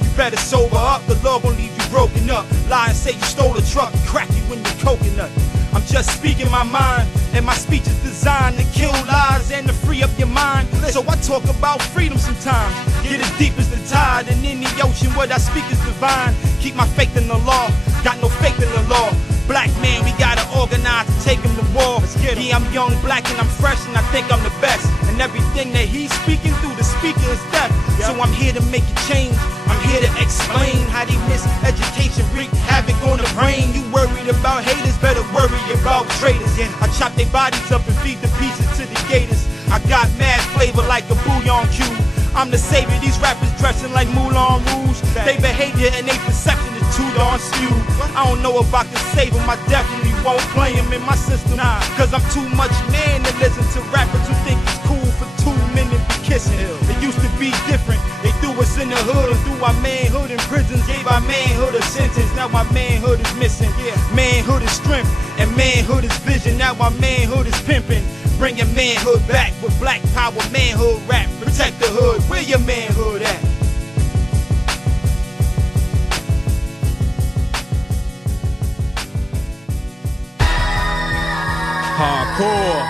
You better sober up, the law gon' leave you broken up. Lie and say you stole a truck and crack you in your coconut. I'm just speaking my mind, and my speech is designed to kill lies and to free up your mind. So I talk about freedom sometimes. Get as deep as the tide, and in the ocean what I speak is divine. Keep my faith in the law, got no faith in the law. Black man, we gotta organize to take him to war. Yeah, I'm young, black, and I'm fresh, and I think I'm the best. And everything that he's speaking through the speaker is death. So I'm here to make a change. I'm here to explain how they miseducation wreak havoc on the brain. You worried about haters, better worry about traitors. I chop their bodies up and feed the pieces to the gators. I got mad flavor like a bouillon cube. I'm the savior, these rappers dressing like Moulin Rouge. They behavior and they perception is too darn skewed. I don't know if I can save them, I definitely won't play them in my system. Cause I'm too much man to listen to rappers who think it's cool for 2 men to be kissing. It used to be different, they threw us in the hood and threw our manhood in prisons. Gave our manhood a sentence, now our manhood is missing. Manhood is strength and manhood is vision, now our manhood is pimping. Bring your manhood back with black power manhood rap. Protect the hood, where your manhood at? Hardcore.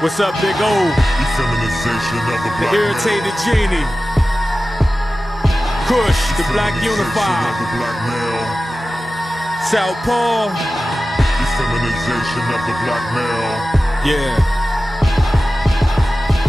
What's up, Big O? Effeminization of the The black irritated genie. Kush, the black Effeminization unified. of the black male. Southpaw. Effeminization of the black male. Yeah.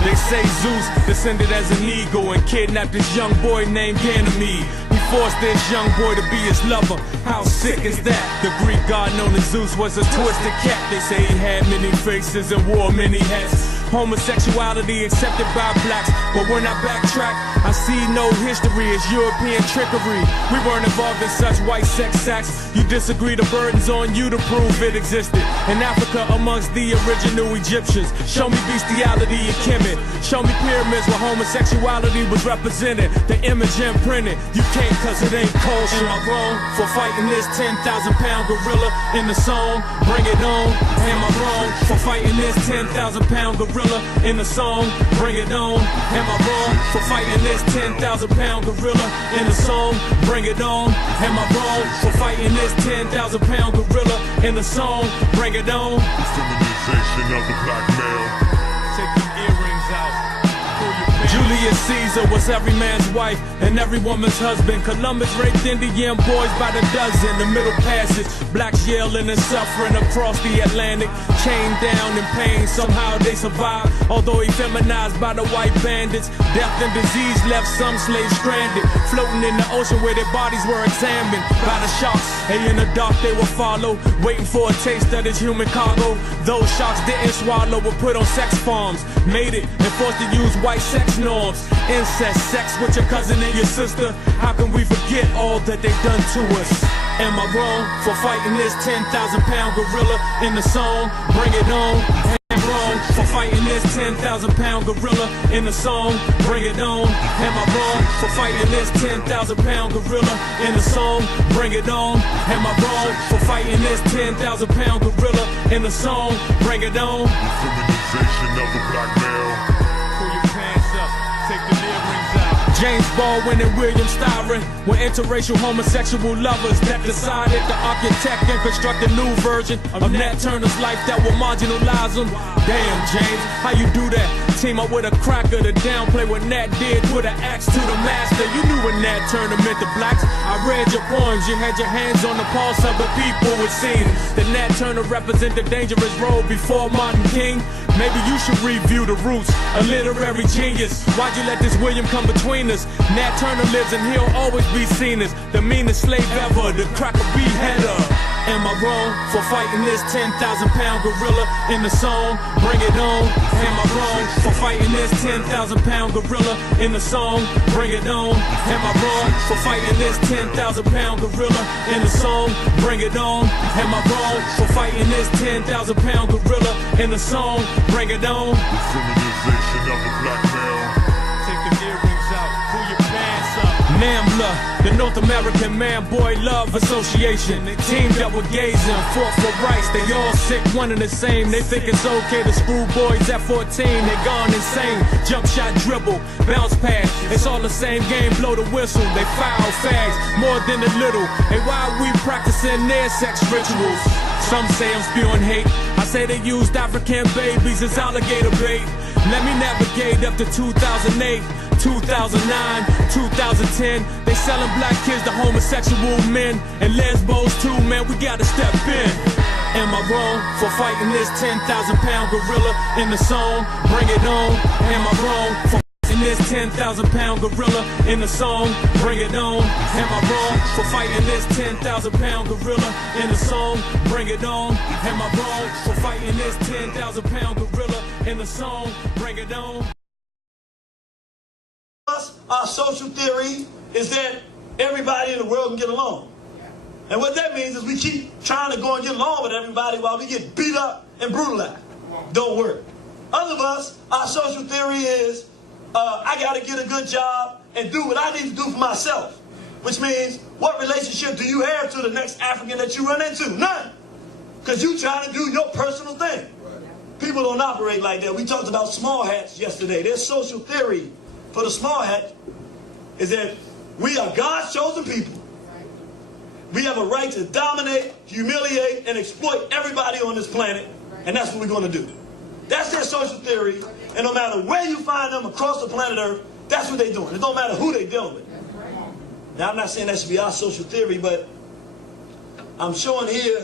They say Zeus descended as an eagle and kidnapped this young boy named Ganymede. He forced this young boy to be his lover. How sick is that? The Greek god known as Zeus was a twisted cat. They say he had many faces and wore many hats. Homosexuality accepted by blacks, but when I backtrack, I see no history as European trickery. We weren't involved in such white sex acts. You disagree, the burden's on you to prove it existed. In Africa, amongst the original Egyptians, show me bestiality in Kemet. Show me pyramids where homosexuality was represented. The image imprinted. You can't cause it ain't kosher. Am I wrong for fighting this 10,000-pound gorilla in the song? Bring it on. Am I wrong for fighting this 10,000-pound gorilla in the song? Bring it on. Am I wrong for fighting this 10,000-pound gorilla in the song? Bring it on. Am I wrong for fighting this 10,000-pound gorilla in the song? Bring it on. Effeminization of the black male. Take your earrings out. Julius Caesar was every man's wife and every woman's husband. Columbus raped Indian boys by the dozen. The Middle Passage, blacks yelling and suffering across the Atlantic. Chained down in pain, somehow they survived. Although effeminized by the white bandits, death and disease left some slaves stranded, floating in the ocean where their bodies were examined by the sharks. And in the dark they would follow, waiting for a taste of this human cargo. Those sharks didn't swallow, were put on sex farms, made it, and forced to use white sex norms. dogs. Incest, sex with your cousin and your sister. How can we forget all that they done to us? Am I wrong for fighting this 10,000-pound gorilla in the song? Bring it on. Am I wrong for fighting this 10,000-pound gorilla in the song? Bring it on. Am I wrong for fighting this 10,000-pound gorilla in the song? Bring it on. Am I wrong for fighting this 10,000-pound gorilla in the song? Bring it on. Effeminization of the black male. Pull your pants up, take the earrings out. James Baldwin and William Styron were interracial homosexual lovers that decided to architect and construct a new version of Nat Turner's life that will marginalize them. Damn, James, how you do that? Team up with a cracker to downplay what Nat did with an axe to the master. You knew what Nat Turner meant to blacks. I read your poems, you had your hands on the pulse of the people. It seemed that Nat Turner represented a dangerous role before Martin King. Maybe you should review the roots, a literary genius. Why'd you let this William come between us? Nat Turner lives and he'll always be seen as the meanest slave ever, the cracker beheader. Am I wrong for fighting this 10,000-pound gorilla in the song? Bring it on. Am I wrong for fighting this 10,000-pound gorilla in the song? Bring it on. Am I wrong for fighting this 10,000-pound gorilla in the song? Bring it on. Am I wrong for fighting this 10,000-pound gorilla in the song? Bring it on. Effeminization of the black male. Take the earrings out, pull your pants up. NAMBLA, the North American Man-Boy Love Association. They teamed up with gays and fought for rights. They all sick, one and the same. They think it's okay to screw boys at 14. They gone insane. Jump shot, dribble, bounce pass. It's all the same game, blow the whistle. They foul fags, more than a little. Hey, why are we practicing their sex rituals? Some say I'm spewing hate. I say they used African babies as alligator bait. Let me navigate up to 2008, 2009, 2010. They selling black kids to homosexual men and lesbos too, man. We gotta step in. Am I wrong for fighting this 10,000-pound gorilla in the song? Bring it on. Am I wrong for fighting this 10,000-pound gorilla in the song? Bring it on. Am I wrong for fighting this 10,000-pound gorilla in the song? Bring it on. Am I wrong for fighting this 10,000-pound gorilla in the song? Bring it on. Our social theory is that everybody in the world can get along. And what that means is we keep trying to go and get along with everybody while we get beat up and brutalized. Don't work. Other of us, our social theory is I got to get a good job and do what I need to do for myself. Which means, what relationship do you have to the next African that you run into? None. Because you trying to do your personal thing. People don't operate like that. We talked about small hats yesterday. Their social theory for the small hat is that we are God's chosen people. We have a right to dominate, humiliate, and exploit everybody on this planet, and that's what we're going to do. That's their social theory, and no matter where you find them across the planet Earth, that's what they're doing. It don't matter who they're dealing with. Now, I'm not saying that should be our social theory, but I'm showing here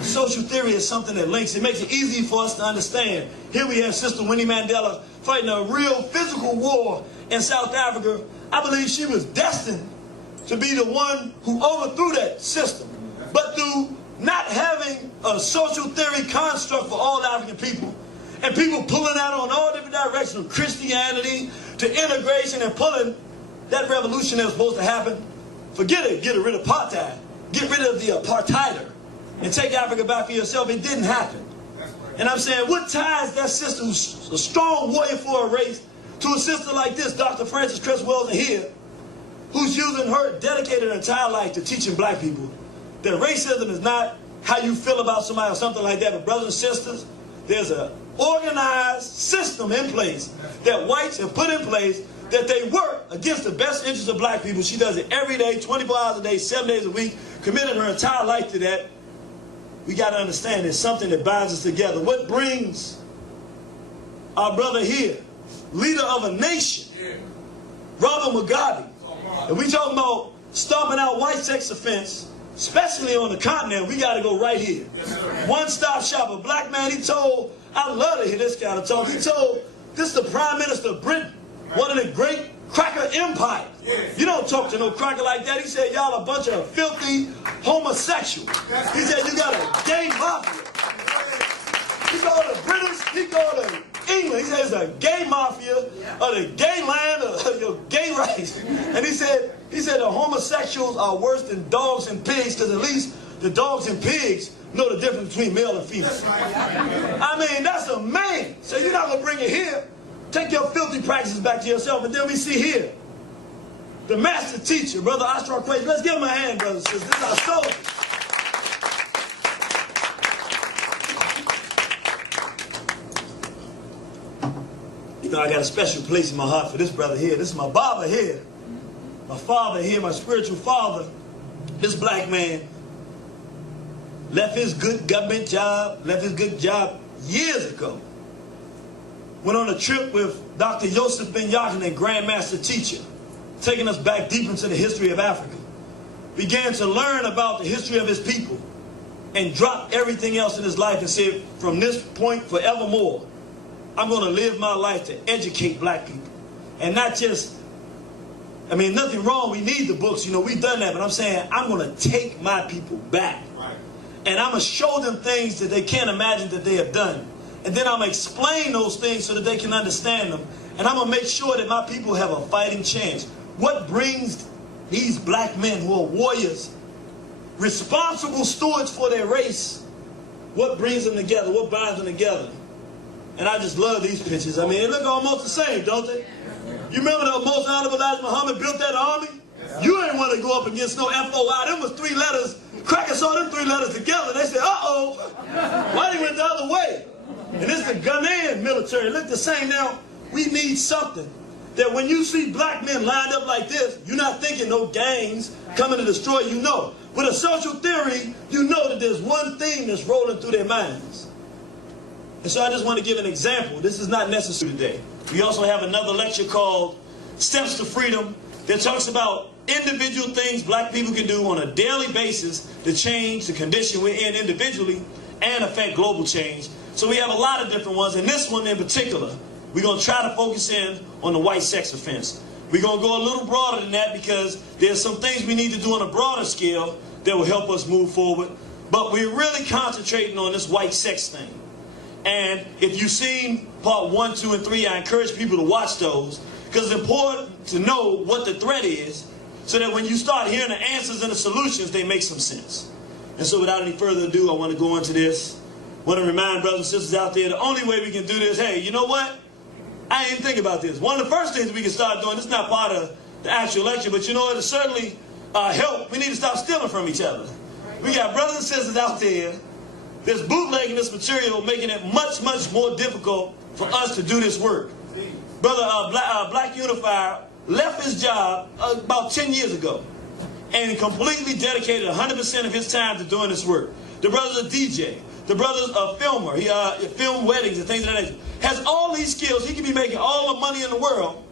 social theory is something that links. It makes it easy for us to understand. Here we have Sister Winnie Mandela fighting a real physical war in South Africa. I believe she was destined to be the one who overthrew that system. But through not having a social theory construct for all African people, and people pulling out on all different directions, from Christianity to integration, and pulling that revolution that was supposed to happen, forget it, get rid of apartheid, get rid of the apartheider, and take Africa back for yourself. It didn't happen. And I'm saying, what ties that sister who's a strong warrior for a race to a sister like this, Dr. Frances Cress Welsing here, who's using her, dedicated her entire life to teaching black people that racism is not how you feel about somebody or something like that, but brothers and sisters, there's an organized system in place that whites have put in place that they work against the best interests of black people. She does it every day, 24 hours a day, 7 days a week, committed her entire life to that. We got to understand there's something that binds us together. What brings our brother here, leader of a nation, Robert Mugabe, and we talking about stomping out white sex offense, especially on the continent, we got to go right here. One-stop shop. A black man, he told, I love to hear this kind of talk, he told, this is the Prime Minister of Britain, one of the great cracker empires. You don't talk to no cracker like that. He said, y'all a bunch of filthy homosexuals. He said, you got a gay mafia. He called the British, he called the England. He said it's a gay mafia of the gay land of your gay rights. And he said the homosexuals are worse than dogs and pigs, because at least the dogs and pigs know the difference between male and female. I mean, that's a man. So you're not going to bring it here. Take your filthy practices back to yourself. And then we see here the master teacher, Brother Oscar Quaid. Let's give him a hand, brothers and sisters. This is our soldier. You know, I got a special place in my heart for this brother here. This is my barber here. My father here, my spiritual father. This black man left his good government job, left his good job years ago. Went on a trip with Dr. Yosef Ben Yochanan, Grandmaster Teacher, taking us back deep into the history of Africa. Began to learn about the history of his people and dropped everything else in his life and said, from this point forevermore, I'm going to live my life to educate black people. And not just, I mean, nothing wrong, we need the books, you know, we've done that, but I'm saying I'm going to take my people back. Right. And I'm going to show them things that they can't imagine that they have done. And then I'm going to explain those things so that they can understand them. And I'm going to make sure that my people have a fighting chance. What brings these black men who are warriors, responsible stewards for their race, what brings them together? What binds them together? And I just love these pictures. I mean, they look almost the same, don't they? You remember the Most Honorable Elijah Muhammad built that army? You ain't want to go up against no FOI. Them was 3 letters. Crackers saw them 3 letters together. They said, uh-oh, why they went the other way? And this is the Ghanaian military. It look the same. Now, we need something that when you see black men lined up like this, you're not thinking no gangs coming to destroy you. No. With a social theory, you know that there's one thing that's rolling through their minds. And so I just want to give an example. This is not necessary today. We also have another lecture called Steps to Freedom that talks about individual things black people can do on a daily basis to change the condition we're in individually and affect global change. So we have a lot of different ones, and this one in particular, we're going to try to focus in on the white sex offense. We're going to go a little broader than that because there's some things we need to do on a broader scale that will help us move forward. But we're really concentrating on this white sex thing. And if you've seen part 1, 2, and 3, I encourage people to watch those because it's important to know what the threat is so that when you start hearing the answers and the solutions, they make some sense. And so without any further ado, I want to go into this. I want to remind brothers and sisters out there, the only way we can do this, hey, you know what? I didn't think about this. One of the first things we can start doing, this is not part of the actual lecture, but you know, it'll certainly help. We need to stop stealing from each other. We got brothers and sisters out there that's bootlegging this material, making it much, much more difficult for us to do this work. Brother Black Unifier left his job about 10 years ago and completely dedicated 100% of his time to doing this work. The brother's a DJ. The brother's a filmer. He filmed weddings and things of that nature. Has all these skills. He could be making all the money in the world,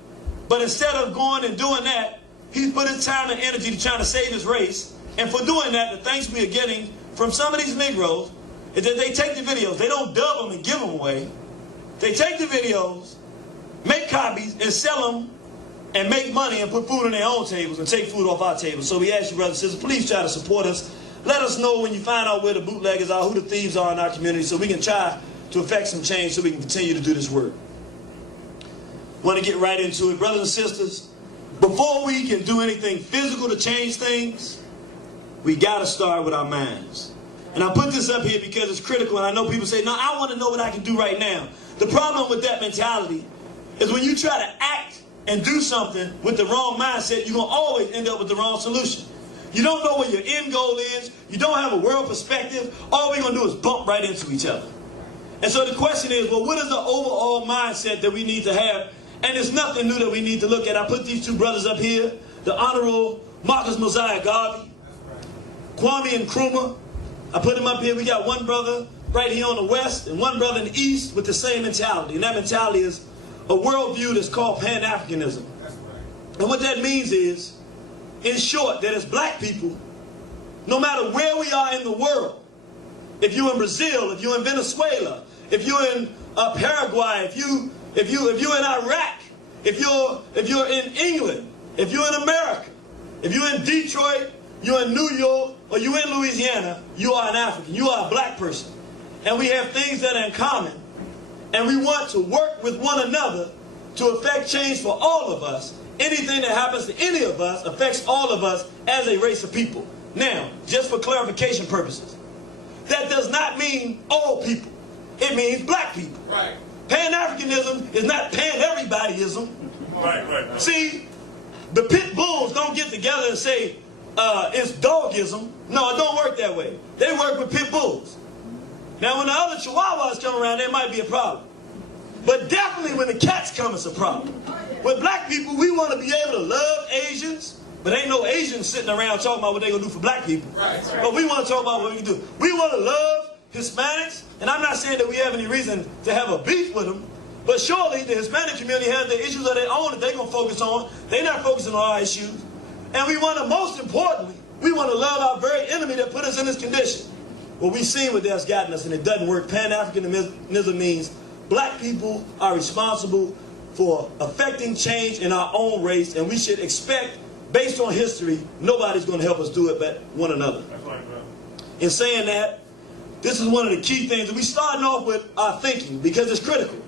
but instead of going and doing that, he's put his time and energy to trying to save his race. And for doing that, the thanks we are getting from some of these Negroes is that they take the videos. They don't dub them and give them away. They take the videos, make copies, and sell them, and make money and put food on their own tables and take food off our tables. So we ask you, brothers and sisters, please try to support us. Let us know when you find out where the bootleggers are, who the thieves are in our community, so we can try to affect some change so we can continue to do this work. Want to get right into it. Brothers and sisters, before we can do anything physical to change things, we got to start with our minds. And I put this up here because it's critical, and I know people say, no, I want to know what I can do right now. The problem with that mentality is when you try to act and do something with the wrong mindset, you're going to always end up with the wrong solution. You don't know what your end goal is. You don't have a world perspective. All we're going to do is bump right into each other. And so the question is, well, what is the overall mindset that we need to have? And it's nothing new that we need to look at. I put these 2 brothers up here, the Honorable Marcus Mosiah Garvey, Kwame Nkrumah. I put them up here. We got one brother right here on the west and one brother in the east with the same mentality. And that mentality is a worldview that's called Pan-Africanism. And what that means is, in short, that as black people, no matter where we are in the world, if you're in Brazil, if you're in Venezuela, if you're in Paraguay, if you're in Iraq, if you're in England, if you're in America, if you're in Detroit, you're in New York, or you're in Louisiana, you are an African. You are a black person. And we have things that are in common. and we want to work with one another to affect change for all of us. Anything that happens to any of us affects all of us as a race of people. Now, just for clarification purposes, that does not mean all people. It means black people. Right. Pan-Africanism is not pan-everybodyism. Right. See, the pit bulls don't get together and say, it's dogism. No, it don't work that way. They work with pit bulls. Now, when the other chihuahuas come around, there might be a problem. But definitely when the cats come, it's a problem. With black people, we want to be able to love Asians, but ain't no Asians sitting around talking about what they're going to do for black people. Right. But we want to talk about what we can do. We want to love Hispanics, and I'm not saying that we have any reason to have a beef with them, but surely the Hispanic community has their issues of their own that they're going to focus on. They're not focusing on our issues. And we want to, most importantly, we want to love our very enemy that put us in this condition. Well, we've seen what that's gotten us, and it doesn't work. Pan-Africanism means black people are responsible for affecting change in our own race, and we should expect, based on history, nobody's going to help us do it but one another. That's right, bro. In saying that, this is one of the key things. We starting off with our thinking because it's critical.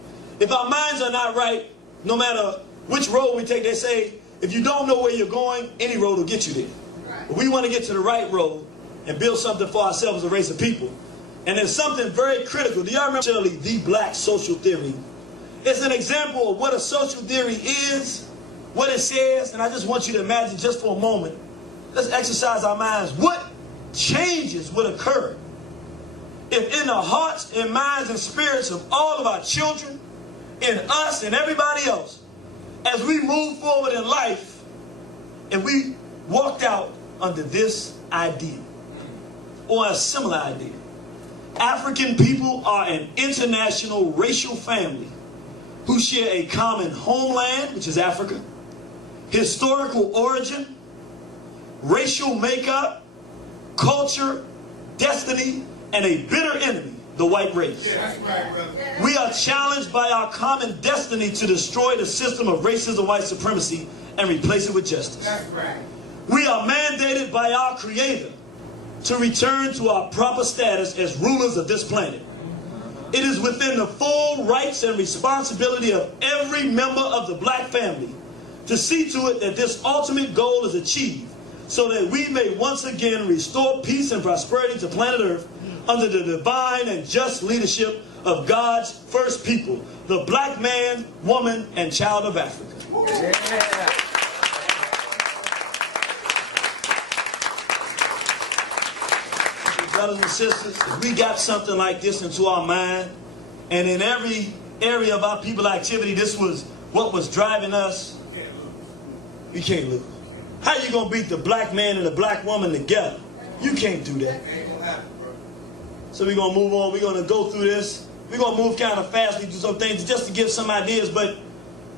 If our minds are not right, no matter which road we take, they say, if you don't know where you're going, any road will get you there. But we want to get to the right road and build something for ourselves as a race of people. And there's something very critical. Do y'all remember the black social theory? It's an example of what a social theory is, what it says, and I just want you to imagine just for a moment. Let's exercise our minds. What changes would occur if in the hearts and minds and spirits of all of our children, in us and everybody else, as we move forward in life, and we walked out under this idea or a similar idea? African people are an international racial family who share a common homeland, which is Africa, historical origin, racial makeup, culture, destiny, and a bitter enemy, the white race. Yeah, that's right, brother. We are challenged by our common destiny to destroy the system of racism, white supremacy, and replace it with justice. That's right. We are mandated by our Creator to return to our proper status as rulers of this planet. It is within the full rights and responsibility of every member of the black family to see to it that this ultimate goal is achieved, so that we may once again restore peace and prosperity to planet Earth under the divine and just leadership of God's first people, the black man, woman, and child of Africa. Yeah. Brothers and sisters, if we got something like this into our mind, and in every area of our people activity, this was what was driving us, you can't lose. How you gonna beat the black man and the black woman together? You can't do that. So we're gonna move on. We're gonna go through this. We're gonna move kind of fast. We do some things just to give some ideas. But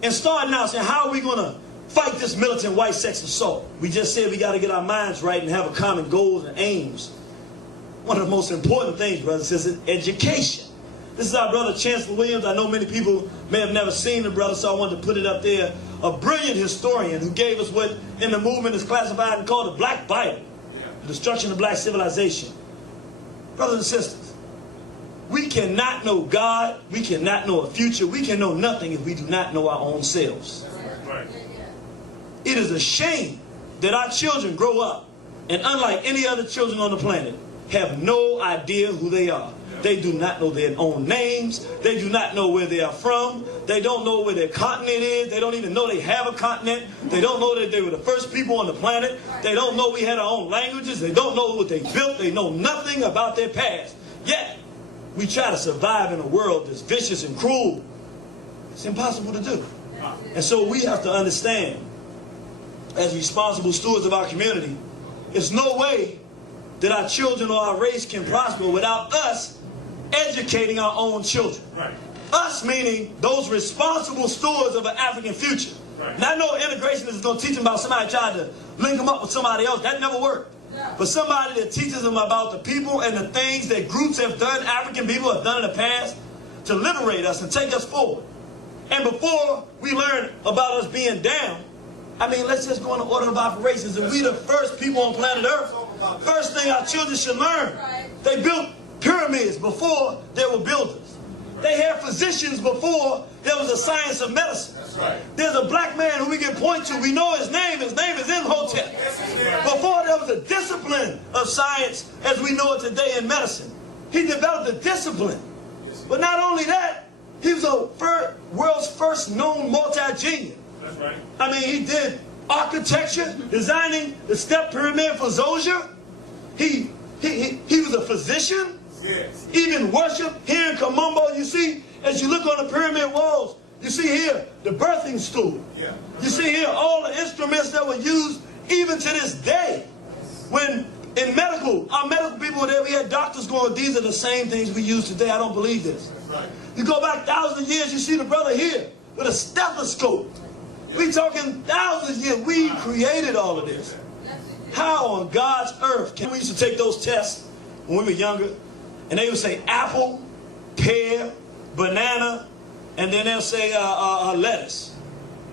in starting out, saying how are we gonna fight this militant white sex assault? We just said we got to get our minds right and have a common goals and aims. One of the most important things, brothers, is education. This is our brother Chancellor Williams. I know many people may have never seen the brother, so I wanted to put it up there. A brilliant historian who gave us what in the movement is classified and called the Black Bible, the destruction of black civilization. Brothers and sisters, we cannot know God, we cannot know a future, we can know nothing if we do not know our own selves. Right. It is a shame that our children grow up and, unlike any other children on the planet, have no idea who they are. They do not know their own names. They do not know where they are from. They don't know where their continent is. They don't even know they have a continent. They don't know that they were the first people on the planet. They don't know we had our own languages. They don't know what they built. They know nothing about their past. Yet, we try to survive in a world that's vicious and cruel. It's impossible to do. And so we have to understand, as responsible stewards of our community, there's no way that our children or our race can prosper without us educating our own children. Right. Us meaning those responsible stewards of an African future. Right. Now I know integration is going to teach them about somebody trying to link them up with somebody else. That never worked. Yeah. But somebody that teaches them about the people and the things that groups have done, African people have done in the past, to liberate us and take us forward. And before we learn about us being down, I mean, let's just go in the order of operations. And we the first people on planet Earth. First thing our children should learn, they built pyramids before there were builders. They had physicians before there was a science of medicine. That's right. There's a black man who we can point to. We know his name. His name is Imhotep. Before there was a discipline of science as we know it today in medicine. He developed a discipline. But not only that, he was the world's first known multi-genius. That's right. I mean, he did architecture, designing the step pyramid for Zosia. He was a physician. Yes. Even worship here in Kamumbo, you see, as you look on the pyramid walls, you see here the birthing stool. Yeah. You see here all the instruments that were used even to this day. When in our medical people were there, we had doctors going, these are the same things we use today. I don't believe this. That's right. You go back thousands of years, you see the brother here with a stethoscope. We talking thousands of years. We created all of this. How on God's earth can we used to take those tests when we were younger, and they would say apple, pear, banana, and then they'll say lettuce.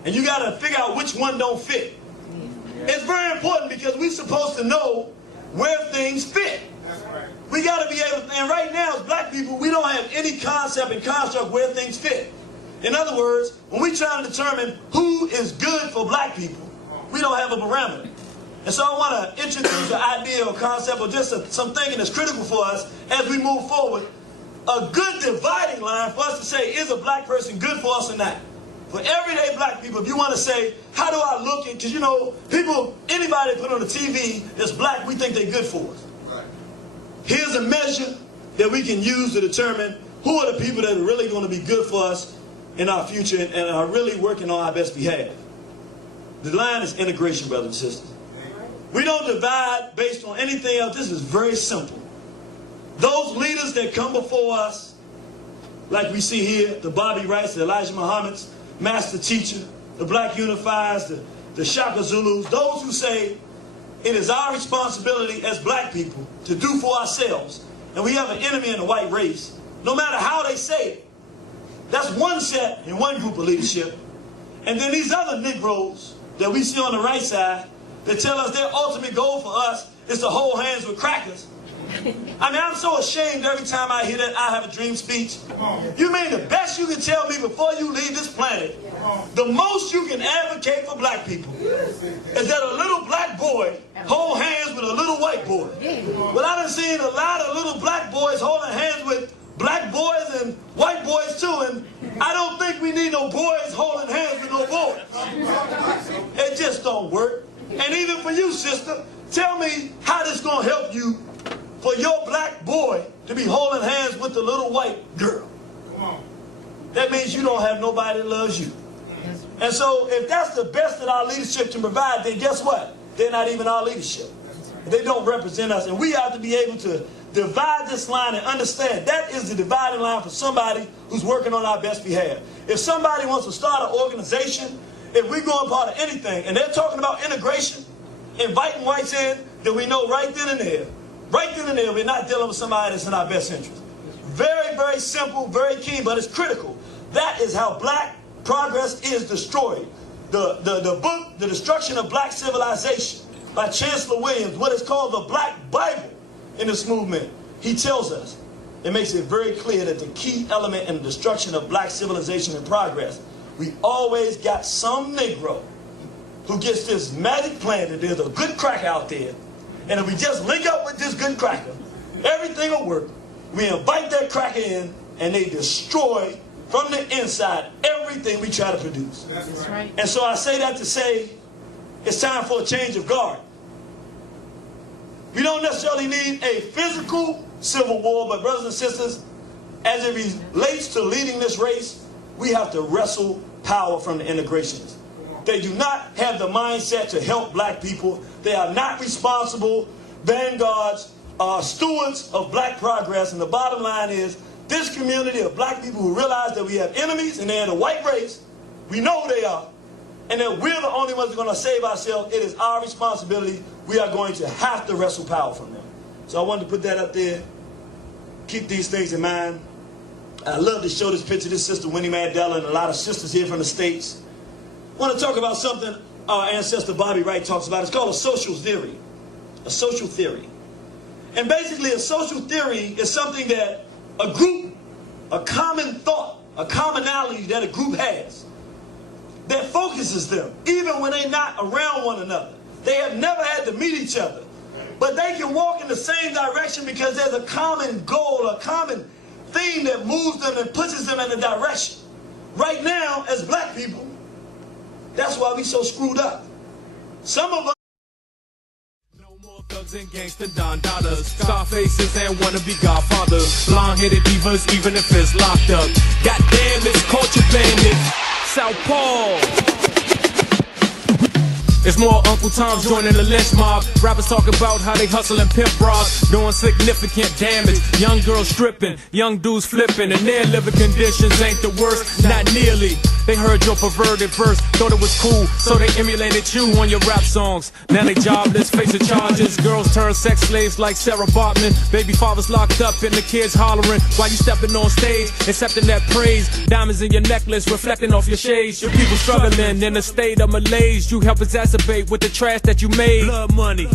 And you got to figure out which one don't fit. It's very important because we're supposed to know where things fit. That's right. We got to be able, and right now as black people, we don't have any concept and construct where things fit. In other words, when we try to determine who is good for black people, we don't have a parameter. And so I want to introduce the idea or concept or just some thinking that's critical for us as we move forward. A good dividing line for us to say, is a black person good for us or not? For everyday black people, if you want to say, how do I look? Because you know, anybody put on the TV that's black, we think they're good for us. Right. Here's a measure that we can use to determine who are the people that are really going to be good for us in our future and are really working on our best behalf. The line is integration, brothers and sisters. We don't divide based on anything else. This is very simple. Those leaders that come before us, like we see here, the Bobby Wrights, the Elijah Muhammad's, Master Teacher, the Black Unifiers, the Shaka Zulus, those who say it is our responsibility as black people to do for ourselves, and we have an enemy in the white race, no matter how they say it. That's one set and one group of leadership. And then these other Negroes that we see on the right side that tell us their ultimate goal for us is to hold hands with crackers. I mean, I'm so ashamed every time I hear that I have a dream speech. You mean the best you can tell me before you leave this planet, the most you can advocate for black people is that a little black boy hold hands with a little white boy. Well, I done seen a lot of little black boys holding hands with black boys and white boys too, and I don't think we need no boys holding hands with no boys. It just don't work. And even for you, sister, tell me how this going to help you for your black boy to be holding hands with the little white girl. That means you don't have nobody that loves you. And so if that's the best that our leadership can provide, then guess what? They're not even our leadership. They don't represent us. And we have to be able to divide this line and understand that is the dividing line for somebody who's working on our best behalf. If somebody wants to start an organization, if we're going part of anything, and they're talking about integration, inviting whites in, then we know right then and there, we're not dealing with somebody that's in our best interest. Very, very simple, very key, but it's critical. That is how black progress is destroyed. The book, The Destruction of Black Civilization, by Chancellor Williams, what is called the Black Bible in this movement, he tells us, it makes it very clear that the key element in the destruction of black civilization and progress, we always got some Negro who gets this magic plan that there's a good cracker out there, and if we just link up with this good cracker, everything will work. We invite that cracker in, and they destroy from the inside everything we try to produce. That's right. And so I say that to say it's time for a change of guard. We don't necessarily need a physical civil war, but brothers and sisters, as it relates to leading this race, we have to wrestle power from the integrationists. They do not have the mindset to help black people. They are not responsible vanguards, stewards of black progress. And the bottom line is, this community of black people who realize that we have enemies and they're in the white race, we know who they are, and that we're the only ones who are going to save ourselves. It is our responsibility. We are going to have to wrestle power from them. So I wanted to put that up there. Keep these things in mind. I love to show this picture. This sister Winnie Mandela and a lot of sisters here from the States. I want to talk about something our ancestor Bobby Wright talks about. It's called a social theory. A social theory. And basically a social theory is something that a group a common thought, a commonality that a group has that focuses them, even when they're not around one another. They have never had to meet each other, but they can walk in the same direction because there's a common goal, a common thing that moves them and pushes them in a direction. Right now, as black people, that's why we so screwed up. Some of us thugs and gangsta Don Dollars, Scarfaces and wannabe Godfathers, blonde-headed divas even if it's locked up. Goddamn, it's culture bandit, Southpaw. It's more Uncle Tom's joining the lynch mob. Rappers talk about how they hustle and pimp bras, doing significant damage. Young girls stripping, young dudes flipping, and their living conditions ain't the worst, not nearly. They heard your perverted verse, thought it was cool, so they emulated you on your rap songs. Now they jobless, facing charges. Girls turn sex slaves like Sarah Bartman. Baby fathers locked up and the kids hollering while you stepping on stage, accepting that praise. Diamonds in your necklace, reflecting off your shades. Your people struggling in a state of malaise. You help exacerbate with the trash that you made. Blood money.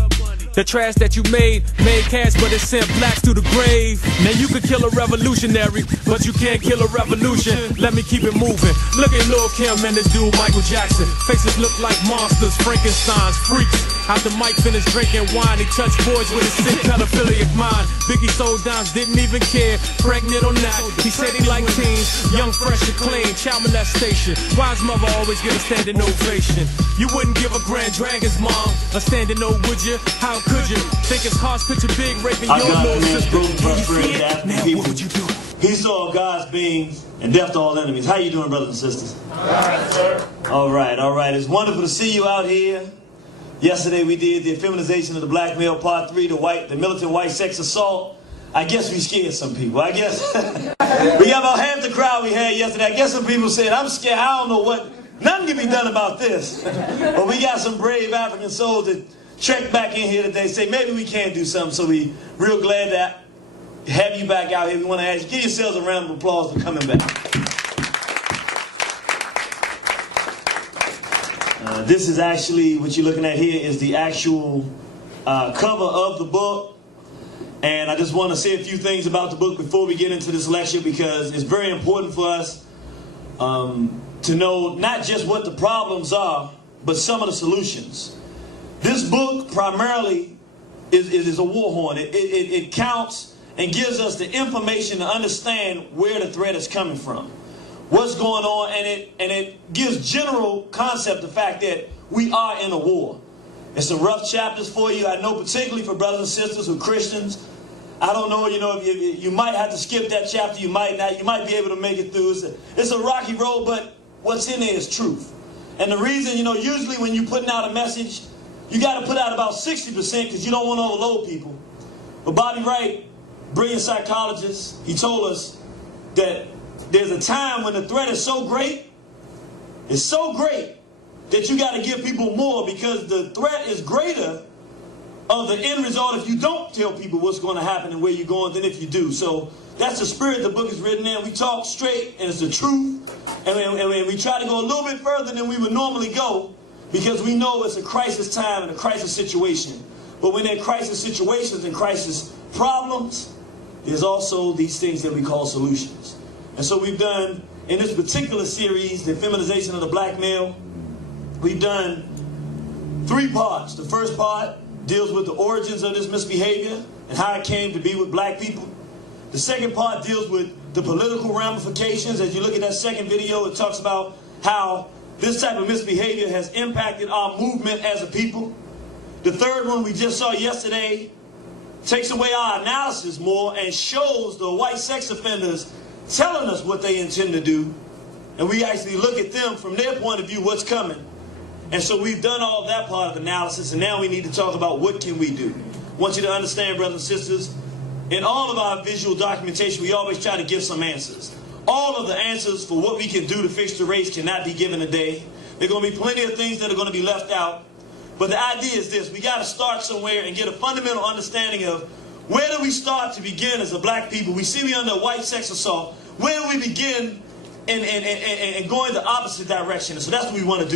The trash that you made cash, but it sent blacks to the grave. Now you could kill a revolutionary, but you can't kill a revolution. Let me keep it moving. Look at Lil' Kim and this dude Michael Jackson. Faces look like monsters, Frankenstein's freaks. After Mike finished drinking wine, he touched boys with his sick pedophilic mind. Biggie sold dimes, didn't even care, pregnant or not. He said he liked teens, young, fresh and clean, child molestation. Why his mother always get a standing ovation? You wouldn't give a Grand Dragon's mom a standing O, would you? How could you? Think it's hard, picture big raping your little sister. Now what would you do? Peace to all God's beings and death to all enemies. How you doing, brothers and sisters? All right, sir. All right. It's wonderful to see you out here. Yesterday we did the Effeminization of the Black Male Part 3, the militant white sex assault. I guess we scared some people. I guess we got about half the crowd we had yesterday. I guess some people said, I'm scared, I don't know what, nothing can be done about this. But we got some brave African souls that trekked back in here today, say maybe we can do something. So we real glad to have you back out here. We want to ask you, give yourselves a round of applause for coming back. This is actually, what you're looking at here is the actual cover of the book. And I just want to say a few things about the book before we get into this lecture, because it's very important for us to know not just what the problems are, but some of the solutions. This book primarily is a war horn. It counts and gives us the information to understand where the threat is coming from, what's going on, and it gives general concept the fact that we are in a war. It's some rough chapters for you. I know particularly for brothers and sisters who are Christians. I don't know, if you might have to skip that chapter, you might not. You might be able to make it through. It's a rocky road, but what's in there is truth. And the reason, usually when you're putting out a message, you got to put out about 60% because you don't want to overload people. But Bobby Wright, brilliant psychologist, he told us that there's a time when the threat is so great, it's so great that you got to give people more, because the threat is greater of the end result if you don't tell people what's going to happen and where you're going than if you do. So that's the spirit the book is written in. We talk straight, and it's the truth. And we try to go a little bit further than we would normally go, because we know it's a crisis time and a crisis situation. But when there are crisis situations and crisis problems, there's also these things that we call solutions. And so we've done, in this particular series, the Effeminization of the Black Male, we've done 3 parts. The first part deals with the origins of this misbehavior and how it came to be with black people. The second part deals with the political ramifications. As you look at that second video, it talks about how this type of misbehavior has impacted our movement as a people. The third one we just saw yesterday takes away our analysis more and shows the white sex offenders telling us what they intend to do. And we actually look at them from their point of view, what's coming. And so we've done all of that part of analysis, and now we need to talk about what can we do. I want you to understand, brothers and sisters, in all of our visual documentation, we always try to give some answers. All of the answers for what we can do to fix the race cannot be given today. There are going to be plenty of things that are going to be left out. But the idea is this: we got to start somewhere and get a fundamental understanding of where do we start to begin as a black people. We see we under white sex assault. Where do we begin and going the opposite direction? And so that's what we want to do.